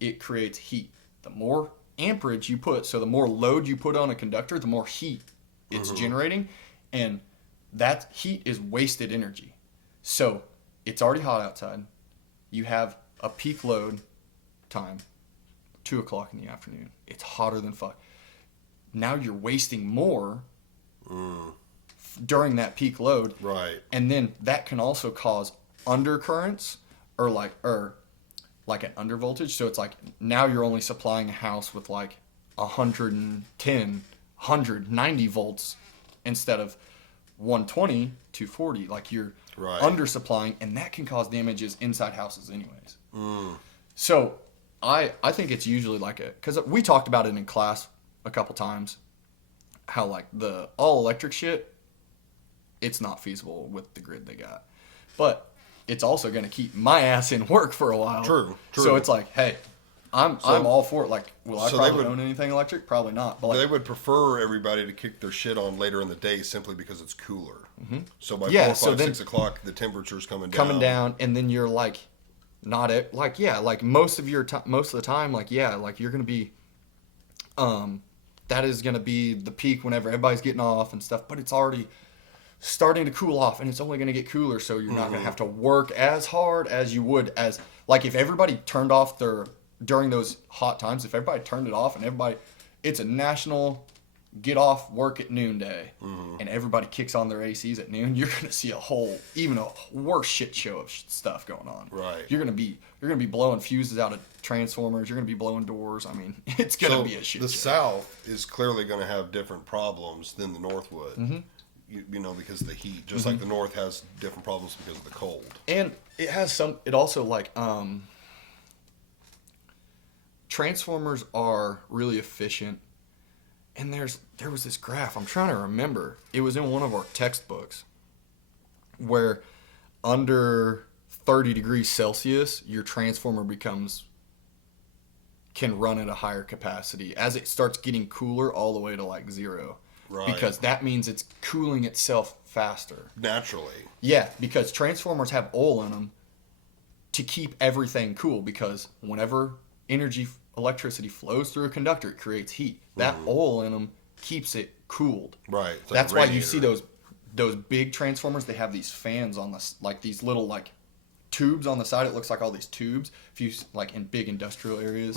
it creates heat. The more amperage you put, so the more load you put on a conductor, the more heat it's generating, and that heat is wasted energy. So it's already hot outside. You have a peak load time, 2 o'clock in the afternoon. It's hotter than fuck. Now you're wasting more during that peak load. Right. And then that can also cause undercurrents or like an undervoltage. So it's like now you're only supplying a house with like 110 190 volts instead of 120 to 40. Like you're undersupplying, and that can cause damages inside houses anyways. So I think it's usually like because we talked about it in class a couple times, how like the all electric shit, it's not feasible with the grid they got, but it's also going to keep my ass in work for a while. True. So it's like, hey, I'm all for it. Like, will I probably own anything electric? Probably not. But like, they would prefer everybody to kick their shit on later in the day simply because it's cooler. So by 4, 5, 6 o'clock, the temperature's coming down. And then you're like, not it. Like, yeah, like most of the time, like, yeah, like you're gonna be, that is gonna be the peak whenever everybody's getting off and stuff. But it's already starting to cool off, and it's only gonna get cooler. So you're not gonna have to work as hard as you would as like if everybody turned off their during those hot times, if everybody turned it off and it's a national get off work at noonday and everybody kicks on their ACs at noon, you're gonna see even a worse shit show of stuff going on. Right. You're gonna be blowing fuses out of transformers. You're gonna be blowing doors. I mean, it's gonna be a shit the show. South is clearly going to have different problems than the North would. You know, because of the heat, just like the North has different problems because of the cold. And it has it also like transformers are really efficient. And there was this graph, I'm trying to remember. It was in one of our textbooks where under 30 degrees Celsius, your transformer can run at a higher capacity as it starts getting cooler all the way to like 0. Right. Because that means it's cooling itself faster. Naturally. Yeah, because transformers have oil in them to keep everything cool, because whenever electricity flows through a conductor, it creates heat. That oil in them keeps it cooled. Right. It's like That's a why you radiator. see those big transformers. They have these fans on like these little like tubes on the side. It looks like all these tubes. If you like in big industrial areas,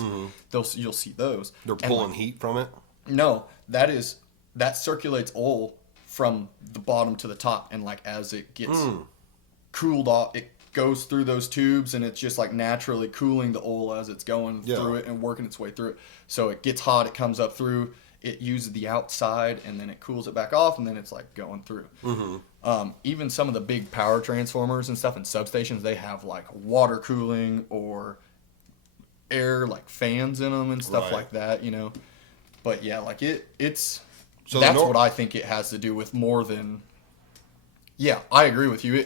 you'll see those. They're pulling heat from it? No, that circulates oil from the bottom to the top, and like as it gets cooled off, it goes through those tubes, and it's just like naturally cooling the oil as it's going through it and working its way through it. So it gets hot, it comes up through, it uses the outside, and then it cools it back off, and then it's like going through. Even some of the big power transformers and stuff in substations, they have like water cooling or air like fans in them and stuff like that, you know. But yeah, like it's so that's what I think it has to do with more than. Yeah, I agree with you.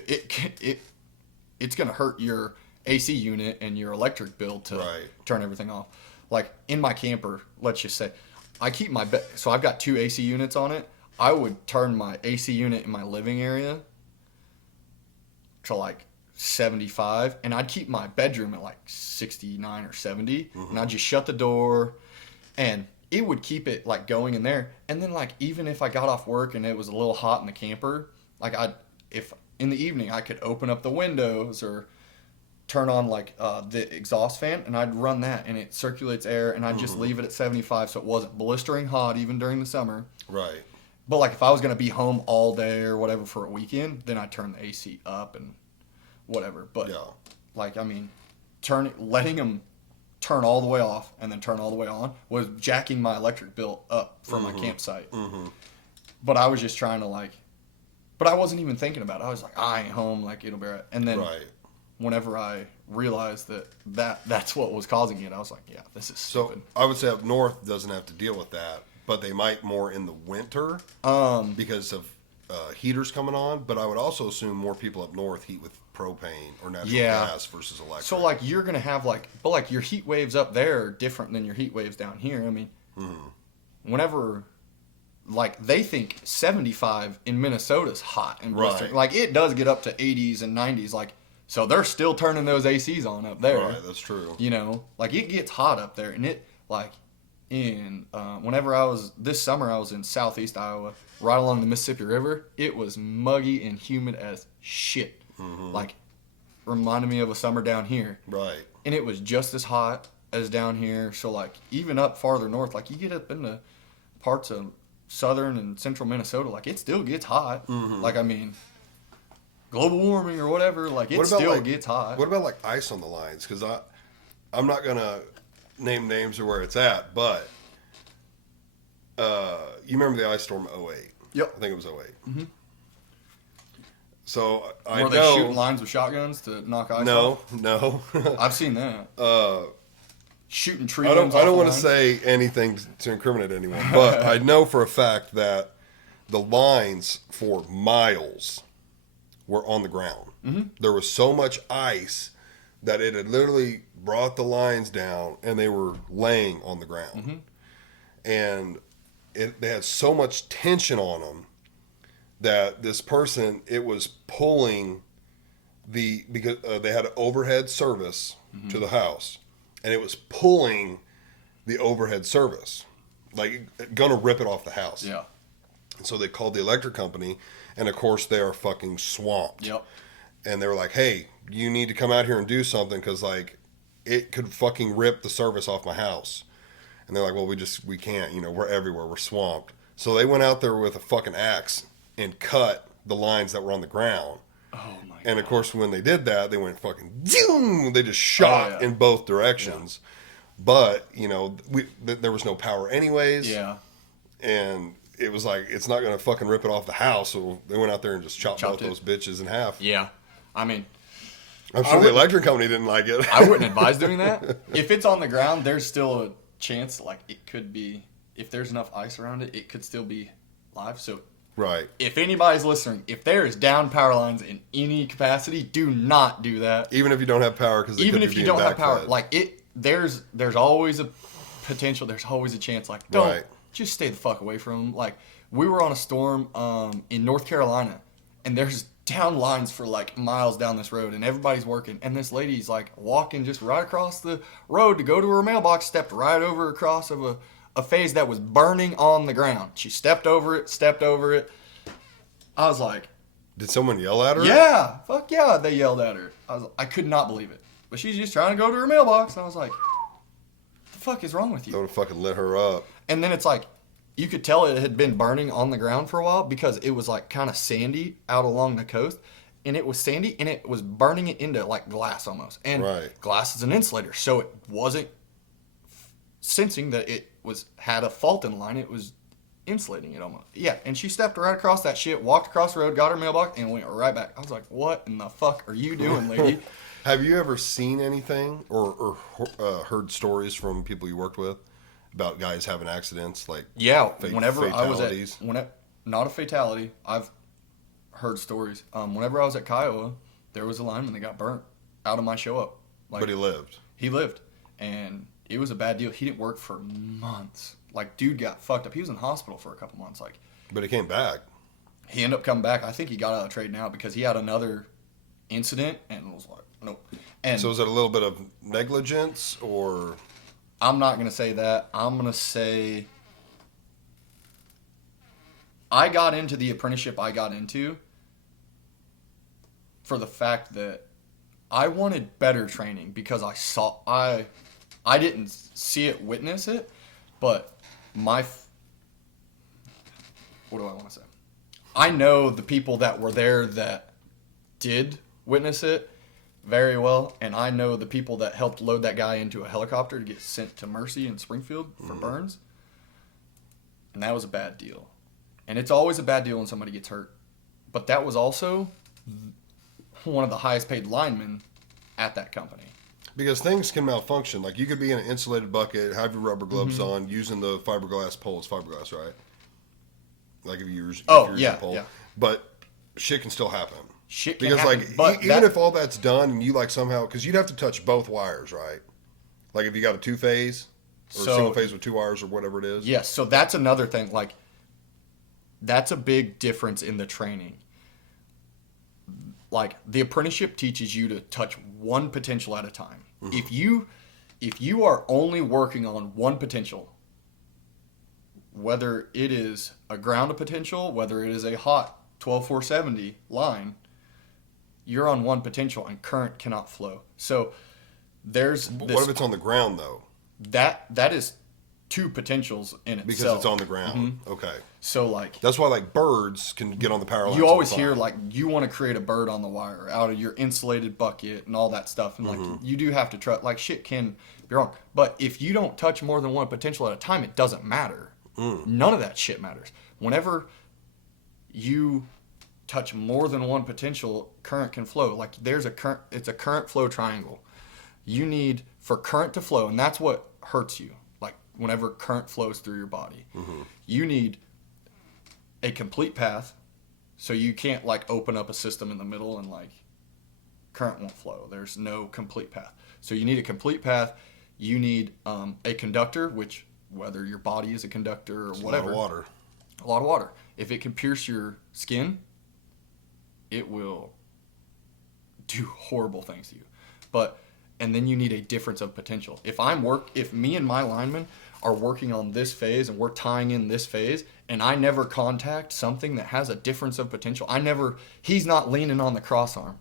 It's gonna hurt your AC unit and your electric bill to turn everything off. Like in my camper, let's just say, I keep my so I've got 2 AC units on it. I would turn my AC unit in my living area to like 75, and I'd keep my bedroom at like 69 or 70, and I'd just shut the door, and it would keep it like going in there. And then like even if I got off work and it was a little hot in the camper, like if in the evening I could open up the windows or turn on like the exhaust fan, and I'd run that, and it circulates air, and I'd just leave it at 75 so it wasn't blistering hot even during the summer. Right. But like if I was gonna be home all day or whatever for a weekend, then I'd turn the AC up and whatever. But like I mean, letting them turn all the way off and then turn all the way on was jacking my electric bill up from my campsite. But I was just trying to but I wasn't even thinking about it. I was like, I ain't home, like it'll be right. And then whenever I realized that's what was causing it, I was like, yeah, this is stupid. So I would say up north doesn't have to deal with that, but they might more in the winter because of heaters coming on. But I would also assume more people up north heat with propane or natural gas versus electric. So like you're gonna have but like your heat waves up there are different than your heat waves down here. I mean, whenever like they think 75 in Minnesota's hot and blistering, like it does get up to 80s and 90s, like so they're still turning those ACs on up there. Right, that's true. You know, like it gets hot up there, and it like in whenever this summer I was in southeast Iowa, right along the Mississippi River. It was muggy and humid as shit. Like reminded me of a summer down here. Right. And it was just as hot as down here. So like even up farther north, like you get up into parts of southern and central Minnesota, like it still gets hot. Like I mean, global warming or whatever, like it still gets hot. What about like ice on the lines? Because I'm not gonna name names or where it's at, but you remember the ice storm of 08? Yep. I think it was 08. So I Were know. they shooting lines with shotguns to knock ice off? No. I've seen that. Shooting tree I don't limbs off the want to line. say anything to incriminate anyone, but I know for a fact that the lines for miles were on the ground. There was so much ice that it had literally brought the lines down, and they were laying on the ground. And they had so much tension on them that this person, it was pulling because they had an overhead service to the house, and it was pulling the overhead service, like gonna rip it off the house. Yeah. So they called the electric company, and of course they are fucking swamped. Yep. And they were like, hey, you need to come out here and do something, because like it could fucking rip the service off my house. And they're like, well, we can't, we're everywhere, we're swamped. So they went out there with a fucking axe and cut the lines that were on the ground. Oh my god. And of course, when they did that, they went fucking zoom. They just shot in both directions. Yeah. But there was no power anyways. Yeah. And it was like, it's not gonna fucking rip it off the house. So they went out there and just chopped both those bitches in half. Yeah. I mean, I'm sure the electric company didn't like it. I wouldn't advise doing that. If it's on the ground, there's still a chance. Like, it could be, if there's enough ice around it, it could still be live. So. Right. If anybody's listening, if there is down power lines in any capacity, do not do that. Even if you don't have power, because even if you don't have power, like there's always a potential. There's always a chance. Like, don't just stay the fuck away from them. Like, we were on a storm in North Carolina, and there's down lines for like miles down this road, and everybody's working, and this lady's like walking just right across the road to go to her mailbox, stepped right over across of a phase that was burning on the ground. She stepped over it. I was like... Did someone yell at her? Yeah. Fuck yeah, they yelled at her. I could not believe it. But she's just trying to go to her mailbox. And I was like, what the fuck is wrong with you? That would have fucking lit her up. And then it's like, you could tell it had been burning on the ground for a while because it was like kind of sandy out along the coast. And it was sandy and it was burning it into like glass almost. And glass is an insulator. So it wasn't sensing that it had a fault in the line. It was insulating it almost. Yeah, and she stepped right across that shit, walked across the road, got her mailbox, and went right back. I was like, what in the fuck are you doing, lady? Have you ever seen anything or heard stories from people you worked with about guys having accidents? Like, whenever I was at... not a fatality. I've heard stories. Whenever I was at Kiowa, there was a lineman that got burnt out of my show up. Like, but he lived. He lived. And... it was a bad deal. He didn't work for months. Like, dude got fucked up. He was in the hospital for a couple months. Like, but he came back. He ended up coming back. I think he got out of trade now because he had another incident and was like, nope. And so is it a little bit of negligence or? I'm not going to say that. I'm going to say I got into the apprenticeship I got into for the fact that I wanted better training because I didn't see it, witness it, but what do I want to say? I know the people that were there that did witness it very well, and I know the people that helped load that guy into a helicopter to get sent to Mercy in Springfield for burns, and that was a bad deal. And it's always a bad deal when somebody gets hurt, but that was also one of the highest paid linemen at that company. Because things can malfunction. Like, you could be in an insulated bucket, have your rubber gloves on, using the fiberglass pole. It's fiberglass, right? Like, if you use the pole. Yeah. But shit can still happen. Shit can happen. Because, like, even if all that's done and you, like, somehow... Because you'd have to touch both wires, right? Like, if you got a two-phase or a single phase with 2 wires or whatever it is. Yes, so that's another thing. Like, that's a big difference in the training. Like, the apprenticeship teaches you to touch one potential at a time. Mm-hmm. If you are only working on one potential, whether it is a grounded potential, whether it is a hot 12470 line, you're on one potential and current cannot flow. So there's this, what if it's on the ground though? That is two potentials in itself. Because it's on the ground. Mm-hmm. Okay. So like that's why like birds can get on the power lines. You always hear like you want to create a bird on the wire out of your insulated bucket and all that stuff, and like you do have to trust. Like shit can be wrong, but if you don't touch more than one potential at a time, it doesn't matter. None of that shit matters. Whenever you touch more than one potential, current can flow. Like there's a current, it's a current flow triangle. You need for current to flow, and that's what hurts you. Like whenever current flows through your body, you need a complete path, so you can't like open up a system in the middle and like current won't flow. There's no complete path. So you need a complete path. You need a conductor, which whether your body is a conductor or whatever. A lot of water. If it can pierce your skin, it will do horrible things to you. And then you need a difference of potential. If me and my lineman are working on this phase and we're tying in this phase, and I never contact something that has a difference of potential, he's not leaning on the cross arm.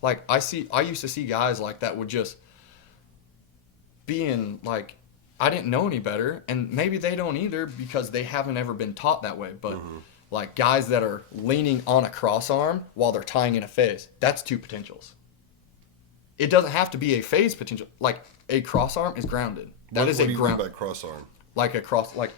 Like I used to see guys like that would just be in like, I didn't know any better, and maybe they don't either because they haven't ever been taught that way. But like guys that are leaning on a cross arm while they're tying in a phase, that's two potentials. It doesn't have to be a phase potential. Like a cross arm is grounded. That is what a do you ground. mean by cross arm? Like a cross, like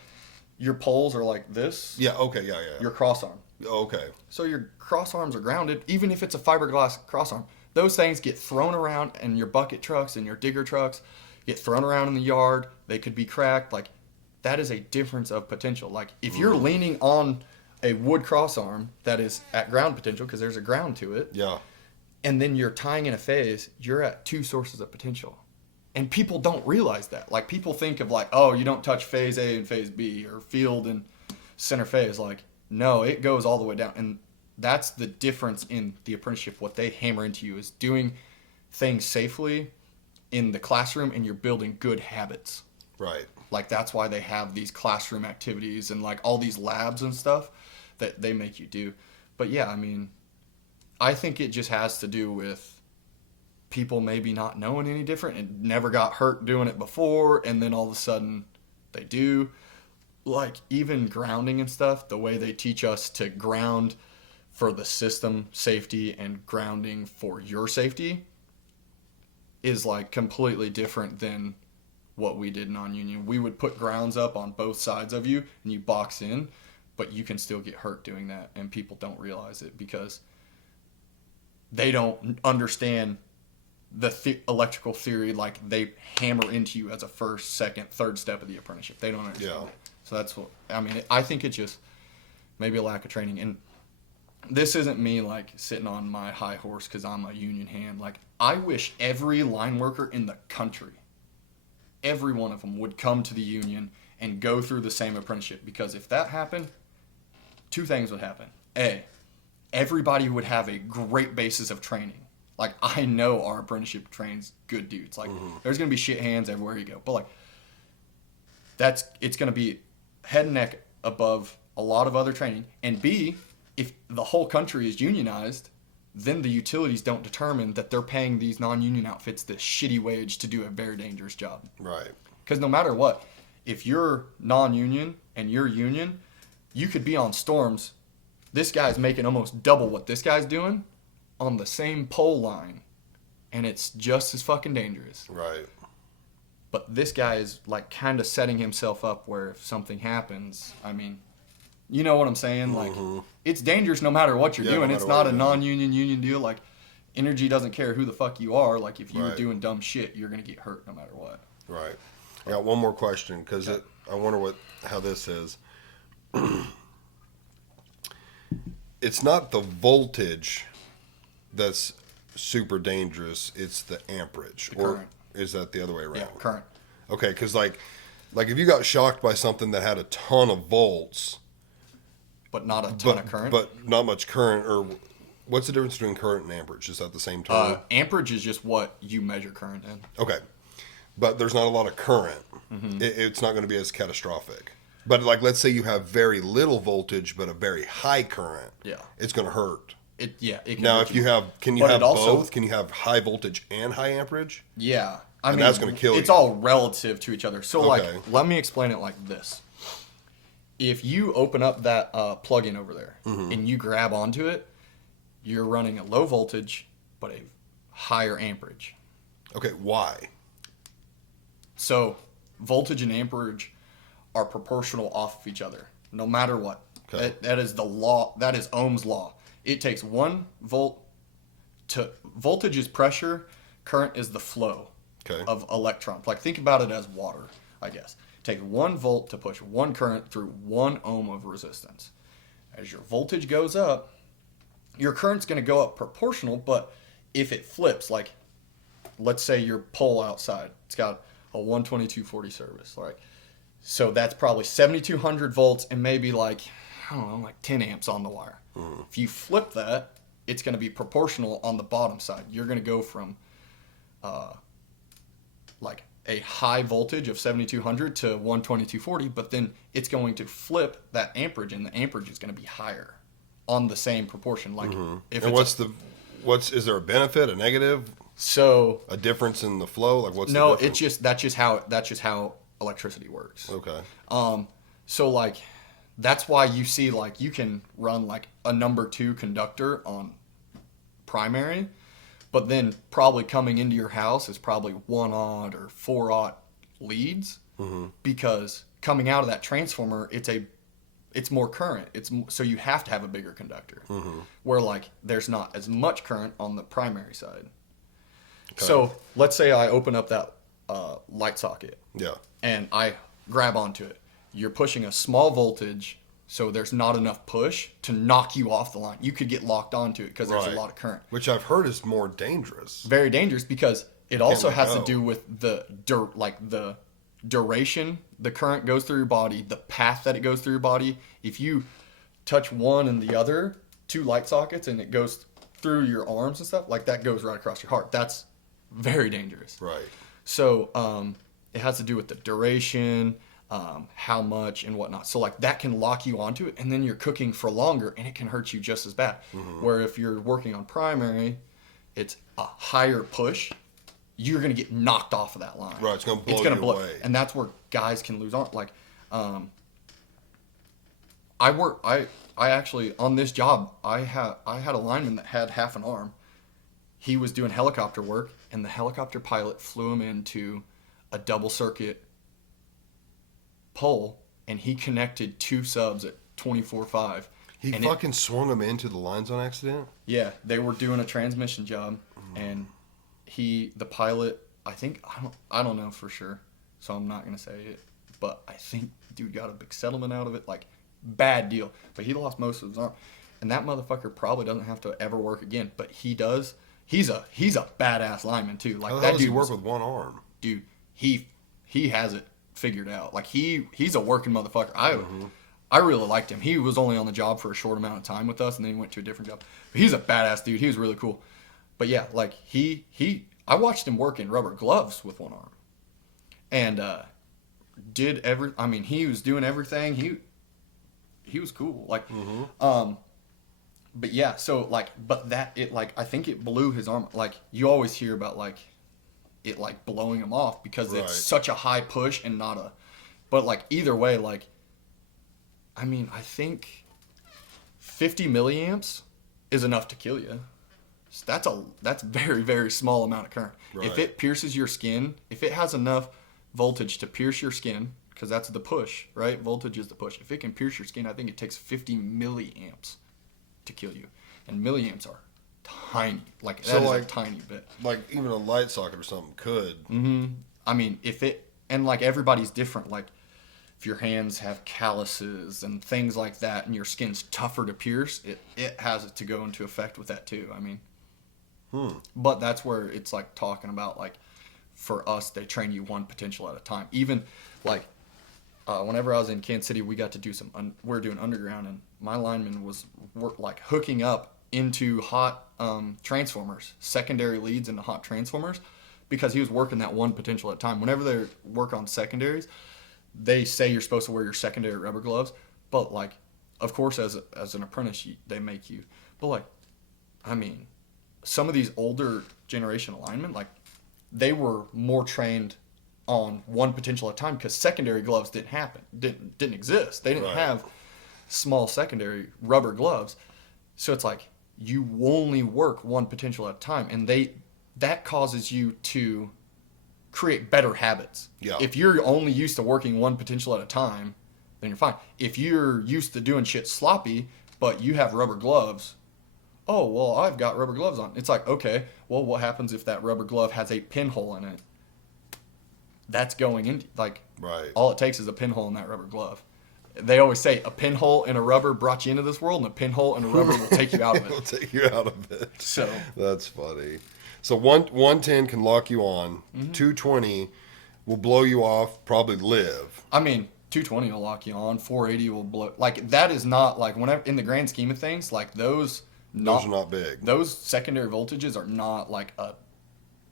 your poles are like this. Yeah. Okay. Yeah. Your cross arm. Okay. So your cross arms are grounded, even if it's a fiberglass cross arm. Those things get thrown around in your bucket trucks and your digger trucks, get thrown around in the yard. They could be cracked. Like that is a difference of potential. Like if you're leaning on a wood cross arm that is at ground potential because there's a ground to it. Yeah. And then you're tying in a phase, you're at two sources of potential. And people don't realize that. Like people think of like, oh, you don't touch phase A and phase B or field and center phase. Like, no, it goes all the way down. And that's the difference in the apprenticeship. What they hammer into you is doing things safely in the classroom and you're building good habits. Right. Like that's why they have these classroom activities and like all these labs and stuff that they make you do. But yeah, I mean, I think it just has to do with people maybe not knowing any different and never got hurt doing it before, and then all of a sudden they do. Like even grounding and stuff, the way they teach us to ground for the system safety and grounding for your safety is like completely different than what we did non-union. We would put grounds up on both sides of you and you box in, but you can still get hurt doing that, and people don't realize it because they don't understand the electrical theory like they hammer into you as a first, second, third step of the apprenticeship. They don't understand it. So that's what, I mean, I think it's just maybe a lack of training. And this isn't me like sitting on my high horse because I'm a union hand. Like I wish every line worker in the country, every one of them would come to the union and go through the same apprenticeship, because if that happened, two things would happen. A, everybody would have a great basis of training. Like I know our apprenticeship trains good dudes. Like there's gonna be shit hands everywhere you go, but like it's gonna be head and neck above a lot of other training. And B, if the whole country is unionized, then the utilities don't determine that they're paying these non-union outfits this shitty wage to do a very dangerous job. Right. Because no matter what, if you're non-union and you're union, you could be on storms. This guy's making almost double what this guy's doing on the same pole line, and it's just as fucking dangerous. Right. But this guy is like kind of setting himself up where if something happens, I mean, you know what I'm saying? Like it's dangerous no matter what you're doing. It's not a non-union union deal. Like Energy doesn't care who the fuck you are. Like if you're doing dumb shit, you're gonna get hurt no matter what. Right. I got one more question because I wonder how this is. It's not the voltage that's super dangerous, it's the amperage. The current. Is that the other way around? Yeah, current. Okay, because like if you got shocked by something that had a ton of volts, but not a ton of current, but not much current, or what's the difference between current and amperage? Is that the same term? Amperage is just what you measure current in. Okay, but there's not a lot of current. It's not going to be as catastrophic. But like, let's say you have very little voltage but a very high current. Yeah, it's going to hurt. It can now, hurt if you have, can you have also, both? Can you have high voltage and high amperage? Yeah, I mean that's going to kill you. It's all relative to each other. So Okay. like, let me explain it like this: if you open up that plug-in over there and you grab onto it, you're running a low voltage but a higher amperage. Okay, why? So voltage and amperage are proportional off of each other, no matter what. Okay. That is the law. That is Ohm's law. It takes 1 volt to voltage is pressure, current is the flow of electrons. Like think about it as water, I guess. It takes 1 volt to push 1 current through 1 ohm of resistance. As your voltage goes up, your current's going to go up proportional, but if it flips, like let's say your pole outside, it's got a 12240 service, like so that's probably 7200 volts and maybe like I don't know, like 10 amps on the wire. If you flip that, it's going to be proportional on the bottom side. You're going to go from like a high voltage of 7200 to 12240, but then it's going to flip that amperage, and the amperage is going to be higher on the same proportion. Like if and is there a benefit, a negative? So a difference in the flow? Like what's no? the difference? That's just how electricity works. Okay. So like that's why you see like you can run like a number 2 conductor on primary, but then probably coming into your house is probably 1-aught or 4-aught leads, because coming out of that transformer it's more current. So you have to have a bigger conductor, where like there's not as much current on the primary side. Okay. So let's say I open up that light socket, and I grab onto it. You're pushing a small voltage, so there's not enough push to knock you off the line. You could get locked onto it because there's a lot of current. Which I've heard is more dangerous. Very dangerous, because it also has to do with the duration the current goes through your body, the path that it goes through your body. If you touch one and the other, 2 light sockets, and it goes through your arms and stuff, like that goes right across your heart. That's very dangerous. Right. So it has to do with the duration, how much and whatnot. So like that can lock you onto it, and then you're cooking for longer, and it can hurt you just as bad. Where if you're working on primary, it's a higher push, you're gonna get knocked off of that line. Right, it's gonna blow you away. And that's where guys can lose on. Like, I actually on this job, I had a lineman that had half an arm. He was doing helicopter work, and the helicopter pilot flew him into a double circuit pole, and he connected 2 subs at 24.5. He fucking swung him into the lines on accident? Yeah, they were doing a transmission job, and the pilot, I don't know for sure, so I'm not going to say it, but I think dude got a big settlement out of it, like, bad deal. But he lost most of his arm, and that motherfucker probably doesn't have to ever work again, but he does. He's a badass lineman, too. Like, how that does dude he work with one arm? Dude, he has it figured out. Like, he's a working motherfucker. I really liked him. He was only on the job for a short amount of time with us, and then he went to a different job. But he's a badass dude. He was really cool. But yeah, like I watched him work in rubber gloves with one arm, and he was doing everything. He was cool. Like, but yeah, so like, but that it like I think it blew his arm. Like you always hear about like it like blowing him off because it's such a high push and not a. But like either way, like, I mean, I think 50 milliamps is enough to kill you. That's very, very small amount of current. Right. If it pierces your skin, if it has enough voltage to pierce your skin, because that's the push, right? Voltage is the push. If it can pierce your skin, I think it takes 50 milliamps to kill you. And milliamps are tiny. Like, that is a tiny bit. Like, even a light socket or something could. I mean, and like everybody's different. Like, if your hands have calluses and things like that and your skin's tougher to pierce, it has it to go into effect with that too. I mean, but that's where it's like talking about like, for us, they train you one potential at a time. Even like, whenever I was in Kansas City, we got to do we're doing underground, and my lineman was like hooking up into hot transformers, secondary leads into hot transformers, because he was working that one potential at a time. Whenever they work on secondaries, they say you're supposed to wear your secondary rubber gloves, but like, of course, as an apprentice, they make you. But like, I mean, some of these older generation linemen, like, they were more trained on one potential at a time because secondary gloves didn't exist. They didn't have small secondary rubber gloves, so it's like you only work one potential at a time, and that causes you to create better habits. Yeah. If you're only used to working one potential at a time, then you're fine. If you're used to doing shit sloppy, but you have rubber gloves, oh, well, I've got rubber gloves on. It's like, okay, well, what happens if that rubber glove has a pinhole in it? That's going in, like, all it takes is a pinhole in that rubber glove. They always say a pinhole in a rubber brought you into this world, and a pinhole in a rubber will take you out of it. It'll take you out of it. So that's funny. So 110 can lock you on. 220 will blow you off, probably live. I mean, 220 will lock you on. 480 will blow. Like, that is not, like, whenever, in the grand scheme of things, like, those are not big. Those secondary voltages are not, like,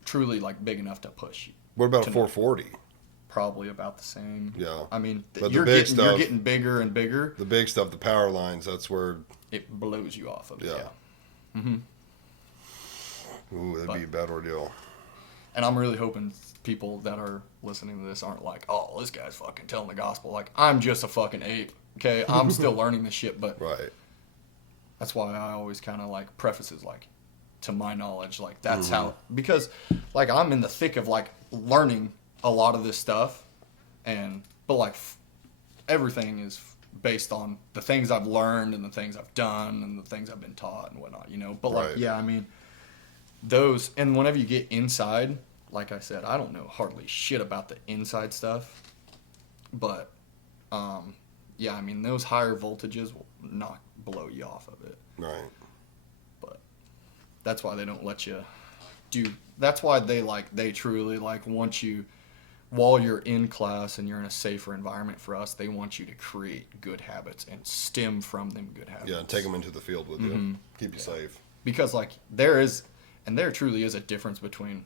truly, like, big enough to push you. What about 440? Probably about the same. Yeah. I mean, you're getting bigger and bigger. The big stuff, the power lines, that's where it blows you off of it. Yeah. Ooh, that'd be a bad ordeal. And I'm really hoping people that are listening to this aren't like, oh, this guy's fucking telling the gospel. Like, I'm just a fucking ape. Okay, I'm still learning this shit, but Right. that's why I always kind of like prefaces like, to my knowledge, like that's how, because like I'm in the thick of like learning a lot of this stuff, but like everything is based on the things I've learned and the things I've done and the things I've been taught and whatnot, you know. But like, Right. yeah, I mean, those, and whenever you get inside, like I said, I don't know hardly shit about the inside stuff, but yeah, I mean, those higher voltages will blow you off of it. Right. But that's why they don't let you do, that's why they truly like want you, while you're in class and you're in a safer environment for us, they want you to create good habits and stem from them good habits. Yeah, and take them into the field with you. Keep you safe. Because like there truly is a difference between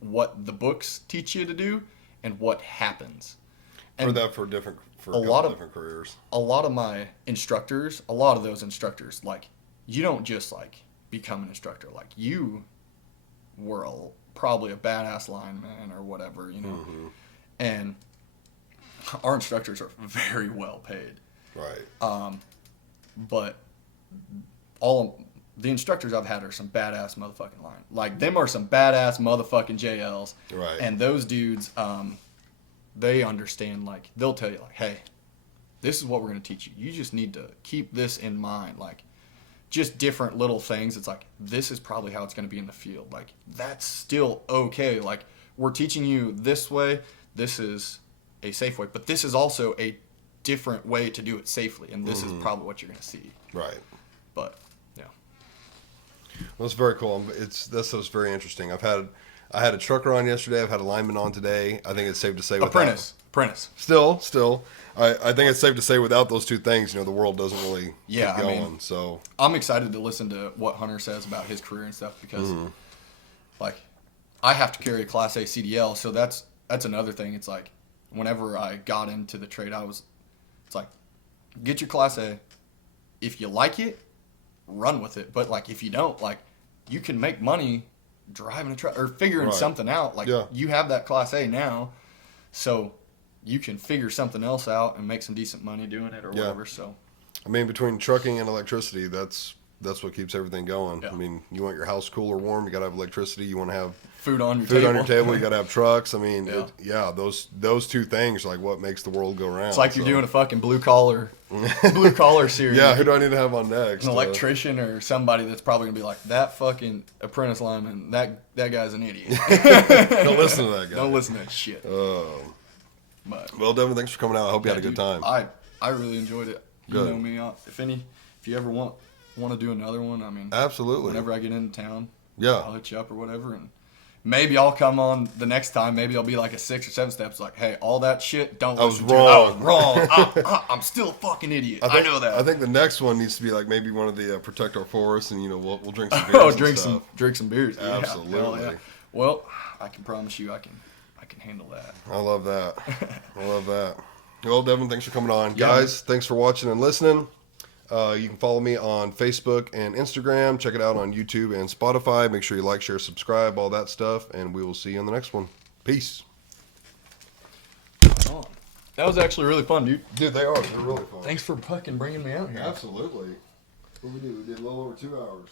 what the books teach you to do and what happens. And For different careers. A lot of my instructors, a lot of those instructors, like, you don't just like become an instructor. Like, you were probably a badass lineman or whatever, you know. And our instructors are very well paid. Right. But all the instructors I've had are some badass motherfucking line. Like, them are some badass motherfucking JLs. Right. And those dudes, they understand, like, they'll tell you, like, hey, this is what we're going to teach you. You just need to keep this in mind. Like, just different little things. It's like, this is probably how it's going to be in the field. Like, that's still okay. Like, we're teaching you this way. This is a safe way. But this is also a different way to do it safely. And this is probably what you're going to see. Right. But, yeah. Well, it's very cool. That's very interesting. I had a trucker on yesterday. I've had a lineman on today. I think it's safe to say Apprentice. Still. I think it's safe to say without those two things, you know, the world doesn't really keep going. I mean, so I'm excited to listen to what Hunter says about his career and stuff because, like, I have to carry a Class A CDL, so that's another thing. It's like, whenever I got into the trade, it's like, get your Class A. If you like it, run with it. But, like, if you don't, like, you can make money driving a truck or figuring something out. Like, you have that Class A now, so you can figure something else out and make some decent money doing it or whatever. So, I mean, between trucking and electricity, that's what keeps everything going. Yeah. I mean, you want your house cool or warm, you got to have electricity. You want to have food on your table, you got to have trucks. I mean, those two things are like what makes the world go around. It's like you're doing a fucking blue collar series. Yeah, who do I need to have on next? An electrician or somebody that's probably gonna be like, that fucking apprentice lineman, that guy's an idiot. Don't listen to that guy. Don't listen to that shit. But, well, Devin, thanks for coming out. I hope you had a good time. I really enjoyed it. Good. You know me. If you ever want to do another one, I mean, absolutely. Whenever I get into town, yeah, I'll hit you up or whatever, and maybe I'll come on the next time. Maybe I'll be like a 6 or 7 steps. Like, hey, all that shit, don't listen to it. I was wrong. I'm still a fucking idiot. I know that. I think the next one needs to be like maybe one of the protect our forests, and we'll drink some beers. Drink some beers. Absolutely. Yeah. Well, I can promise you, I can handle that. I love that. Well, Devin, thanks for coming on, Yeah, guys. Thanks for watching and listening. You can follow me on Facebook and Instagram. Check it out on YouTube and Spotify. Make sure you like, share, subscribe, all that stuff, and we will see you in the next one. Peace. That was actually really fun, dude. Dude, they are. They're really fun. Thanks for fucking bringing me out here. Absolutely. What we did a little over 2 hours.